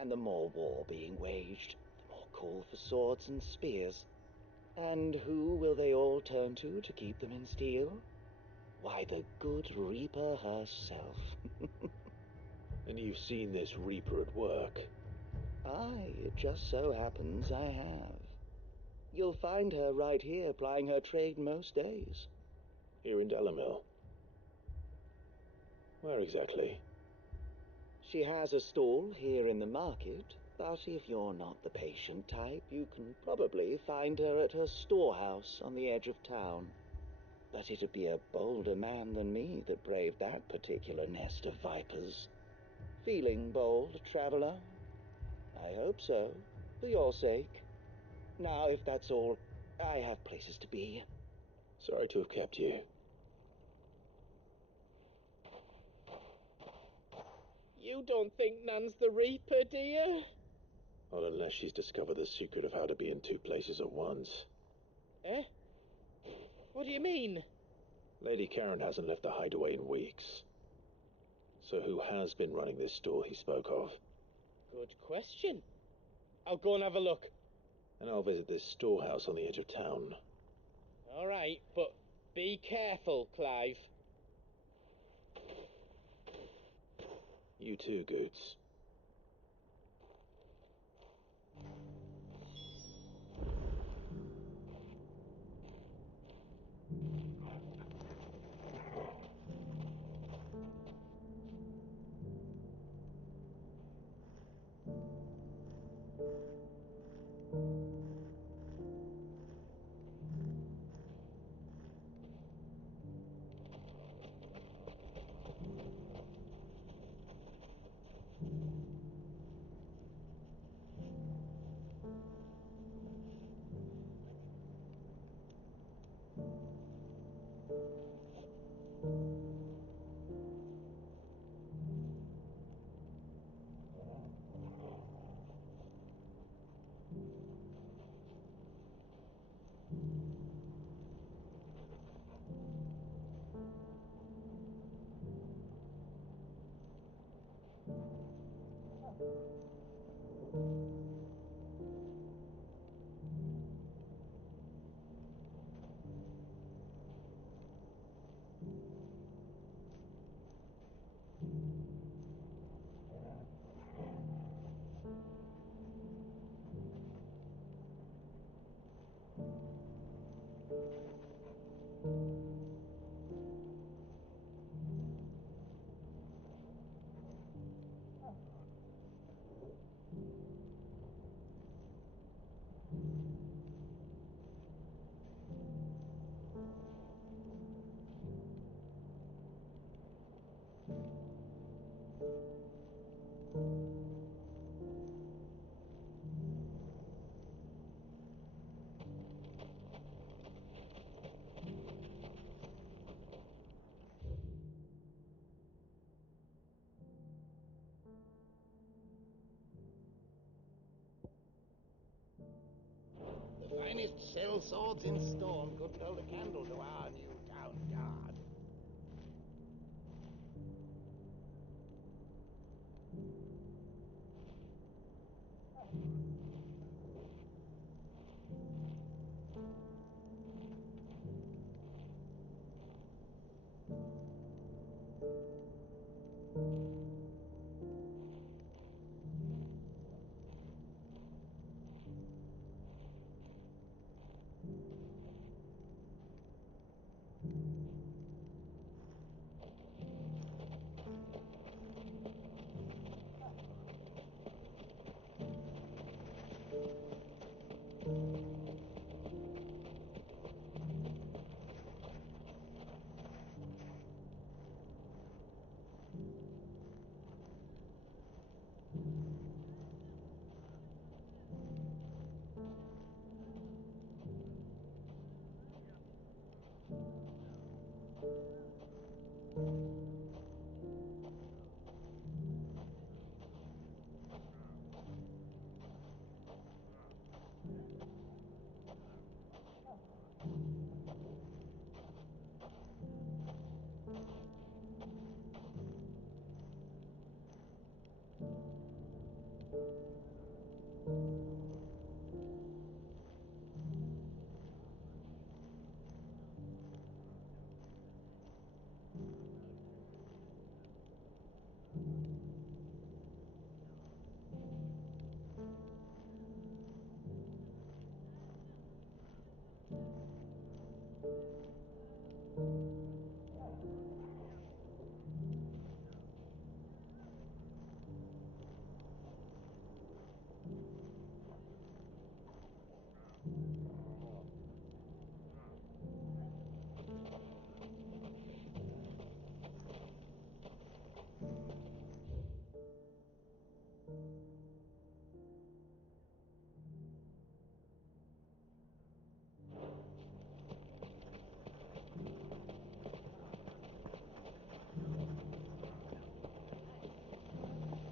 And the more war being waged, the more call for swords and spears. And who will they all turn to keep them in steel? Why, the good Reaper herself. And you've seen this Reaper at work? Aye, it just so happens I have. You'll find her right here plying her trade most days. Here in Dalamil? Where exactly? She has a stall here in the market, but if you're not the patient type, you can probably find her at her storehouse on the edge of town. But it'd be a bolder man than me that braved that particular nest of vipers. Feeling bold, traveler? I hope so, for your sake. Now, if that's all, I have places to be. Sorry to have kept you. You don't think Nan's the Reaper, do you? Not unless she's discovered the secret of how to be in two places at once. Eh? What do you mean? Lady Karen hasn't left the hideaway in weeks. So who has been running this store he spoke of? Good question. I'll go and have a look. And I'll visit this storehouse on the edge of town. All right, but be careful, Clive. You too, Goots. The finest shell swords in Storm could hold a candle to our new town guard.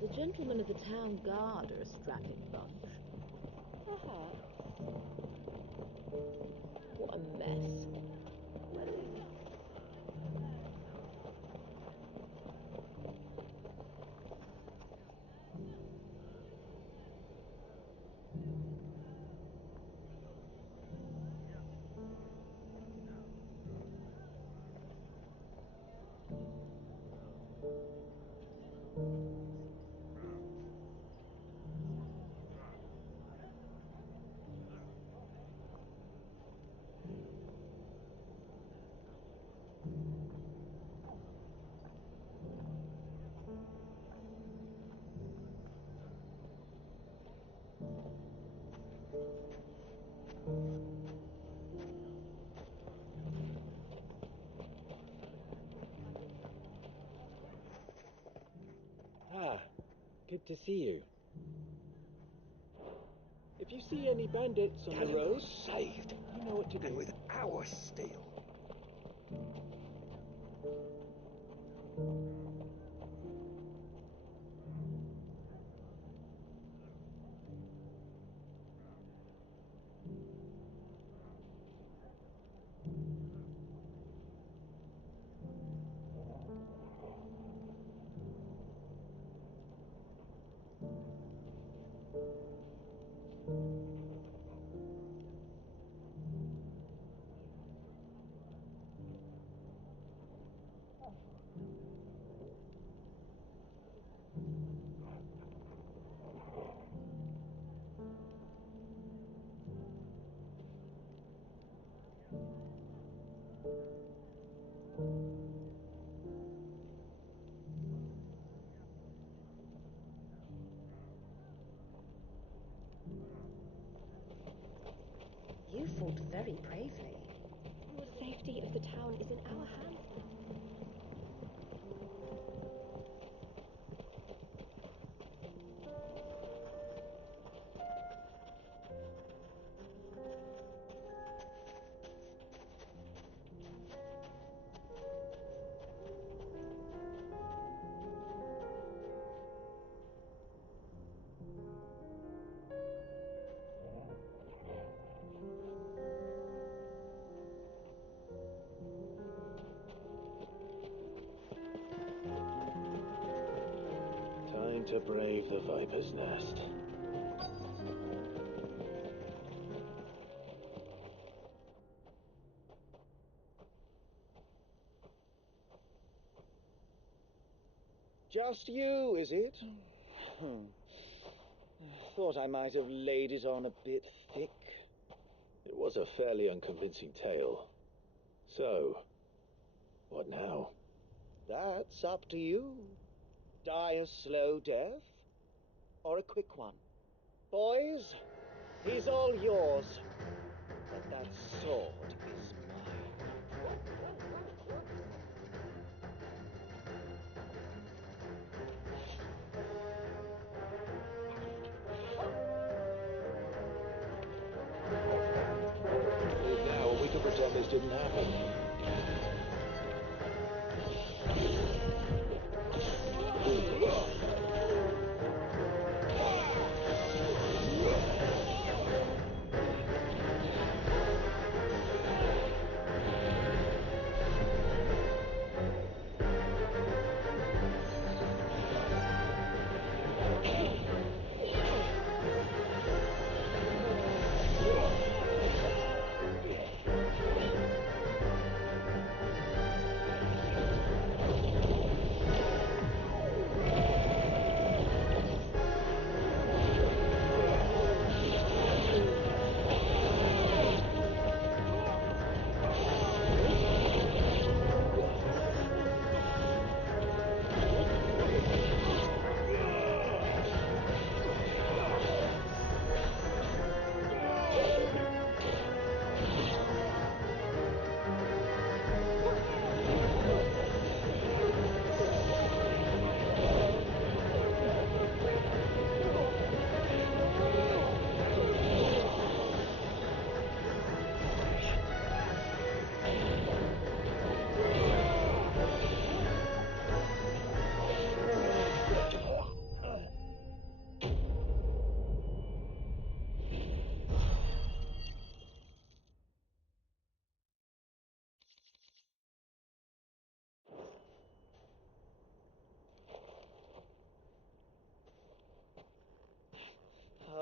The gentlemen of the town guard are a strapping bunch. Perhaps. What a mess. Ah, good to see you. If you see any bandits on the road, saved. You know what to do. And with our steel. very bravely. The safety of the town is in our hands. Time to brave the Viper's Nest. Just you, is it? Thought I might have laid it on a bit thick. It was a fairly unconvincing tale. So, what now? That's up to you. Die a slow death, or a quick one. Boys, he's all yours. But that sword is Now we can pretend this didn't happen.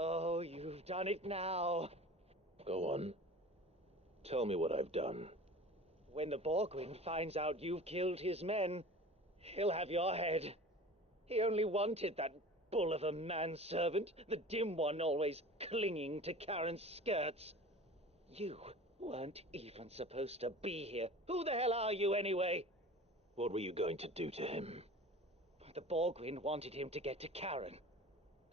Oh, you've done it now. Go on. Tell me what I've done. When the Borgwyn finds out you've killed his men, he'll have your head. He only wanted that bull of a manservant, the dim one always clinging to Karen's skirts. You weren't even supposed to be here. Who the hell are you anyway? What were you going to do to him? The Borgwyn wanted him to get to Karen.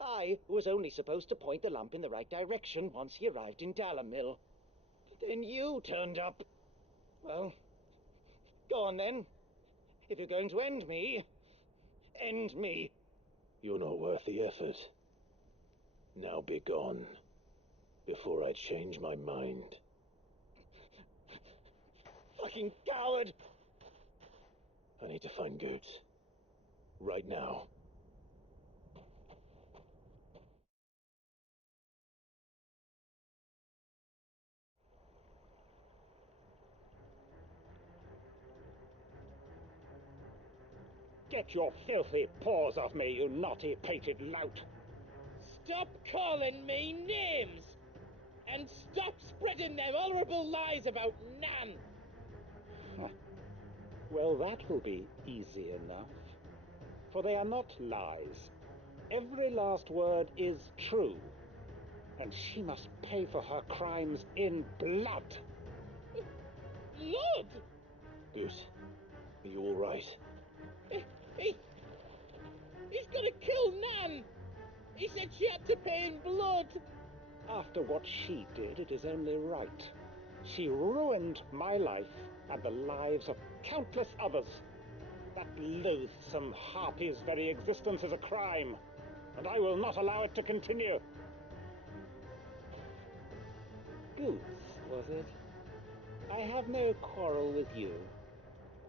I was only supposed to point the lamp in the right direction once he arrived in Dalamil. But then you turned up. Well, go on then. If you're going to end me, end me. You're not worth the effort. Now be gone, before I change my mind. Fucking coward! I need to find Goetz. Right now. Get your filthy paws off me, you naughty-pated lout! Stop calling me names! And stop spreading them horrible lies about Nan! Well, that will be easy enough. For they are not lies. Every last word is true. And she must pay for her crimes in blood. Blood? Goose, are you all right? He's gonna kill Nan! He said she had to pay in blood! After what she did, it is only right. She ruined my life and the lives of countless others. That loathsome harpy's very existence is a crime, and I will not allow it to continue. Goose, was it? I have no quarrel with you,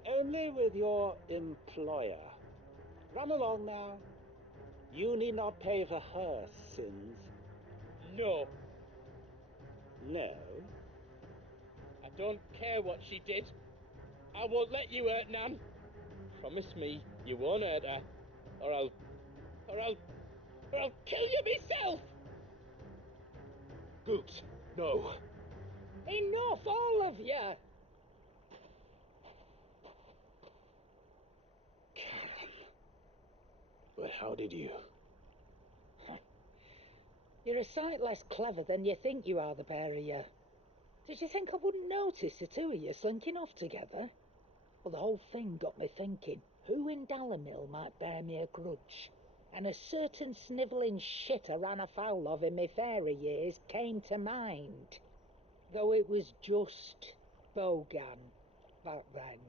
only with your employer. Run along now. You need not pay for her sins. No. No? I don't care what she did. I won't let you hurt Nan. Promise me you won't hurt her, or I'll kill you myself! Goose, no. Enough, all of you! Karen. But how did you? You're a sight less clever than you think you are, the pair of you. Did you think I wouldn't notice the two of you slinking off together? Well, the whole thing got me thinking, who in Dalamil might bear me a grudge? And a certain snivelling shit I ran afoul of in my fairy years came to mind. Though it was just Bogan back then,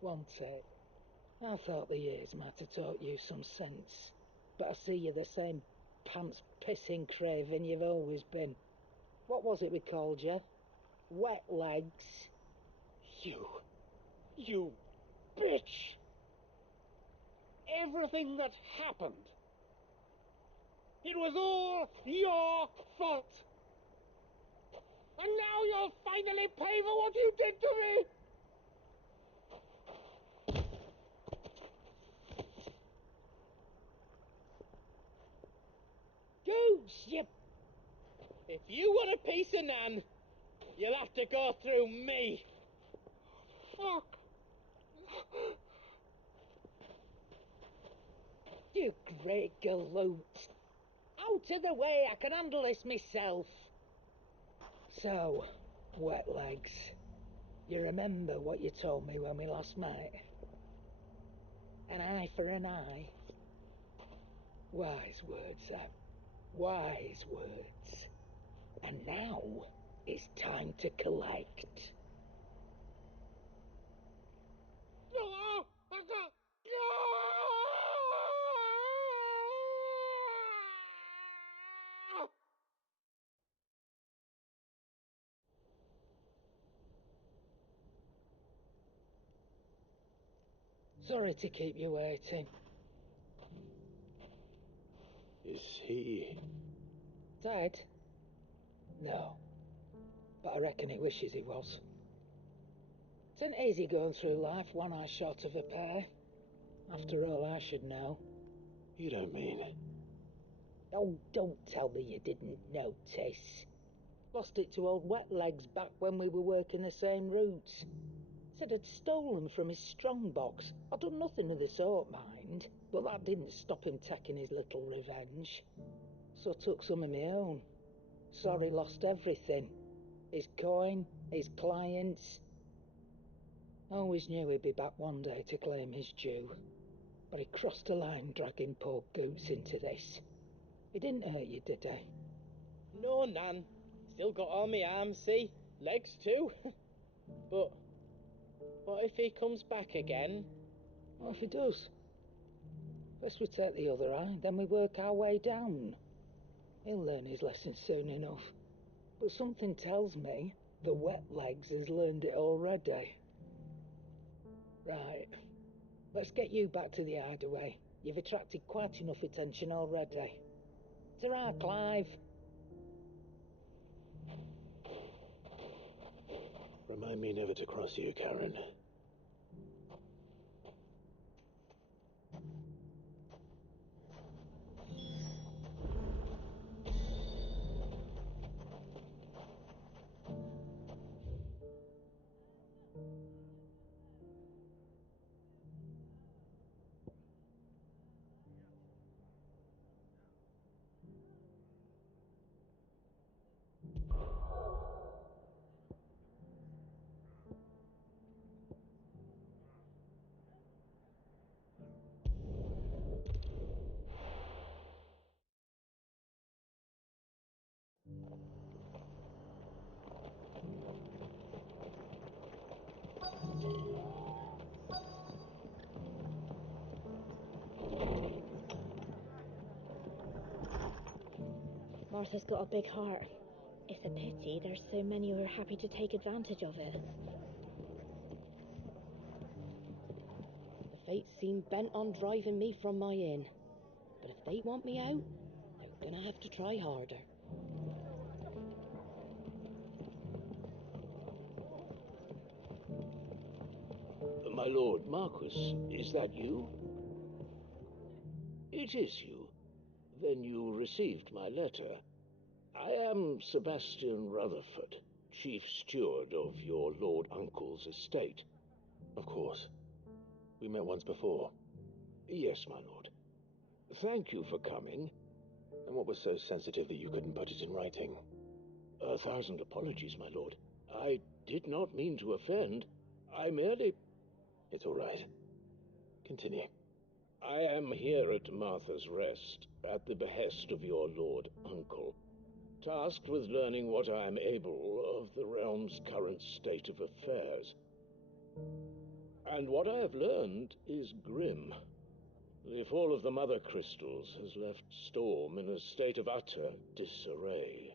wasn't it? I thought the years might have taught you some sense, but I see you're the same pants-pissing craven you've always been. What was it we called you? Wet legs? You bitch! Everything that happened, it was all your fault! And now you'll finally pay for what you did to me! Goose, you... If you want a piece of Nan, you'll have to go through me. Fuck! You great galoot. Out of the way, I can handle this myself. So, wet legs, you remember what you told me when we last met? An eye for an eye. Wise words, Sam. Wise words. And now, it's time to collect. Sorry to keep you waiting. Is he... Dead? No. But I reckon he wishes he was. It ain't easy going through life one eye short of a pair. After all, I should know. You don't mean... Oh, don't tell me you didn't notice. Lost it to old Wet Legs back when we were working the same routes. Said I'd stolen from his strongbox. I'd done nothing of the sort, mind, but that didn't stop him taking his little revenge. So I took some of my own. Sorry, lost everything. His coin, his clients. Always knew he'd be back one day to claim his due. But he crossed a line dragging poor Goots into this. He didn't hurt you, did he? No, Nan. Still got all my arms, see? Legs too. But what if he comes back again? What if he does? First we take the other eye, then we work our way down. He'll learn his lesson soon enough. But something tells me the Wet Legs has learned it already. Right. Let's get you back to the hideaway. You've attracted quite enough attention already. Ta-ra, Clive. Remind me never to cross you, Karen. Martha's got a big heart. It's a pity there's so many who are happy to take advantage of it. The fates seem bent on driving me from my inn. But if they want me out, they're gonna have to try harder. My lord Marquis, is that you? It is you. Then you received my letter. I am Sebastian Rutherford, chief steward of your lord uncle's estate. Of course. We met once before. Yes, my lord. Thank you for coming. And what was so sensitive that you couldn't put it in writing? 1,000 apologies, my lord. I did not mean to offend. I merely... It's all right. Continue. I am here at Martha's Rest, at the behest of your lord uncle, tasked with learning what I am able of the realm's current state of affairs. And what I have learned is grim. The fall of the Mother Crystals has left Storm in a state of utter disarray.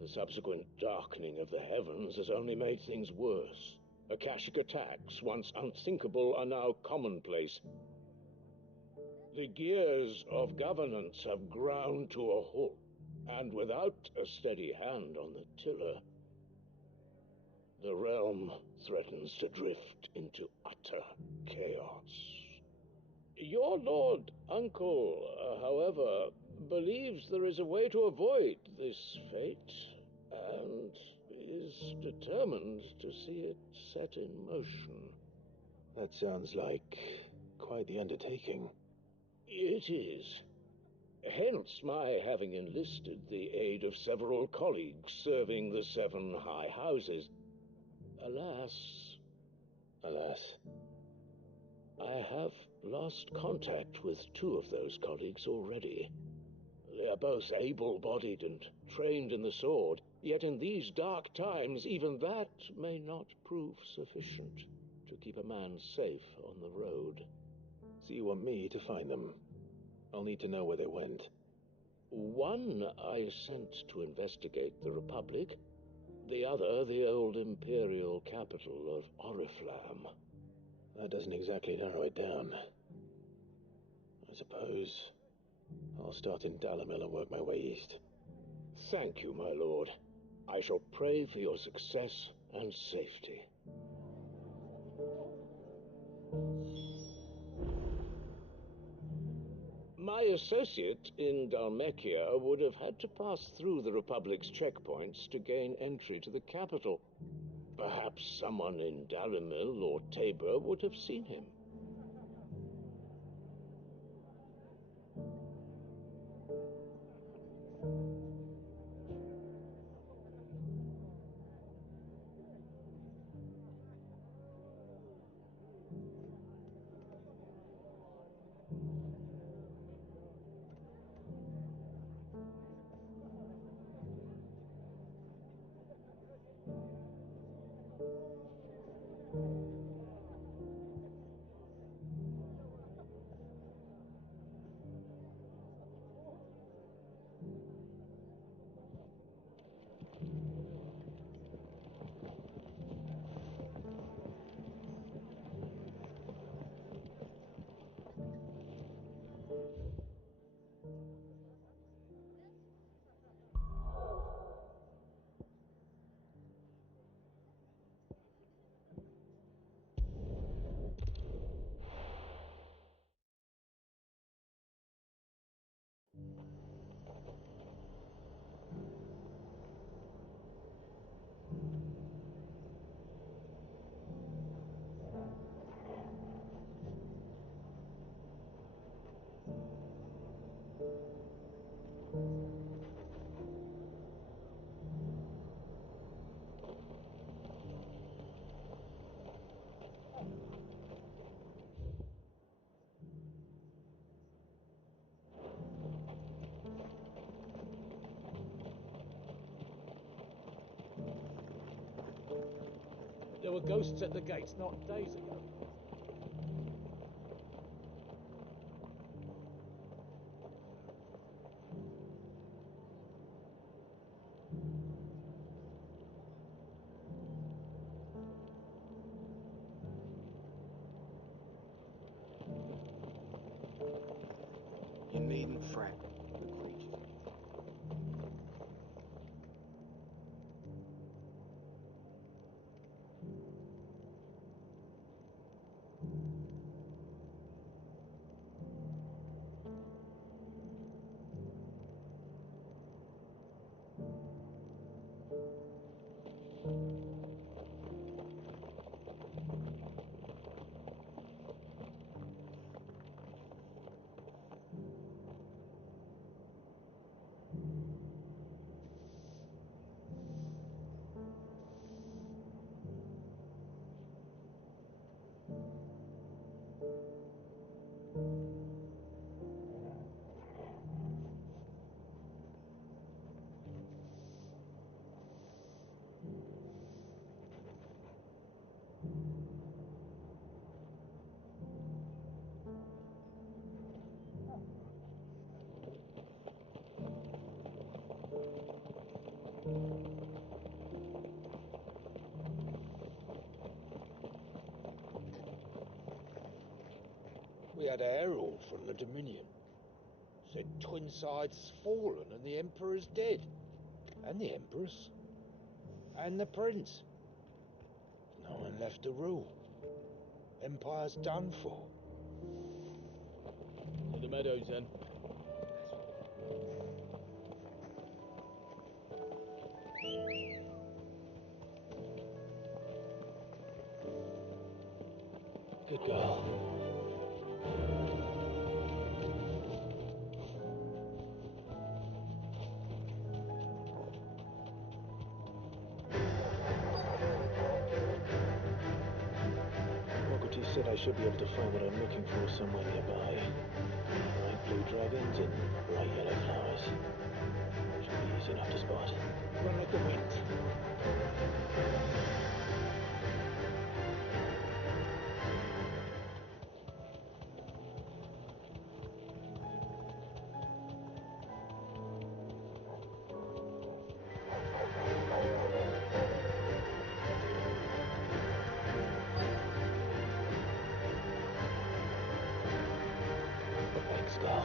The subsequent darkening of the heavens has only made things worse. Akashic attacks, once unthinkable, are now commonplace. The gears of governance have ground to a halt, and without a steady hand on the tiller, the realm threatens to drift into utter chaos. Your lord uncle, however, believes there is a way to avoid this fate, and is determined to see it set in motion. That sounds like quite the undertaking. It is. Hence my having enlisted the aid of several colleagues serving the 7 high houses. Alas... Alas? I have lost contact with 2 of those colleagues already. They are both able-bodied and trained in the sword, yet in these dark times even that may not prove sufficient to keep a man safe on the road. So you want me to find them? I'll need to know where they went. One I sent to investigate the Republic, the other the old Imperial capital of Oriflamme. That doesn't exactly narrow it down. I suppose I'll start in Dalamil and work my way east. Thank you, my lord. I shall pray for your success and safety. My associate in Dhalmekia would have had to pass through the Republic's checkpoints to gain entry to the capital. Perhaps someone in Dalamil or Tabor would have seen him. There were ghosts at the gates not days ago. threat. We had a herald from the Dominion. Said Twinside's fallen and the Emperor's dead. And the Empress. And the Prince. No one left to rule. Empire's done for. To the meadows, then. Good girl. He said I should be able to find what I'm looking for somewhere nearby. Bright blue dragons and bright yellow flowers. Should be easy enough to spot. Run like the wind. Thanks, girl.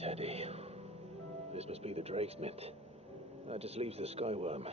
Teddy. This must be the Drake's Mint. That just leaves the Skyworm.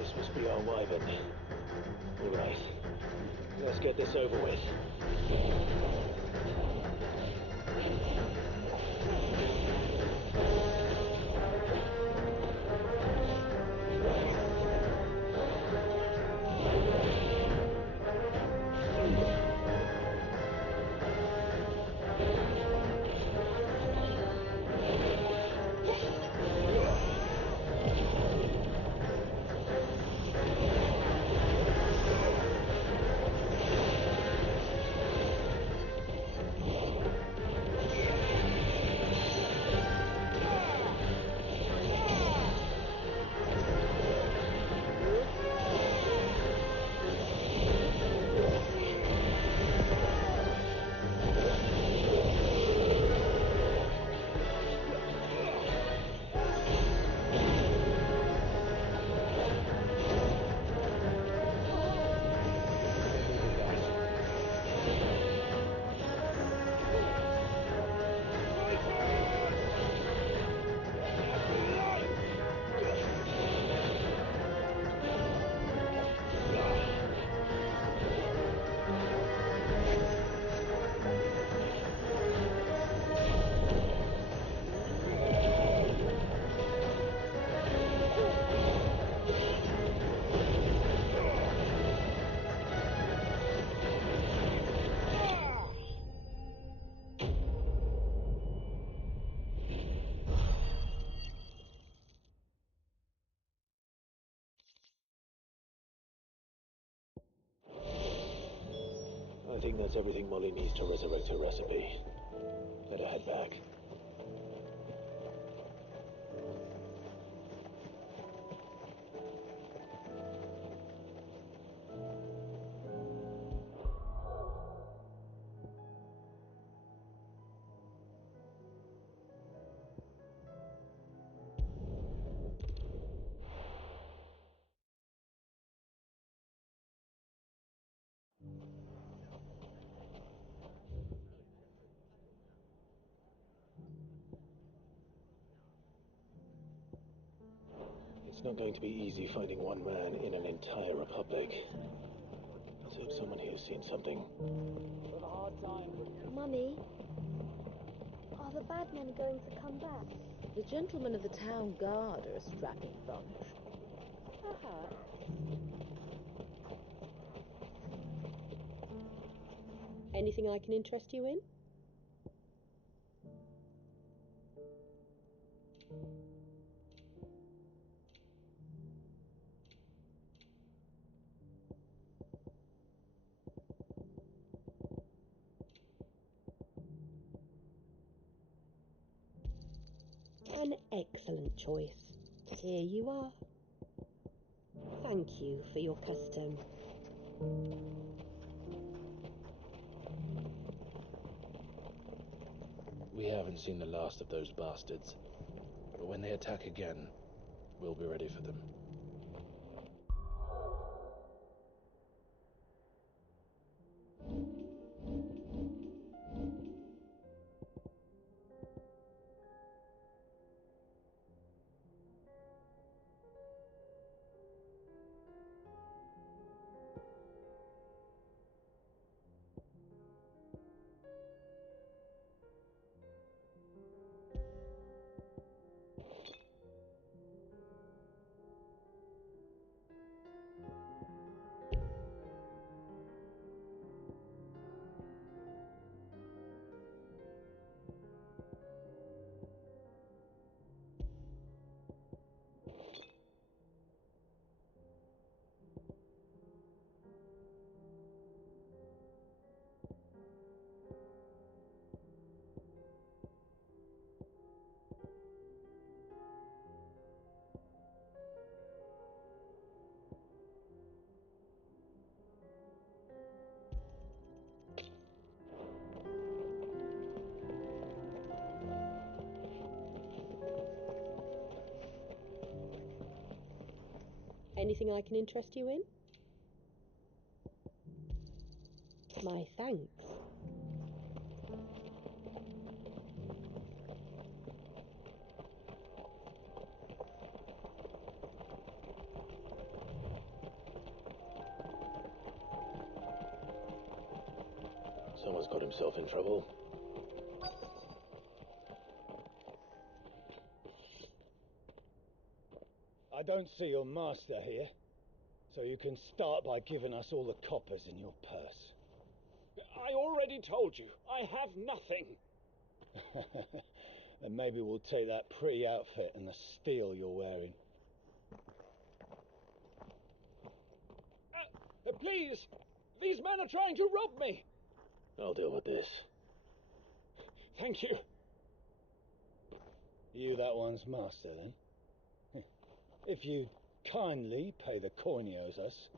This must be our wyvern. All right, let's get this over with. that's everything Molly needs to resurrect her recipe. Better head back. It's not going to be easy finding one man in an entire republic. Let's hope someone here's seen something. Mummy, are the bad men going to come back? The gentlemen of the town guard are a strapping bunch. Perhaps. Anything I can interest you in? An excellent choice. Here you are. Thank you for your custom. We haven't seen the last of those bastards, but when they attack again, we'll be ready for them. Anything I can interest you in? My thanks. Someone's got himself in trouble. I don't see your master here, so you can start by giving us all the coppers in your purse. I already told you, I have nothing. Then maybe we'll take that pretty outfit and the steel you're wearing. Please! These men are trying to rob me! I'll deal with this. Thank you. You that one's master, then? If you'd kindly pay the coin he owes us,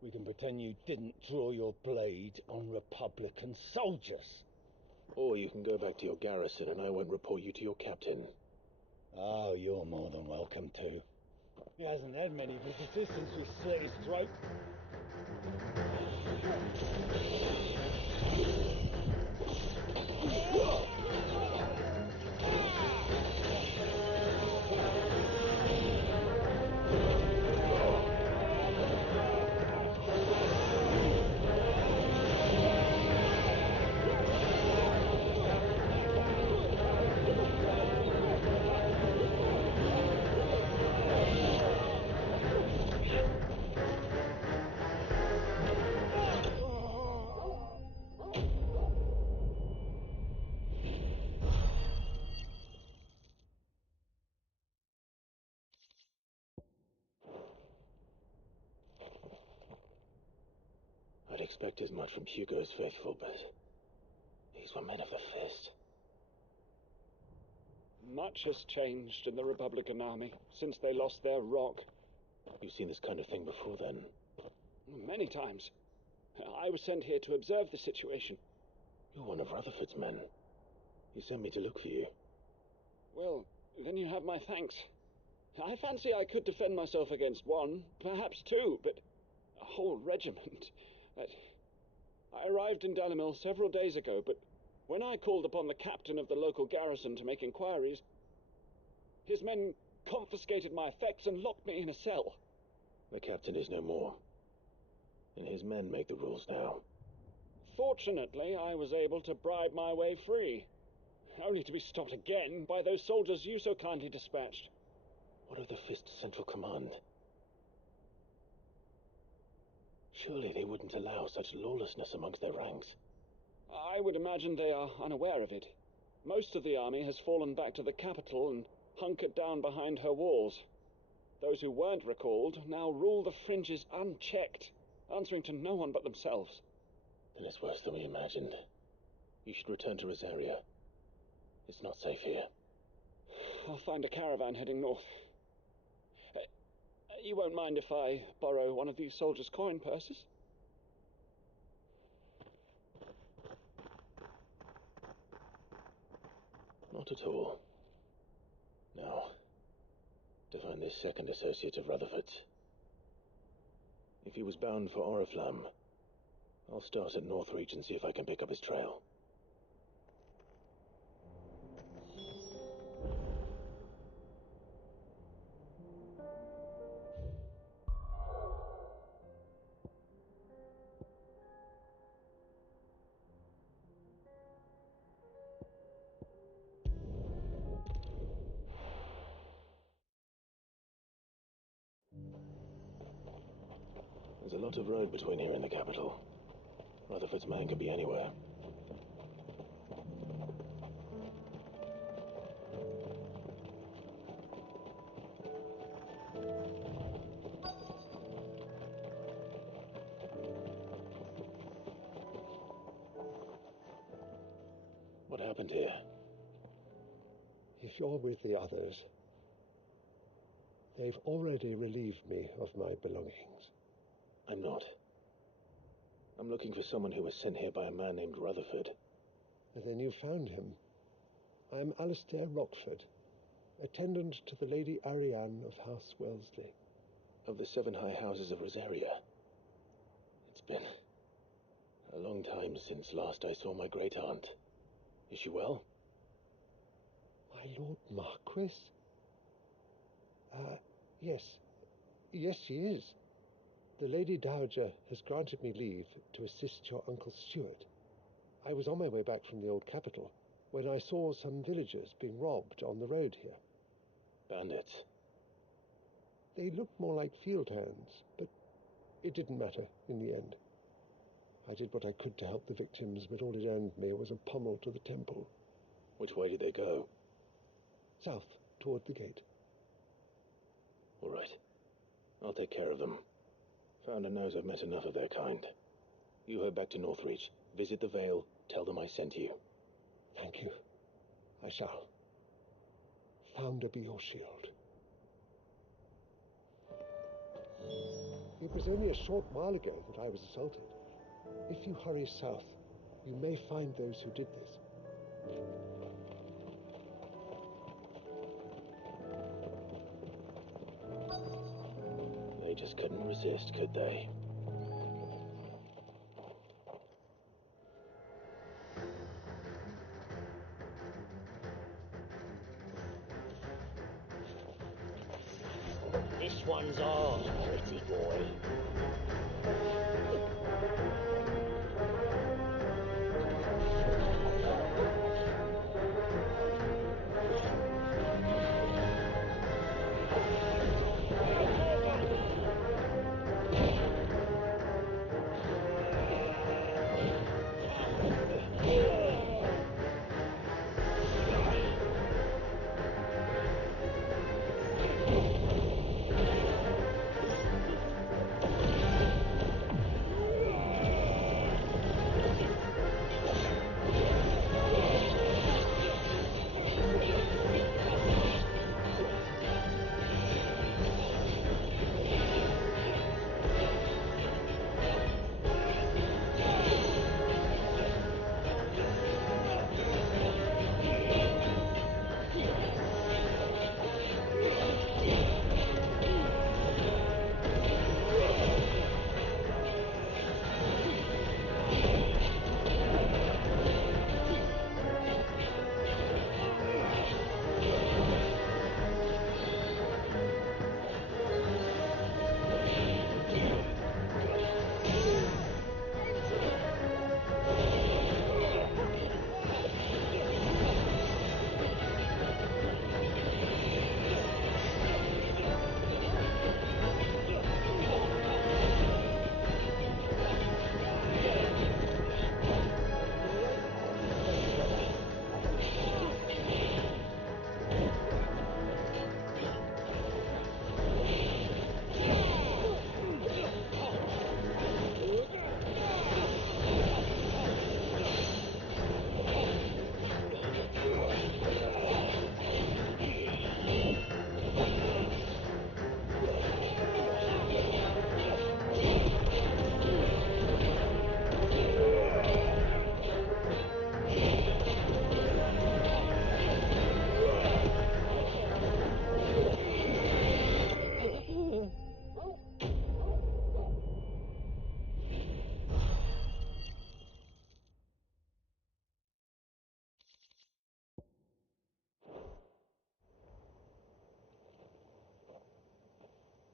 we can pretend you didn't draw your blade on Republican soldiers. Or you can go back to your garrison and I won't report you to your captain. Oh, you're more than welcome to. He hasn't had many visitors since we slit his throat. expect as much from Hugo's faithful, but these were men of the fist. Much has changed in the Republican army since they lost their rock. You've seen this kind of thing before, then? Many times. I was sent here to observe the situation. You're one of Rutherford's men. He sent me to look for you. Well, then you have my thanks. I fancy I could defend myself against one, perhaps two, but a whole regiment. I arrived in Dalimil several days ago, but when I called upon the captain of the local garrison to make inquiries, his men confiscated my effects and locked me in a cell. The captain is no more, and his men make the rules now. Fortunately, I was able to bribe my way free, only to be stopped again by those soldiers you so kindly dispatched. What of the Fist's central command? Surely they wouldn't allow such lawlessness amongst their ranks. I would imagine they are unaware of it. Most of the army has fallen back to the capital and hunkered down behind her walls. Those who weren't recalled now rule the fringes unchecked, answering to no one but themselves. Then it's worse than we imagined. You should return to Rosaria. It's not safe here. I'll find a caravan heading north. You won't mind if I borrow one of these soldiers' coin purses? Not at all. Now, to find this second associate of Rutherford's. If he was bound for Oriflamme, I'll start at Northreach and see if I can pick up his trail. There's a lot of road between here and the capital. Rutherford's man could be anywhere. What happened here? If you're with the others, they've already relieved me of my belongings. I'm not. I'm looking for someone who was sent here by a man named Rutherford. Then you found him. I am Alistair Rockford, attendant to the Lady Ariane of House Wellesley. Of the 7 high houses of Rosaria. It's been a long time since last I saw my great-aunt. Is she well? My Lord Marquis? Yes. Yes, she is. The Lady Dowager has granted me leave to assist your Uncle Stuart. I was on my way back from the old capital when I saw some villagers being robbed on the road here. Bandits? They looked more like field hands, but it didn't matter in the end. I did what I could to help the victims, but all it earned me was a pommel to the temple. Which way did they go? South, toward the gate. All right. I'll take care of them. Founder knows I've met enough of their kind. You head back to Northreach. Visit the Vale. Tell them I sent you. Thank you. I shall. Founder be your shield. It was only a short while ago that I was assaulted. If you hurry south, you may find those who did this. They just couldn't resist, could they? This one's ours, pretty boy.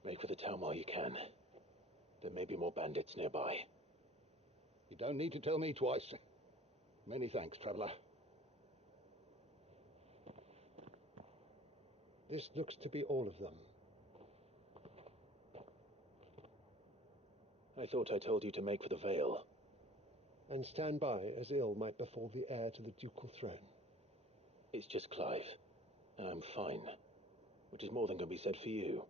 Make for the town while you can. There may be more bandits nearby. You don't need to tell me twice. Many thanks, traveler. This looks to be all of them. I thought I told you to make for the Vale. And stand by, as ill might befall the heir to the ducal throne. It's just Clive, and I'm fine. Which is more than can be said for you.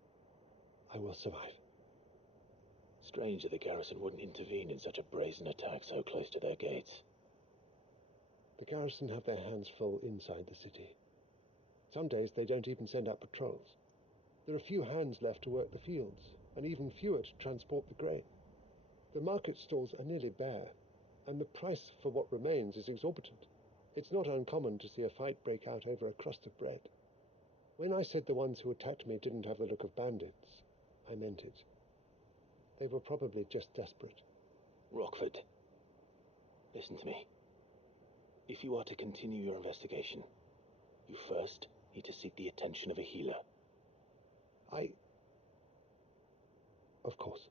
I will survive. Strange that the garrison wouldn't intervene in such a brazen attack so close to their gates. The garrison have their hands full inside the city. Some days they don't even send out patrols. There are few hands left to work the fields, and even fewer to transport the grain. The market stalls are nearly bare, and the price for what remains is exorbitant. It's not uncommon to see a fight break out over a crust of bread. When I said the ones who attacked me didn't have the look of bandits, I meant it. They were probably just desperate. Rockford, listen to me. If you are to continue your investigation, you first need to seek the attention of a healer. Of course.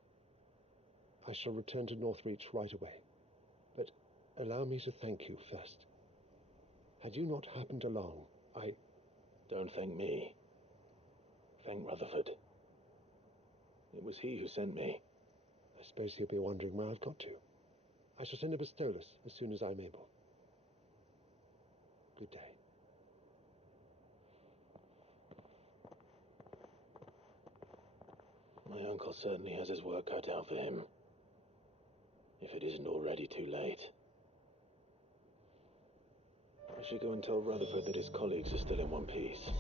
I shall return to Northreach right away. But allow me to thank you first. Had you not happened along, Don't thank me. Thank Rutherford. It was he who sent me. I suppose he'll be wondering where I've got to. I shall send him a stolus as soon as I'm able. Good day. My uncle certainly has his work cut out for him. If it isn't already too late. I should go and tell Rutherford that his colleagues are still in one piece.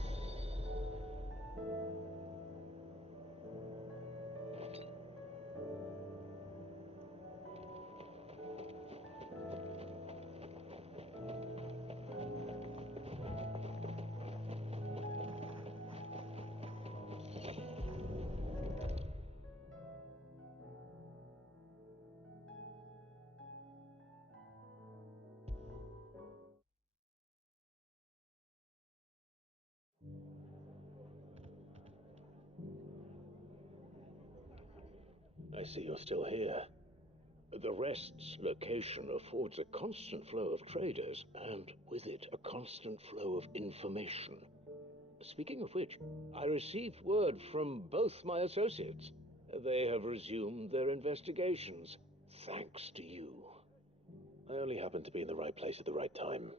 I see you're still here. The rest's location affords a constant flow of traders, and with it a constant flow of information. Speaking of which, I received word from both my associates. They have resumed their investigations, thanks to you. I only happened to be in the right place at the right time.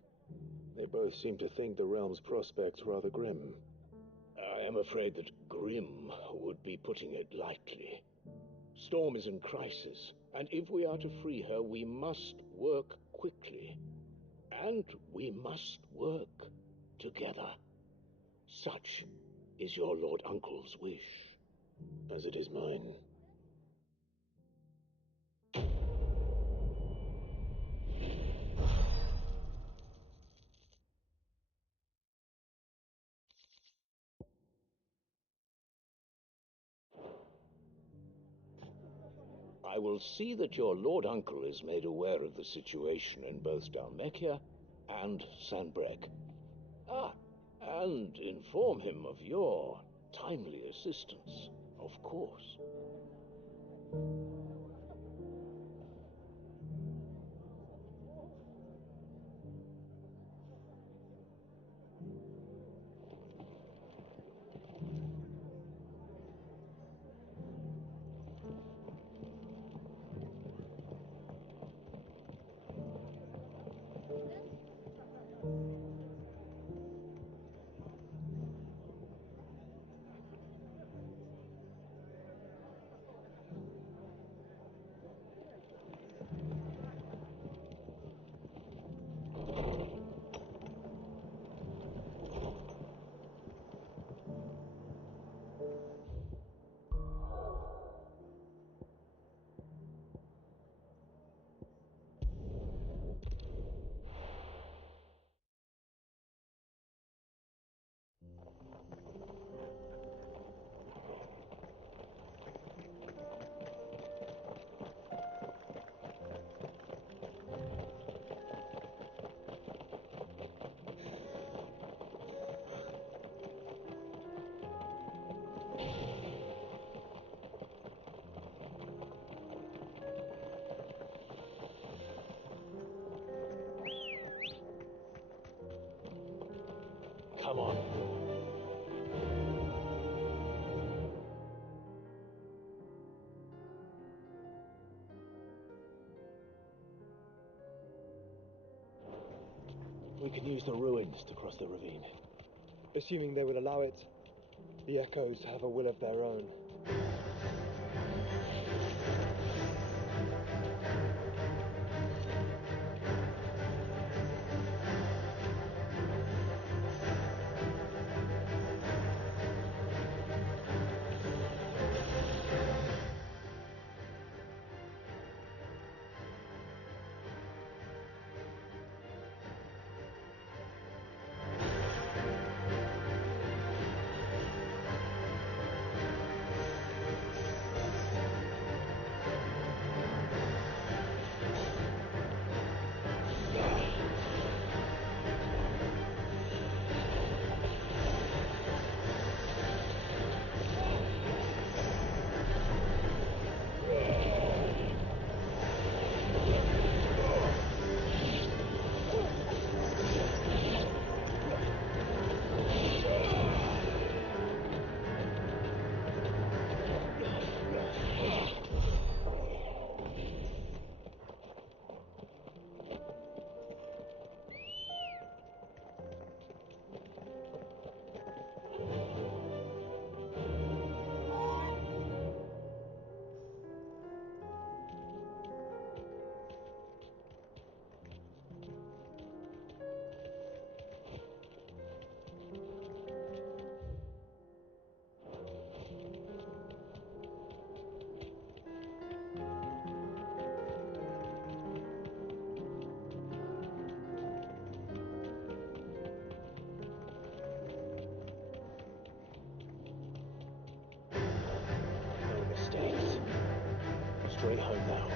They both seem to think the realm's prospects rather grim. I am afraid that grim would be putting it lightly. Storm is in crisis, and if we are to free her, we must work quickly. And we must work together. Such is your Lord Uncle's wish. As it is mine. I will see that your Lord Uncle is made aware of the situation in both Dalmekia and Sanbrek. And inform him of your timely assistance, of course. Come on. We can use the ruins to cross the ravine. Assuming they will allow it, the echoes have a will of their own. Straight home now.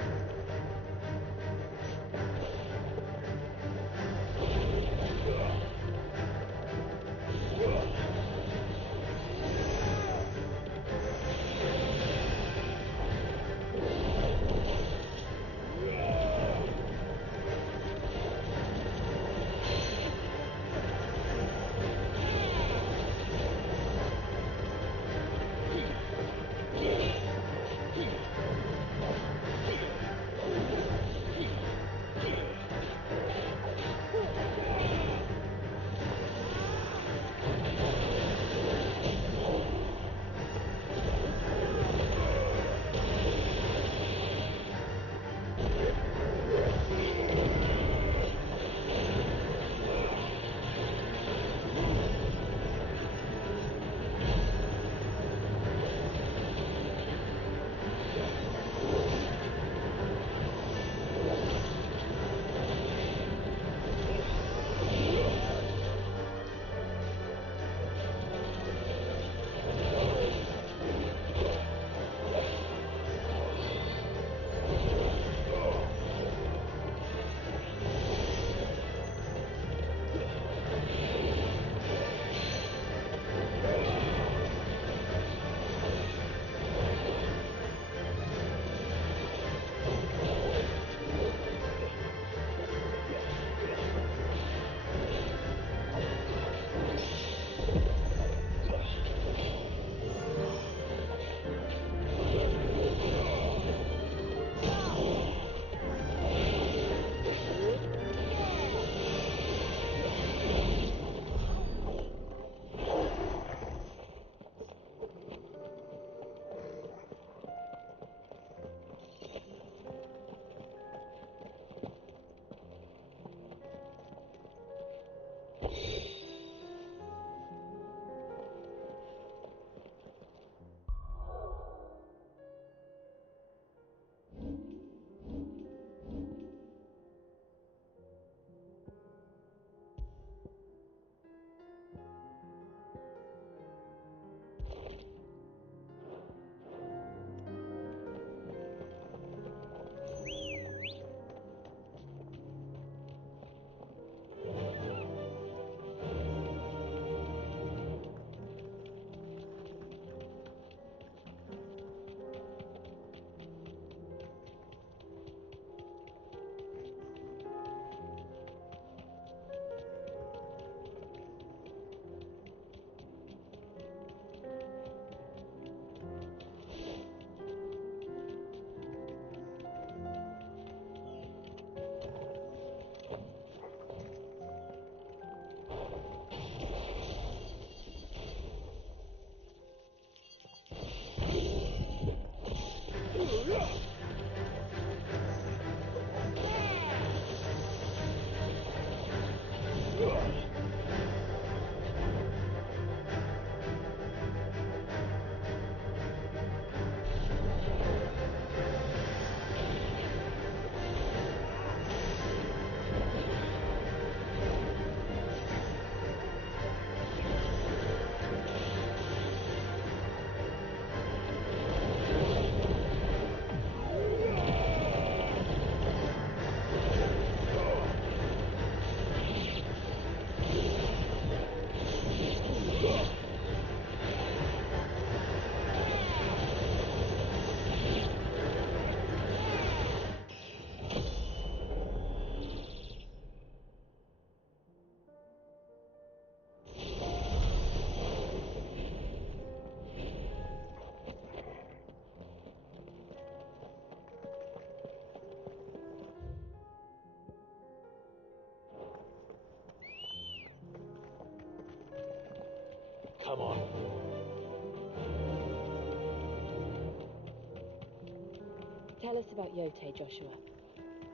Tell us about Yote, Joshua.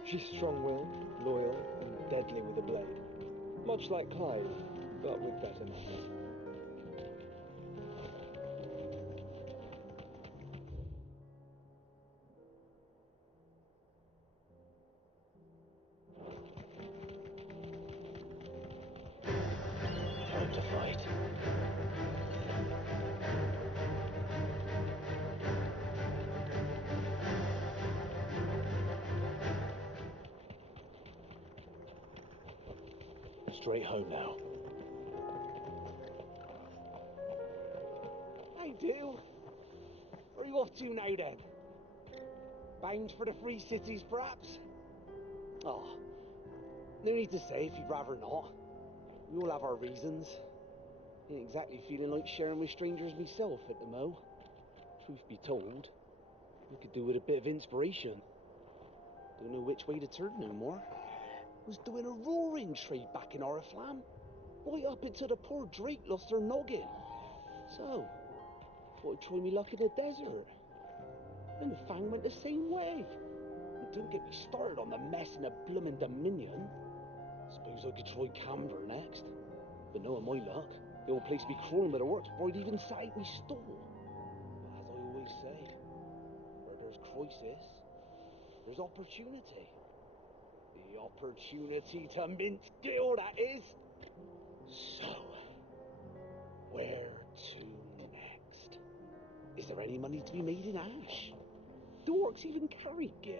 She's strong-willed, loyal, and deadly with a blade. Much like Clive, but with better manners. Time to fight. Straight home now. Hey, Dill. Where are you off to now, then? Bound for the Free Cities, perhaps? Oh, no need to say if you'd rather not. We all have our reasons. Ain't exactly feeling like sharing with strangers myself at the mo. Truth be told, we could do with a bit of inspiration. Don't know which way to turn no more. Was doing a roaring trade back in Oriflamme, right up until the poor Drake lost her noggin. So, thought I'd try me luck in the desert. And the Fang went the same way. And don't get me started on the mess in the bloomin' Dominion. Suppose I could try Canberra next. But knowing my luck, the old place be crawling with the work before I'd even sat out me stall. But as I always say, where there's crisis, there's opportunity. The opportunity to mince gill, that is. So, where to next? Is there any money to be made in ash? Do orcs even carry gill?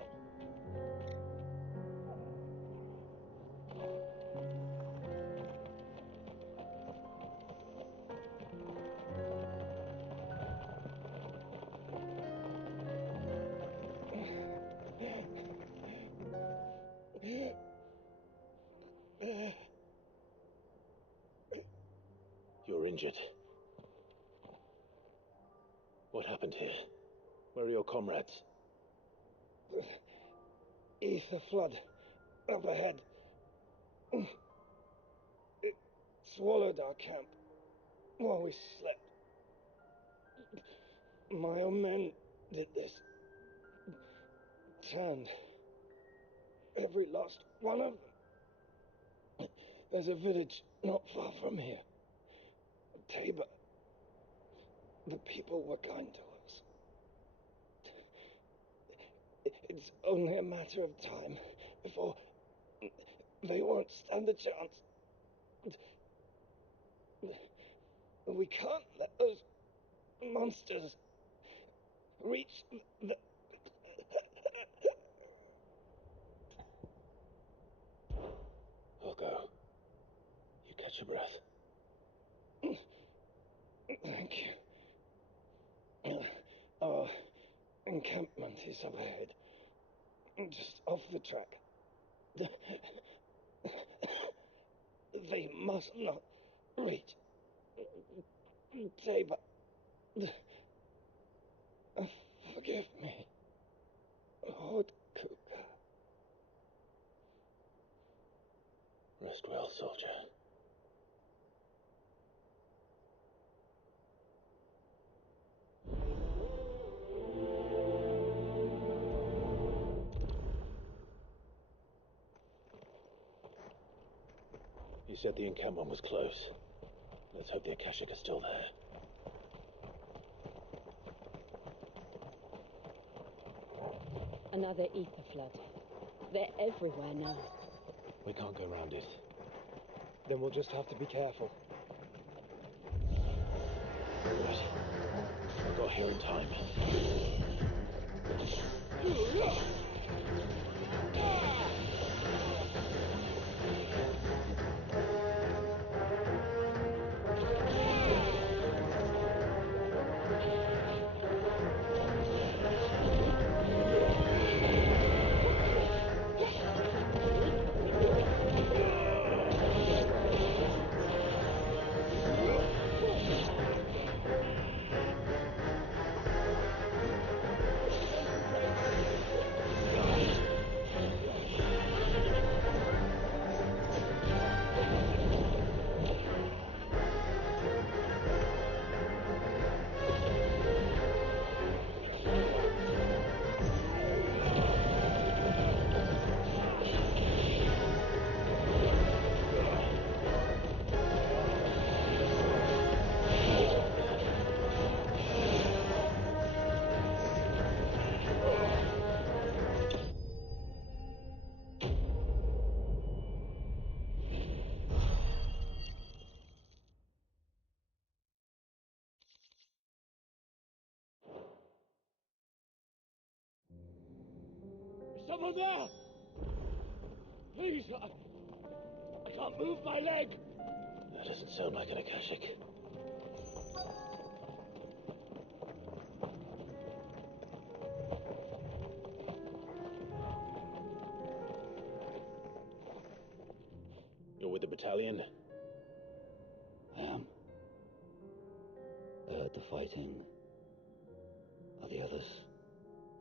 You're injured. What happened here? Where are your comrades? Ether flood up ahead. It swallowed our camp while we slept. My own men did this. Turned every last one of them. There's a village not far from here. Tabor. The people were kind to us. It's only a matter of time before they won't stand a chance. We can't let those monsters reach the... I'll go. You catch your breath. Thank you. Our encampment is up ahead. Just off the track. They must not reach Tabor. Forgive me, Lord Kuka. Rest well, soldier. You said the encampment was close. Let's hope the Akashic are still there. Another ether flood. They're everywhere now. We can't go round it. Then we'll just have to be careful. Right. I got here in time. Down there! Please, I can't move my leg! That doesn't sound like an Akashic. You're with the battalion? I am. I heard the fighting. Are the others?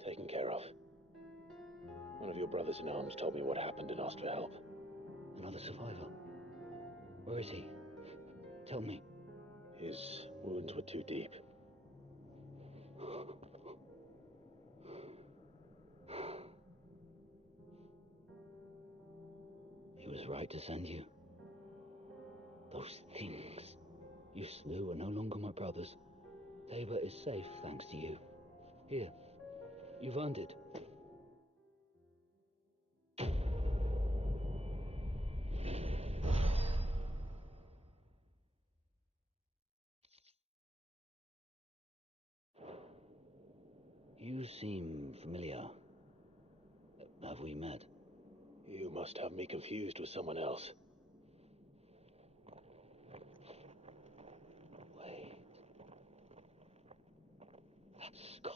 Taken care of. One of your brothers-in-arms told me what happened and asked for help. Another survivor? Where is he? Tell me. His wounds were too deep. He was right to send you. Those things you slew are no longer my brothers. Tabor is safe thanks to you. Here, you've earned it. You seem familiar. Have we met? You must have me confused with someone else. Wait. That scar.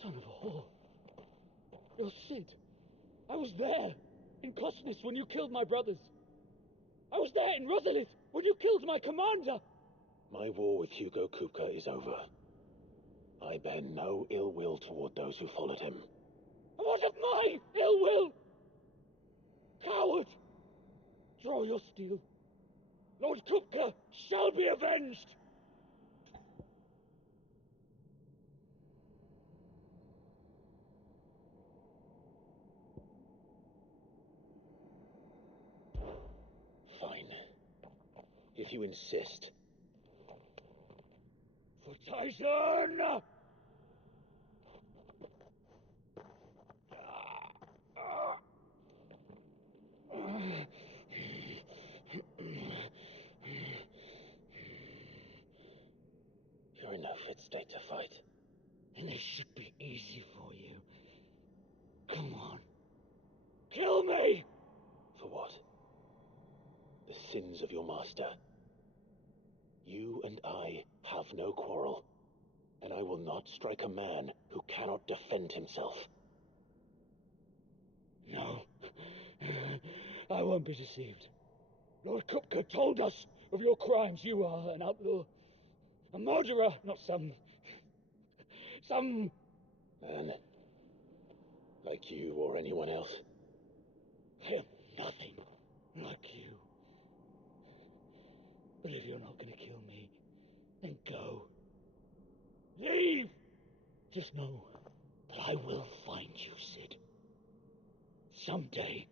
Son of a whore. You're Sid. I was there in Cosnes when you killed my brothers. I was there in Rosalith when you killed my commander. My war with Hugo Kupka is over. I bear no ill will toward those who followed him. And what of my ill will? Coward! Draw your steel. Lord Kupka shall be avenged! Fine. If you insist. For Tyson! You're in no fit state to fight. And this should be easy for you. Come on. Kill me! For what? The sins of your master. You and I have no quarrel, and I will not strike a man who cannot defend himself. No. I won't be deceived. Lord Kupka told us of your crimes. You are an outlaw. A murderer, not some man. Like you or anyone else. I am nothing like you. But if you're not going to kill me, then go. Leave! Just know that I will find you, Sid. Someday.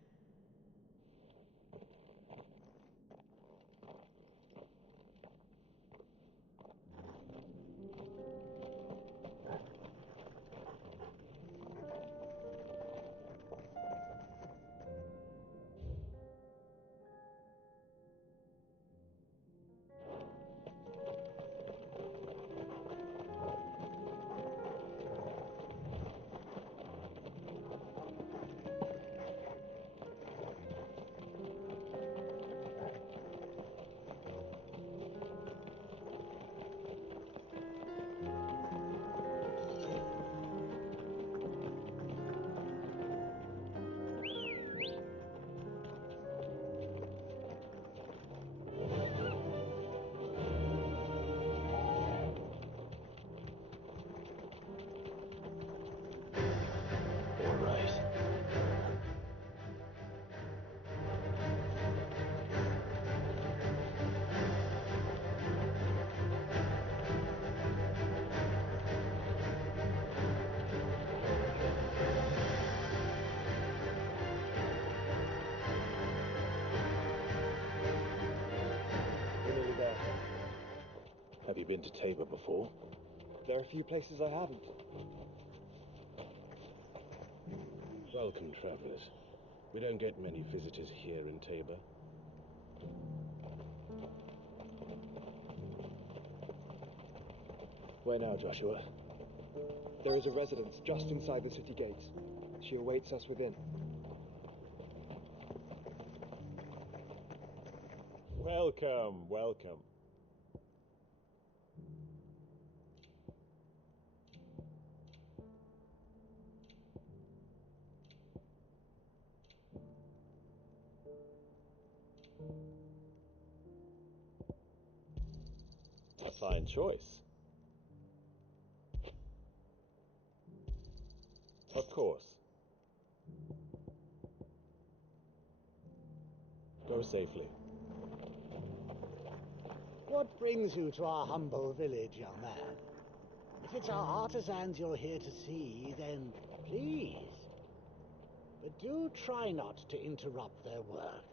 Have you been to Tabor before? There are a few places I haven't. Welcome, travelers. We don't get many visitors here in Tabor. Where now, Joshua? There is a residence just inside the city gates. She awaits us within. Welcome, welcome. A fine choice. Of course. Go safely. What brings you to our humble village, young man? If it's our artisans you're here to see, then please. But do try not to interrupt their work.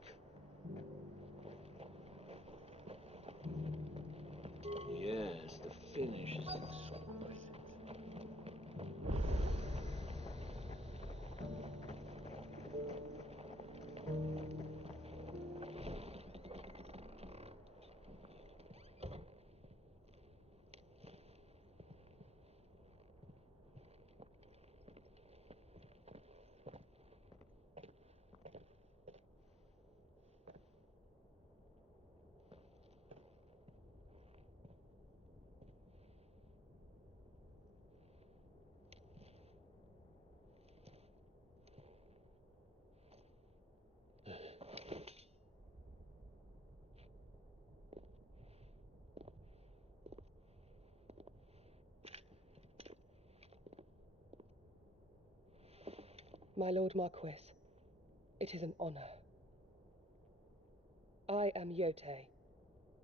Yes, the finish is exquisite. My Lord Marquis, it is an honor. I am Yote,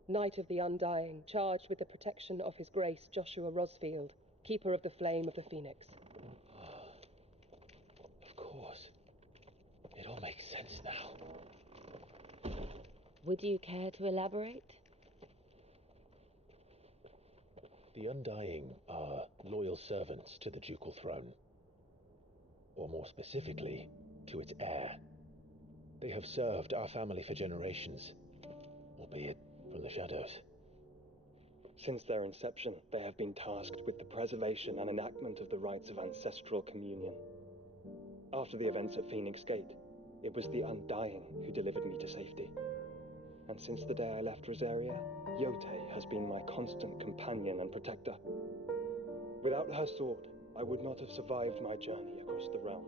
Knight of the Undying, charged with the protection of His Grace Joshua Rosfield, Keeper of the Flame of the Phoenix. Of course. It all makes sense now. Would you care to elaborate? The Undying are loyal servants to the ducal throne. Or more specifically, to its heir. They have served our family for generations, albeit from the shadows. Since their inception, they have been tasked with the preservation and enactment of the rites of ancestral communion. After the events at Phoenix Gate, it was the Undying who delivered me to safety. And since the day I left Rosaria, Yote has been my constant companion and protector. Without her sword, I would not have survived my journey across the realm.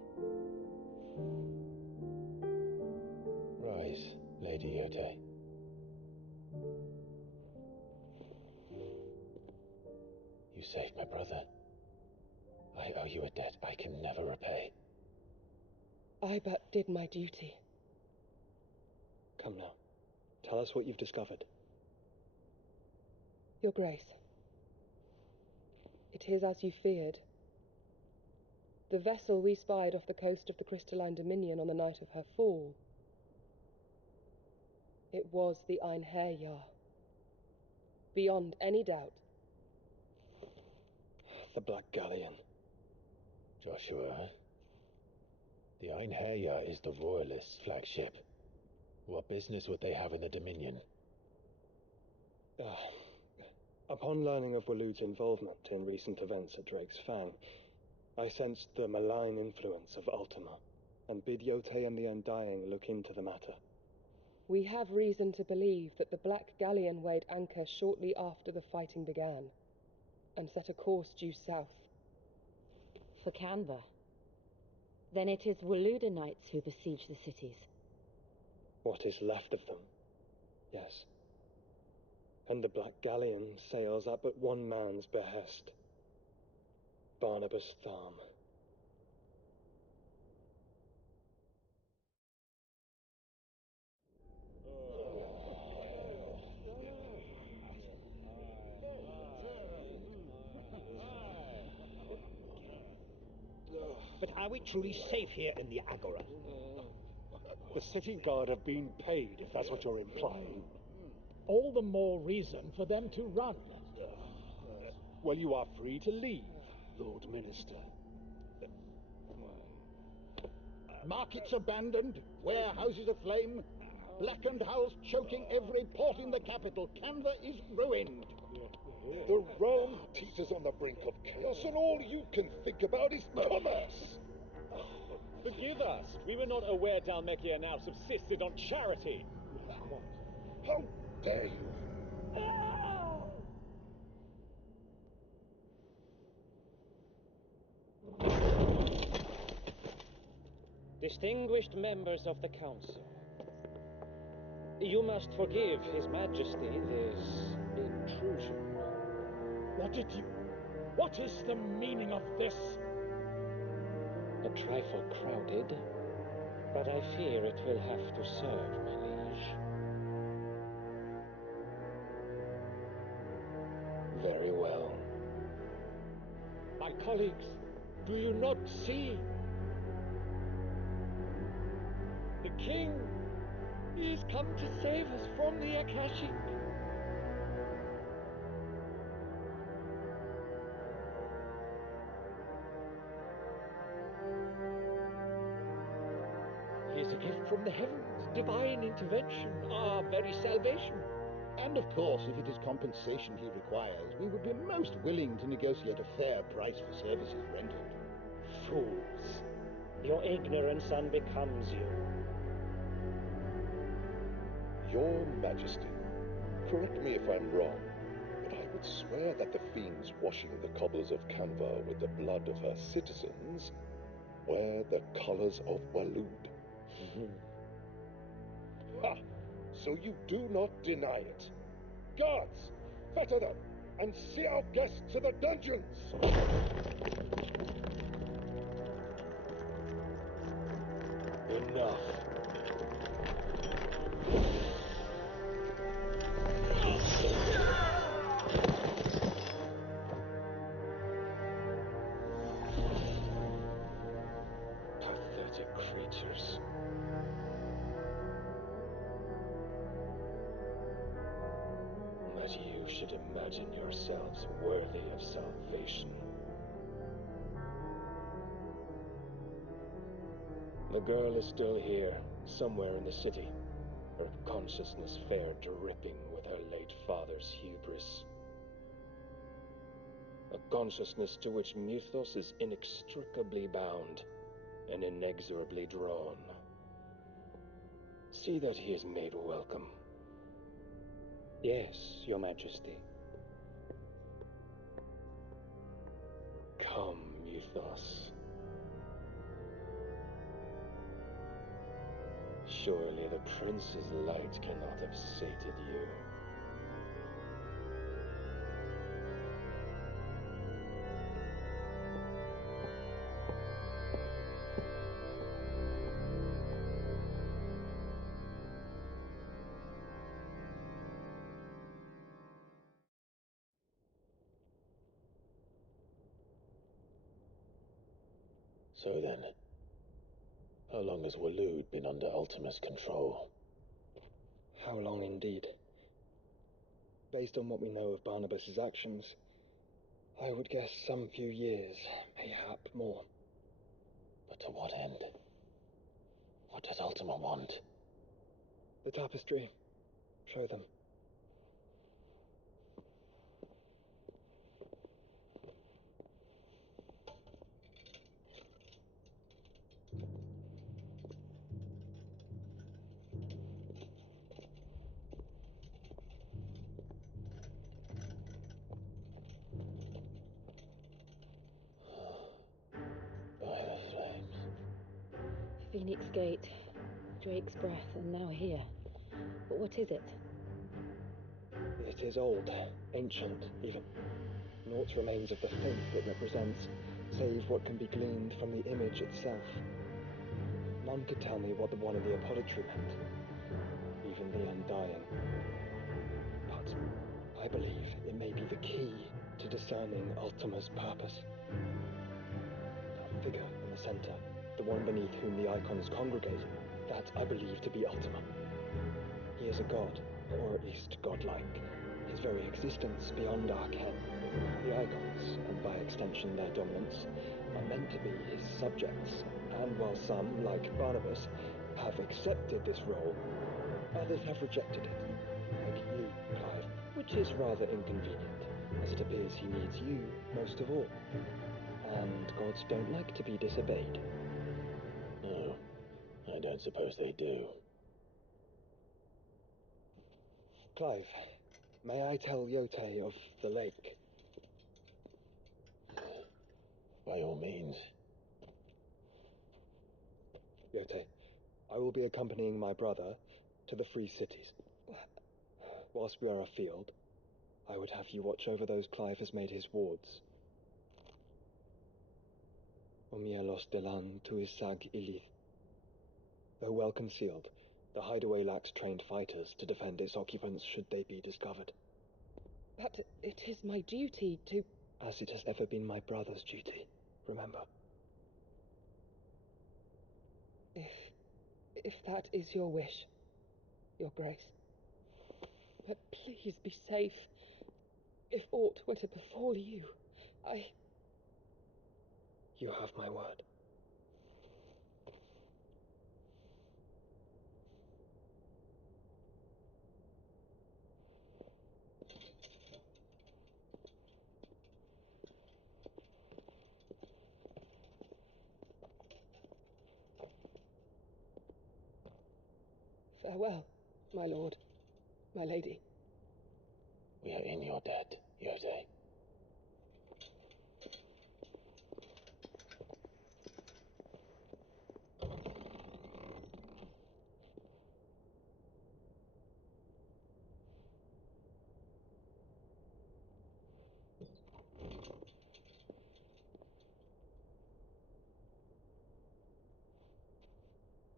Rise, Lady Yote. You saved my brother. I owe you a debt I can never repay. I but did my duty. Come now. Tell us what you've discovered. Your Grace. It is as you feared. The vessel we spied off the coast of the Crystalline Dominion on the night of her fall. It was the Einherjar. Beyond any doubt. The Black Galleon. Joshua, the Einherjar is the Royalists' flagship. What business would they have in the Dominion? Upon learning of Waloed's involvement in recent events at Drake's Fang, I sensed the malign influence of Ultima, and bid Yote and the Undying look into the matter. We have reason to believe that the Black Galleon weighed anchor shortly after the fighting began, and set a course due south. For Canva. Then it is Waloeda knights who besiege the cities. What is left of them, yes. And the Black Galleon sails at but one man's behest. Barnabas Tharm. But are we truly safe here in the Agora? The city guard have been paid, if that's what you're implying. All the more reason for them to run. Well, you are free to leave, Lord Minister. Markets abandoned, warehouses aflame, blackened hulls choking every port in the capital. Canva is ruined. The realm teeters on the brink of chaos, and all you can think about is commerce. Forgive us. We were not aware Dhalmekia now subsisted on charity. How dare you? Distinguished members of the council, you must forgive His Majesty this intrusion. What is the meaning of this? A trifle crowded, but I fear it will have to serve, my liege. Very well. My colleagues, do you not see? The king, he has come to save us from the Akashic. He is a gift from the heavens, divine intervention, our very salvation. And of course, if it is compensation he requires, we would be most willing to negotiate a fair price for services rendered. Fools! Your ignorance unbecomes you. Your Majesty, correct me if I'm wrong, but I would swear that the fiends washing the cobbles of Canva with the blood of her citizens wear the colors of Waloed. Ha! So you do not deny it. Guards, fetter them, and see our guests to the dungeons! Enough. Pathetic creatures. That you should imagine yourselves worthy of salvation. The girl is still here, somewhere in the city, her consciousness fair dripping with her late father's hubris. A consciousness to which Mythos is inextricably bound and inexorably drawn. See that he is made welcome. Yes, Your Majesty. Come, Mythos. Surely the prince's light cannot have sated you. So then, how long has Waloed been under Ultima's control? How long indeed? Based on what we know of Barnabas's actions, I would guess some few years, mayhap more. But to what end? What does Ultima want? The tapestry. Show them. By the flames. Phoenix Gate, Drake's Breath, and now here. But what is it? It is old, ancient even. Naught remains of the faith it represents, save what can be gleaned from the image itself. None could tell me what the one in the apothecary meant, even the Undying. But I believe it may be the key to discerning Ultima's purpose. That figure in the center, the one beneath whom the icons congregate, that I believe to be Ultima. He is a god, or at least godlike, his very existence beyond our ken. The icons, and by extension their dominance, are meant to be his subjects, and while some, like Barnabas, have accepted this role, others have rejected it, like you, Clive, which is rather inconvenient. as it appears he needs you most of all. And gods don't like to be disobeyed. No, I don't suppose they do. Clive, may I tell Yote of the lake? By all means. Yote, I will be accompanying my brother to the Free Cities. Whilst we are afield, I would have you watch over those Clive has made his wards. Omielos delan tuisag ilith. Though well concealed, the hideaway lacks trained fighters to defend its occupants should they be discovered. But it is my duty to... As it has ever been my brother's duty, remember. If that is your wish, your grace. But please be safe. If aught were to befall you, You have my word. Farewell, my lord, my lady. We are in your debt, Yote.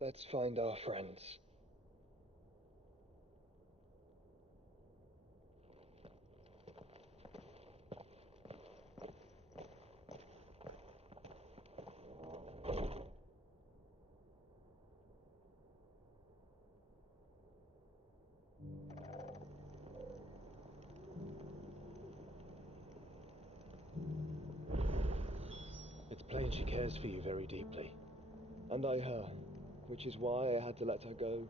Let's find our friends. It's plain she cares for you very deeply. And I her, which is why I had to let her go